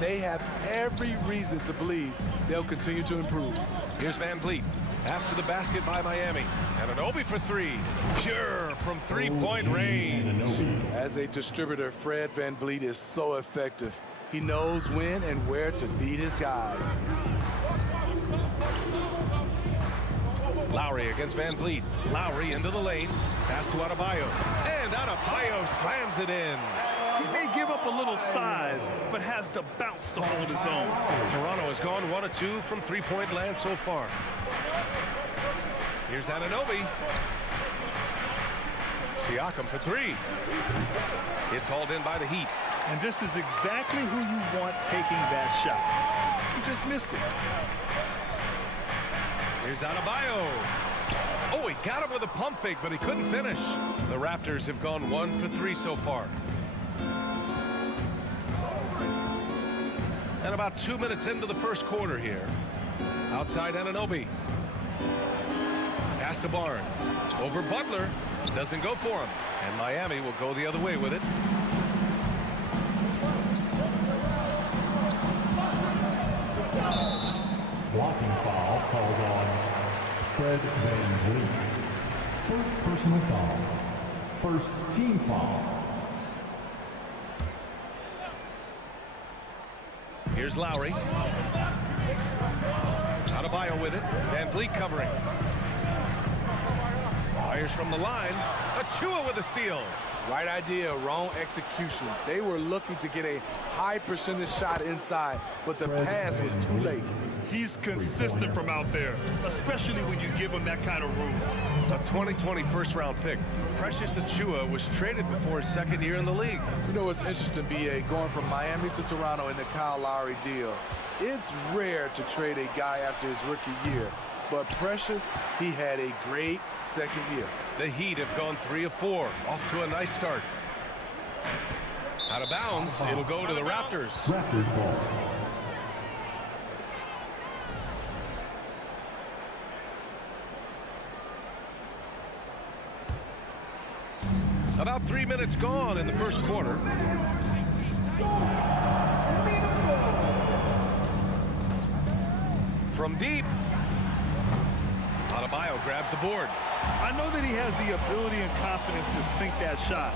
they have every reason to believe they'll continue to improve. Here's VanVleet after the basket by Miami. Anunoby for 3. Pure from three-point range. As a distributor, Fred VanVleet is so effective. He knows when and where to feed his guys. Lowry against VanVleet. Lowry into the lane. Pass to Adebayo. And Adebayo slams it in. He may give up a little size, but has the bounce to hold his own. Toronto has gone 1 of 2 from three-point land so far. Here's Anunoby. Siakam for 3. It's hauled in by the Heat. And this is exactly who you want taking that shot. He just missed it. Here's Adebayo. Oh, he got him with a pump fake, but he couldn't finish. The Raptors have gone 1 for 3 so far. And about 2 minutes into the first quarter here. Outside Anunoby. Pass to Barnes. Over Butler. Doesn't go for him. And Miami will go the other way with it. Blocking foul called on Fred VanVleet. First personal foul. First team foul. Here's Lowry. Adebayo with it. VanVleet covering. Fires from the line. Achua with a steal. Right idea, wrong execution. They were looking to get a high percentage shot inside, but the pass was too late. He's consistent from out there, especially when you give him that kind of room. A 2020 first-round pick. Precious Achua was traded before his second year in the league. You know what's interesting, B.A., going from Miami to Toronto in the Kyle Lowry deal. It's rare to trade a guy after his rookie year, but Precious, he had a great second year. The Heat have gone 3 of 4, off to a nice start. Out of bounds, it'll go to the Raptors. Raptors ball. About 3 minutes gone in the first quarter. From deep, Adebayo grabs the board. I know that he has the ability and confidence to sink that shot,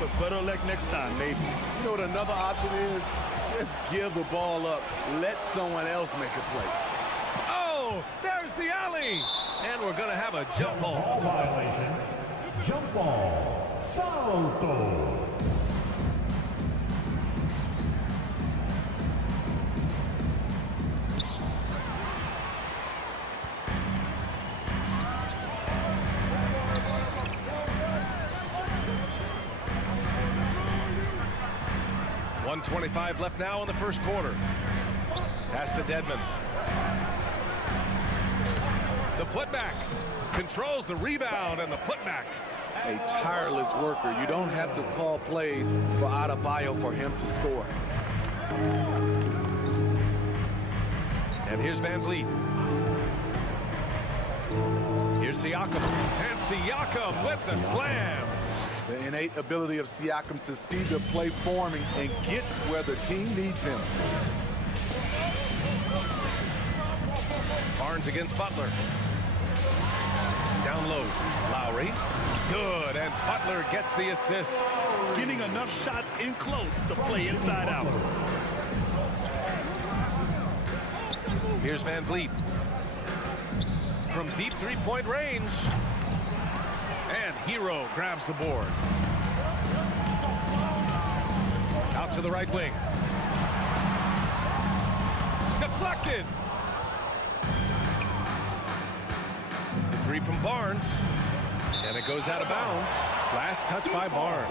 but better luck next time, maybe. You know what another option is? Just give the ball up. Let someone else make a play. Oh, there's the alley. And we're going to have a jump ball. Violation. Jump ball. Salto. .25 left now in the first quarter. Pass to Dedmon. The putback. Controls the rebound and the putback. A tireless worker. You don't have to call plays for Adebayo for him to score. And here's VanVleet. Here's Siakam. And Siakam with the slam. The innate ability of Siakam to see the play forming and get where the team needs him. Barnes against Butler. Down low, Lowry. Good, and Butler gets the assist. Getting enough shots in close to play inside out. Here's Van Vliet. From deep three-point range. And Hero grabs the board. Out to the right wing. Deflected. The three from Barnes. And it goes out of bounds. Last touch by Barnes.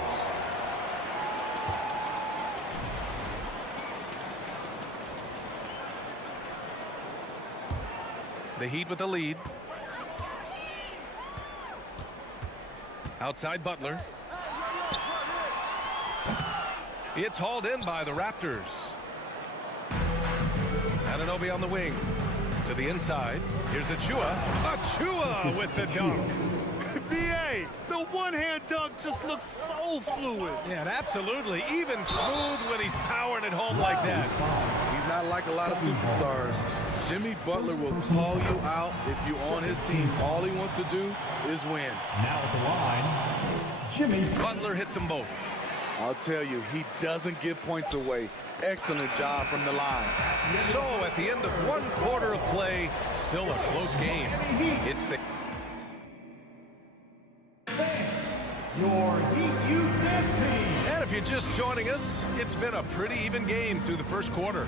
The Heat with the lead. Outside Butler. It's hauled in by the Raptors. Anunoby on the wing. To the inside. Here's Achua. Achua with the dunk. B.A., the one-hand dunk just looks so fluid. Yeah, absolutely. Even smooth when he's powering it home like that. He's not like a lot of superstars. Jimmy Butler will call you out if you're on his team. All he wants to do is win. Now at the line, Jimmy Butler hits them both. I'll tell you, he doesn't give points away. Excellent job from the line. So at the end of one quarter of play, still a close game. It's the Your Heat Youth Best Team. And if you're just joining us, it's been a pretty even game through the first quarter.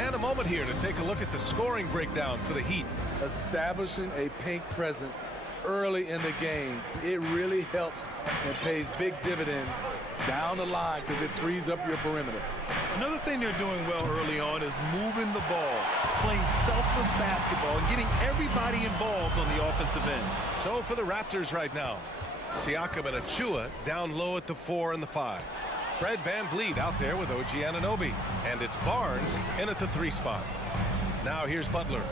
And a moment here to take a look at the scoring breakdown for the Heat. Establishing a paint presence early in the game, it really helps and pays big dividends down the line because it frees up your perimeter. Another thing they're doing well early on is moving the ball, playing selfless basketball, and getting everybody involved on the offensive end. So for the Raptors right now, Siakam and Achua down low at the 4 and the 5. Fred Van Vliet out there with OG Anunoby. And it's Barnes in at the 3 spot. Now here's Butler.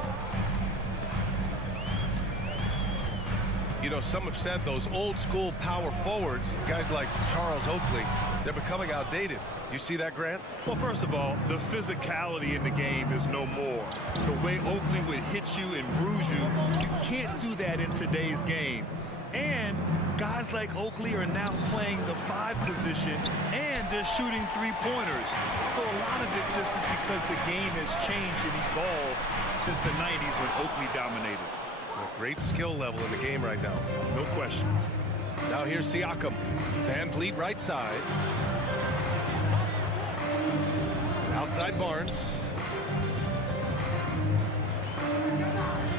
You know, some have said those old school power forwards, guys like Charles Oakley, they're becoming outdated. You see that, Grant? Well, first of all, the physicality in the game is no more. The way Oakley would hit you and bruise you can't do that in today's game. And guys like Oakley are now playing the 5 position, and they're shooting 3-pointers. So a lot of it just is because the game has changed and evolved since the 90s when Oakley dominated. A great skill level in the game right now. No question. Now here's Siakam. Van Vliet right side. Outside Barnes.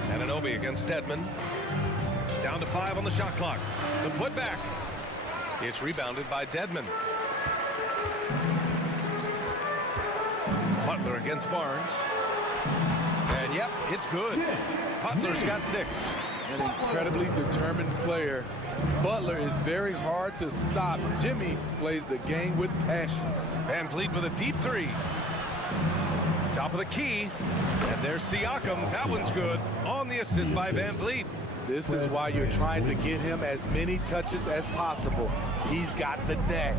Anunoby against Dedmon. Down to 5 on the shot clock. The putback. It's rebounded by Dedmon. Butler against Barnes. And yep, it's good. Butler's got 6. An incredibly determined player. Butler is very hard to stop. Jimmy plays the game with passion. Van Vliet with a deep 3. Top of the key. And there's Siakam. That one's good. On the assist by Van Vliet. This is why you're trying to get him as many touches as possible. He's got the neck.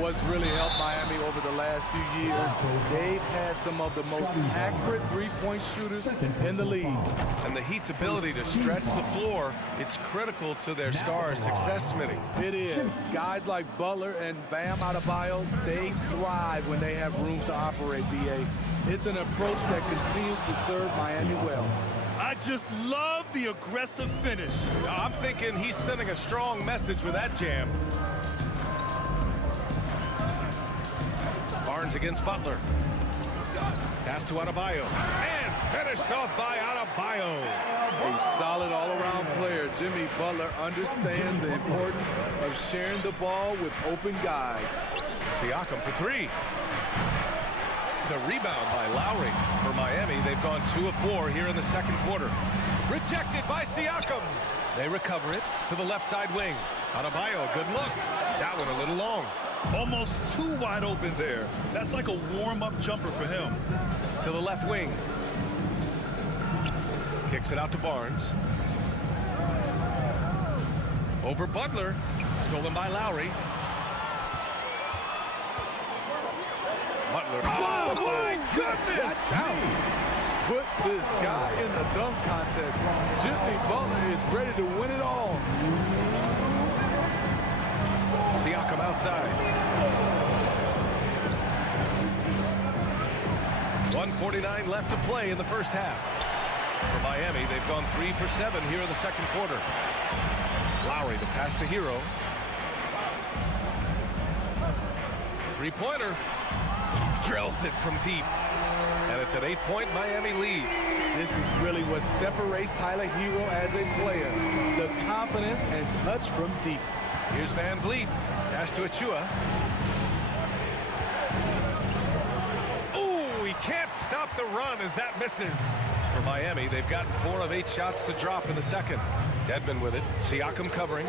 What's really helped Miami over the last few years, they've had some of the most accurate three-point shooters in the league. And the Heat's ability to stretch the floor, it's critical to their stars' success, Smitty. It is. Guys like Butler and Bam Adebayo, they thrive when they have room to operate, B.A. It's an approach that continues to serve Miami well. I just love the aggressive finish. I'm thinking he's sending a strong message with that jam. Barnes against Butler. Pass to Adebayo. And finished off by Adebayo. A solid all-around player. Jimmy Butler understands the importance of sharing the ball with open guys. Siakam for 3. The rebound by Lowry for Miami. They've gone 2 of 4 here in the second quarter. Rejected by Siakam. They recover it to the left side wing. Adebayo, good look. That one a little long. Almost too wide open there. That's like a warm-up jumper for him. To the left wing. Kicks it out to Barnes. Over Butler. Stolen by Lowry. Butler. Oh, my goodness! put this guy in the dunk contest. Jimmy Butler is ready to win it all. Siakam outside. 1:49 left to play in the first half. For Miami, they've gone 3 for 7 here in the second quarter. Lowry, the pass to Hero. Three-pointer. Drills it from deep. And it's an 8-point Miami lead. This is really what separates Tyler Hero as a player. The confidence and touch from deep. Here's Van Vliet. Pass to Achua. Ooh, he can't stop the run as that misses. For Miami, they've gotten 4 of 8 shots to drop in the second. Dedmon with it. Siakam covering.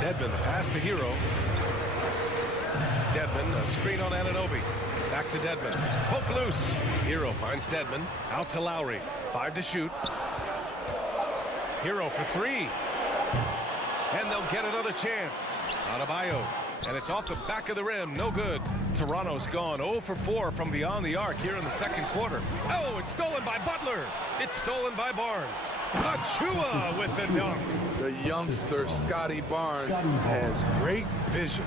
Dedmon, the pass to Hero. Dedmon, a screen on Anunoby. Back to Dedmon. Poke loose. Hero finds Dedmon. Out to Lowry. 5 to shoot. Hero for 3. And they'll get another chance. Adebayo. And it's off the back of the rim. No good. Toronto's gone 0 for 4 from beyond the arc here in the second quarter. Oh, it's stolen by Butler. It's stolen by Barnes. Achua with the dunk. The youngster, Scotty Barnes, has great vision.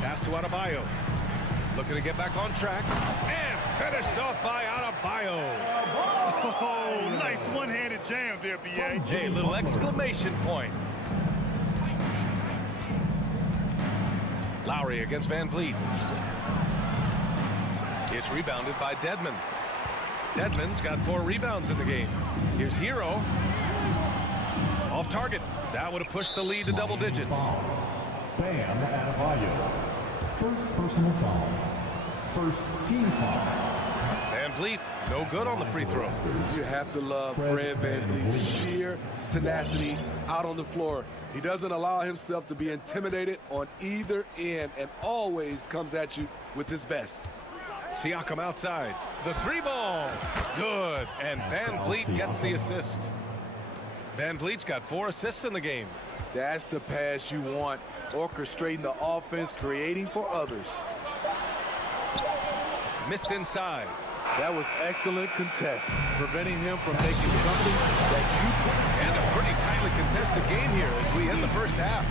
Pass to Adebayo. Looking to get back on track. And finished off by Adebayo. Oh, nice one-handed jam there, B.A. A little exclamation point. Lowry against Van Vliet. It's rebounded by Dedmon. Dedmon's got 4 rebounds in the game. Here's Hero. Off target. That would have pushed the lead to double digits. Bam Adebayo. First personal foul. First team foul. Van Vliet, no good on the free throw. You have to love Fred Van Vliet's sheer tenacity out on the floor. He doesn't allow himself to be intimidated on either end and always comes at you with his best. Siakam outside. The 3-ball. Good. And Van Vliet gets the assist. Van Vliet's got 4 assists in the game. That's the pass you want. Orchestrating the offense, creating for others. Missed inside. That was excellent contest, preventing him from making something that you could. And a pretty tightly contested game here as we end the first half.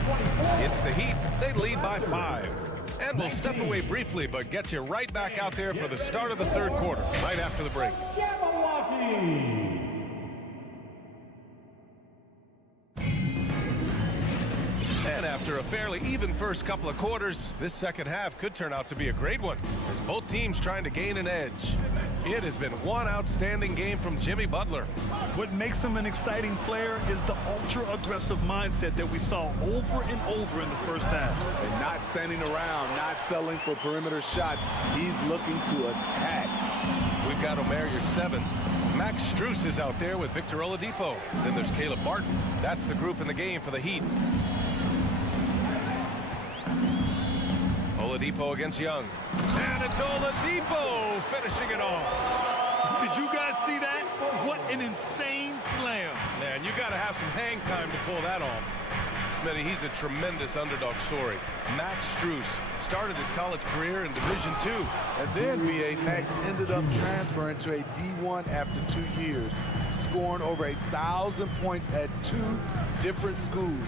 It's the Heat. They lead by 5. And we'll step away briefly, but get you right back out there for the start of the third quarter, right after the break. And after a fairly even first couple of quarters, this second half could turn out to be a great one, as both teams trying to gain an edge. It has been one outstanding game from Jimmy Butler. What makes him an exciting player is the ultra-aggressive mindset that we saw over and over in the first half. And not standing around, not settling for perimeter shots. He's looking to attack. We've got Omer your 7. Max Strus is out there with Victor Oladipo. Then there's Caleb Martin. That's the group in the game for the Heat. Oladipo against Young. And it's Oladipo finishing it off. Did you guys see that? What an insane slam. Man, you got to have some hang time to pull that off. Smitty, he's a tremendous underdog story. Max Strus started his college career in Division II. And then B.A. Max ended up transferring to a D1 after 2 years, scoring over 1,000 points at 2 different schools.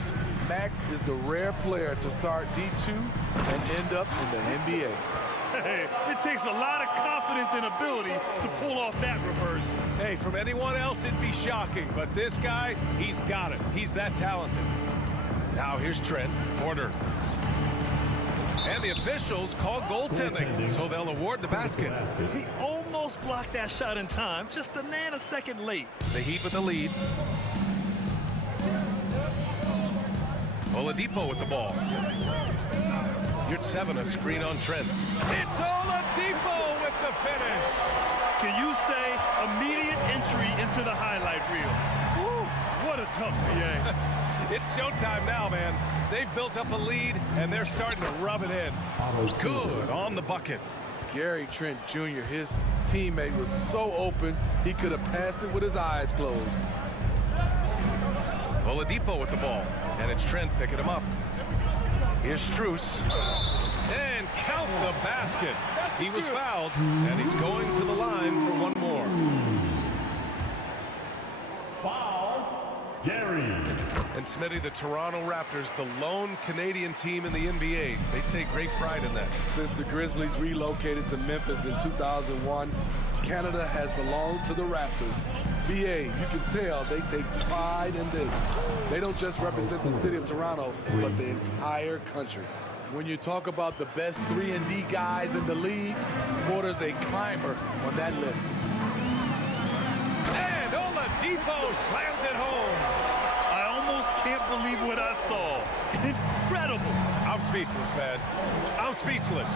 Max is the rare player to start D2 and end up in the NBA. Hey, it takes a lot of confidence and ability to pull off that reverse. Hey, from anyone else, it'd be shocking, but this guy, he's got it. He's that talented. Now here's Trent Porter. And the officials call goaltending, so they'll award the basket. He almost blocked that shot in time, just a nanosecond late. The Heat with the lead. Oladipo with the ball. You're 7, a screen on Trent. It's Oladipo with the finish. Can you say immediate entry into the highlight reel? Woo, what a tough PA. It's showtime now, man. They've built up a lead, and they're starting to rub it in. Good on the bucket. Gary Trent Jr., his teammate, was so open, he could have passed it with his eyes closed. Oladipo with the ball, and it's Trent picking him up. Here's Strus. And count the basket. He was fouled, and he's going to the line for one more. Foul, Gary. And Smitty, the Toronto Raptors, the lone Canadian team in the NBA. They take great pride in that. Since the Grizzlies relocated to Memphis in 2001, Canada has belonged to the Raptors. BA, you can tell they take pride in this. They don't just represent the city of Toronto, but the entire country. When you talk about the best 3-and-D guys in the league, Porter's a climber on that list. And Oladipo slams it home. I almost can't believe what I saw. Incredible. I'm speechless, man. I'm speechless.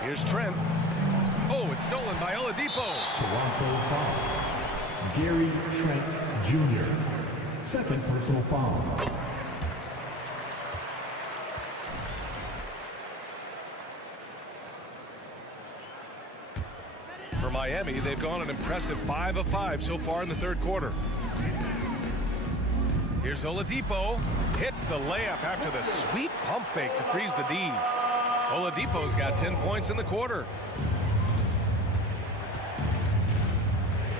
Here's Trent. Oh, it's stolen by Oladipo. Toronto foul. Gary Trent Jr. Second personal foul. For Miami, they've gone an impressive 5 of 5 so far in the third quarter. Here's Oladipo. Hits the layup after the sweet pump fake to freeze the D. Oladipo's got 10 points in the quarter.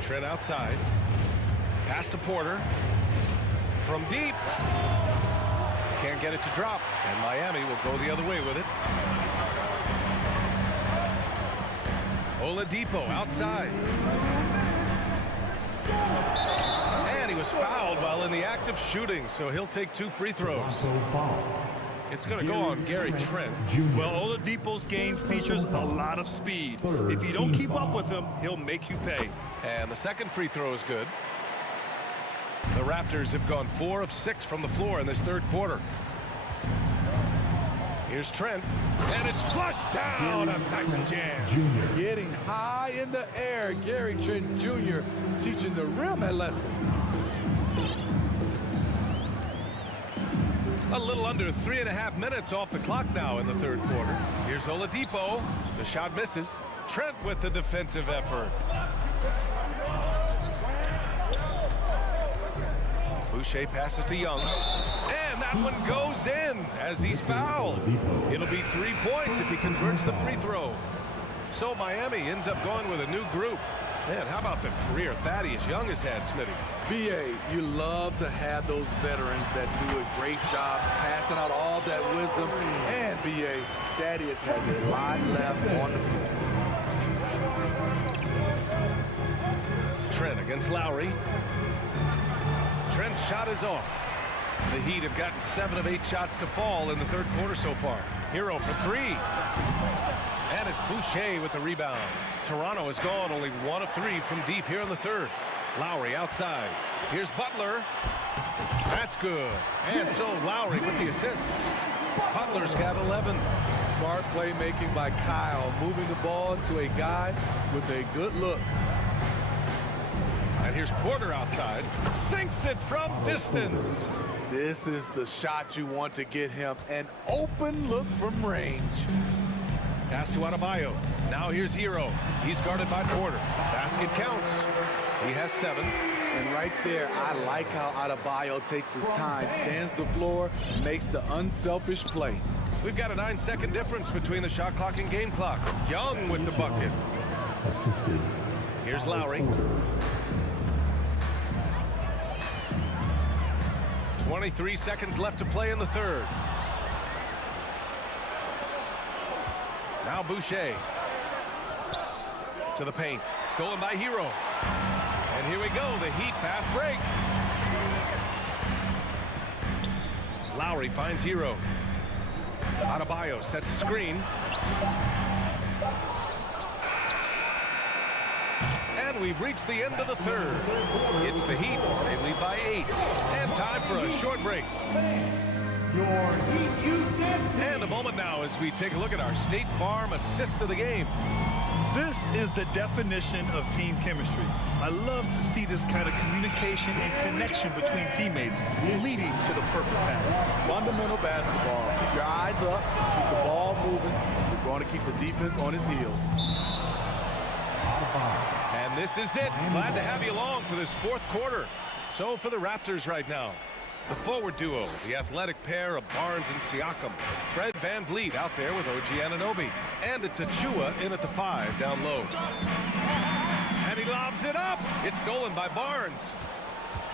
Trent outside. Pass to Porter. From deep. Can't get it to drop. And Miami will go the other way with it. Oladipo outside. And he was fouled while in the act of shooting, so he'll take 2 free throws. It's going to go on Gary Trent. Well, Oladipo's game features a lot of speed. If you don't keep up with him, he'll make you pay. And the second free throw is good. The Raptors have gone 4 of 6 from the floor in this third quarter. Here's Trent, and it's flushed down. A nice jam. Getting high in the air. Gary Trent Jr. teaching the rim a lesson. A little under 3.5 minutes off the clock now in the third quarter. Here's Oladipo. The shot misses. Trent with the defensive effort. Boucher passes to Young. And that one goes in as he's fouled. It'll be 3 points if he converts the free throw. So Miami ends up going with a new group. Man, how about the career Thaddeus Young has had, Smitty? BA, you love to have those veterans that do a great job passing out all that wisdom. And BA, Thaddeus has a lot left on the floor. Trent against Lowry. Trent's shot is off. The Heat have gotten 7 of 8 shots to fall in the third quarter so far. Hero for 3. And it's Boucher with the rebound. Toronto has gone only 1 of 3 from deep here in the third. Lowry outside. Here's Butler. That's good. And so Lowry with the assist. Butler's got 11. Smart playmaking by Kyle, moving the ball to a guy with a good look. And here's Porter outside. Sinks it from distance. This is the shot you want to get him. An open look from range. Pass to Adebayo. Now here's Hero. He's guarded by Porter. Basket counts. He has 7. And right there, I like how Adebayo takes his time, scans the floor, makes the unselfish play. We've got a 9-second difference between the shot clock and game clock. Young with the bucket. Assisted. Here's Lowry. 23 seconds left to play in the third. Now Boucher. To the paint. Stolen by Hero. And here we go. The Heat fast break. Lowry finds Hero. Adebayo sets a screen. And we've reached the end of the third. It's the Heat. They lead by 8. And time for a short break. And a moment now as we take a look at our State Farm assist of the game. This is the definition of team chemistry. I love to see this kind of communication and connection between teammates leading to the perfect pass. Fundamental basketball. Keep your eyes up, keep the ball moving. You're going to keep the defense on his heels. And this is it. Glad to have you along for this fourth quarter. So for the Raptors right now, The forward duo, the athletic pair of Barnes and Siakam. Fred VanVleet out there with OG Anunoby. And it's Achua in at the 5 down low. And he lobs it up. It's stolen by Barnes.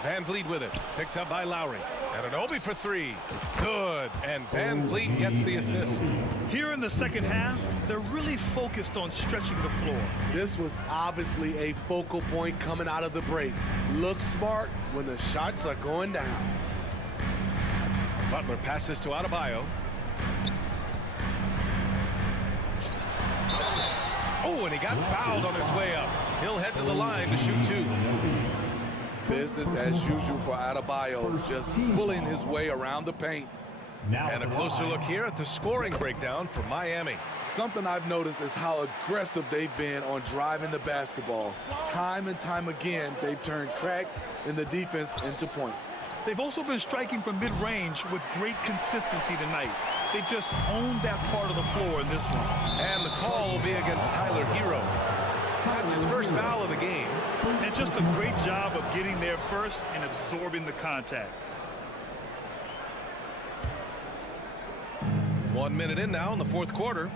VanVleet with it. Picked up by Lowry. Anunoby for 3. Good. And VanVleet gets the assist. Here in the second half, they're really focused on stretching the floor. This was obviously a focal point coming out of the break. Look smart when the shots are going down. Butler passes to Adebayo. Oh, and he got fouled on his way up. He'll head to the line to shoot 2. Business as usual for Adebayo, just pulling his way around the paint. And a closer look here at the scoring breakdown for Miami. Something I've noticed is how aggressive they've been on driving the basketball. Time and time again, they've turned cracks in the defense into points. They've also been striking from mid-range with great consistency tonight. They just owned that part of the floor in this one. And the call will be against Tyler Hero. That's his first foul of the game. And just a great job of getting there first and absorbing the contact. 1 minute in now in the fourth quarter.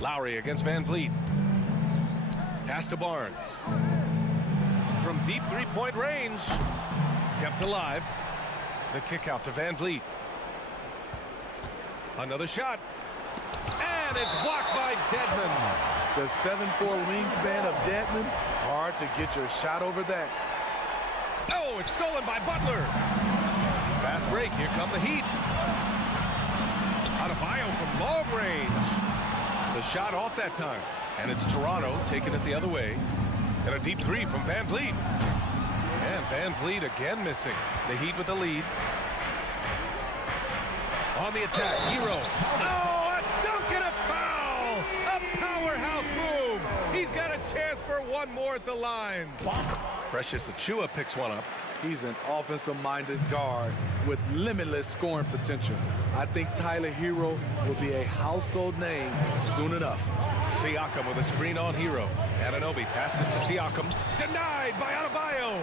Lowry against VanVleet. Pass to Barnes. From deep three-point range. Kept alive. The kick out to VanVleet. Another shot. And it's blocked by Dedmon. The 7'4" wingspan of Dedmon. Hard to get your shot over that. Oh, it's stolen by Butler. Fast break. Here come the Heat. Adebayo from long range. The shot off that time. And it's Toronto taking it the other way. And a deep 3 from VanVleet. And VanVleet again missing. The Heat with the lead. On the attack, Hero. Oh, a dunk and a foul! A powerhouse move! He's got a chance for one more at the line. Precious Achua picks one up. He's an offensive-minded guard with limitless scoring potential. I think Tyler Hero will be a household name soon enough. Siakam with a screen on Hero. Anunoby passes to Siakam. Denied by Adebayo.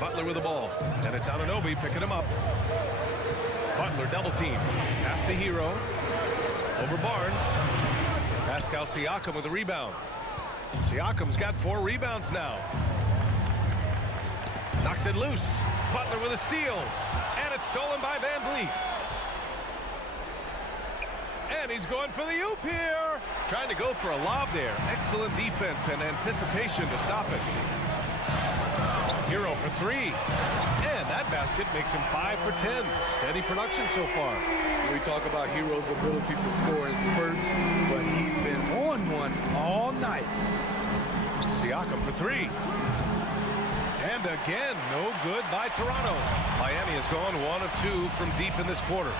Butler with the ball. And it's Anunoby picking him up. Butler double team. Pass to Hero. Over Barnes. Pascal Siakam with a rebound. Siakam's got 4 rebounds now. Knocks it loose. Butler with a steal. And it's stolen by VanVleet. And he's going for the oop here. Trying to go for a lob there. Excellent defense and anticipation to stop it. Hero for 3. And that basket makes him 5 for 10. Steady production so far. We talk about Hero's ability to score in spurts, but he's been on one all night. Siakam for 3. And again, no good by Toronto. Miami has gone 1 of 2 from deep in this quarter.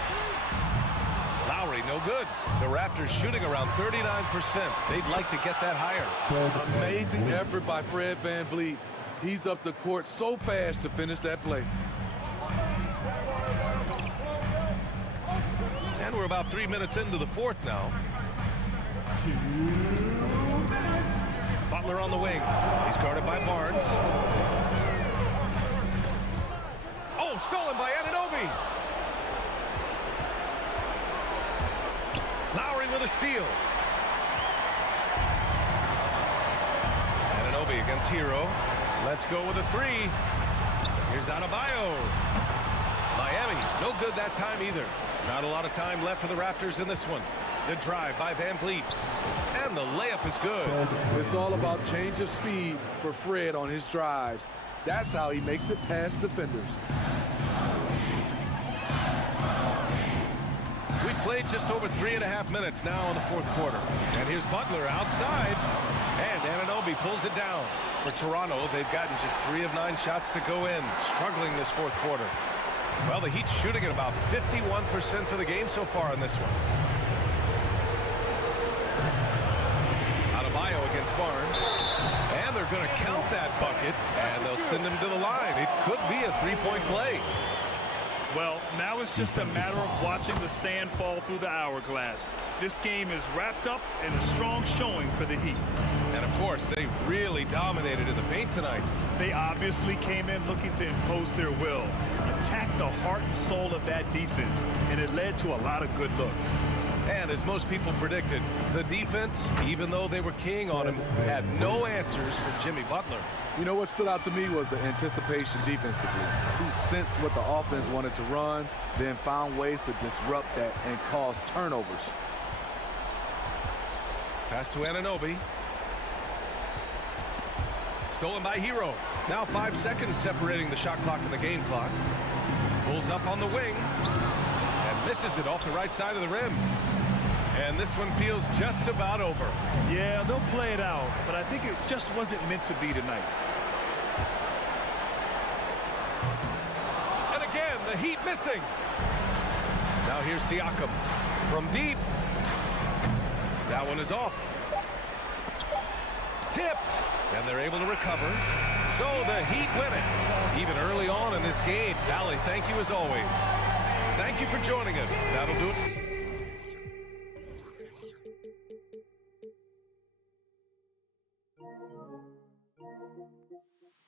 Lowry, no good. The Raptors shooting around 39%. They'd like to get that higher. Amazing effort by Fred VanVleet. He's up the court so fast to finish that play. And we're about 3 minutes into the fourth now. Butler on the wing. He's guarded by Barnes. Oh, stolen by Anunoby. Lowry with a steal. Anunoby against Hero. Let's go with a 3. Here's Adebayo. Miami, no good that time either. Not a lot of time left for the Raptors in this one. The drive by VanVleet. And the layup is good. It's all about change of speed for Fred on his drives. That's how he makes it past defenders. We played just over 3.5 minutes now in the fourth quarter. And here's Butler outside. And Anunoby pulls it down. For Toronto, they've gotten just 3 of 9 shots to go in. Struggling this fourth quarter. Well, the Heat's shooting at about 51% for the game so far in this one. Adebayo against Barnes. And they're going to count that bucket. And they'll send him to the line. It could be a 3-point play. Well, now it's just a matter of watching the sand fall through the hourglass. This game is wrapped up in a strong showing for the Heat. And of course, they really dominated in the paint tonight. They obviously came in looking to impose their will, attack the heart and soul of that defense, and it led to a lot of good looks. And as most people predicted, the defense, even though they were keying on him, had no answers for Jimmy Butler. You know what stood out to me was the anticipation defensively. He sensed what the offense wanted to run, then found ways to disrupt that and cause turnovers. Pass to Anunoby. Stolen by Hero. Now 5 seconds separating the shot clock and the game clock. Pulls up on the wing. And misses it off the right side of the rim. And this one feels just about over. Yeah, they'll play it out, but I think it just wasn't meant to be tonight. And again, the Heat missing. Now here's Siakam from deep. That one is off. Tipped. And they're able to recover. So the Heat win it. Even early on in this game. Valley, thank you as always. Thank you for joining us. That'll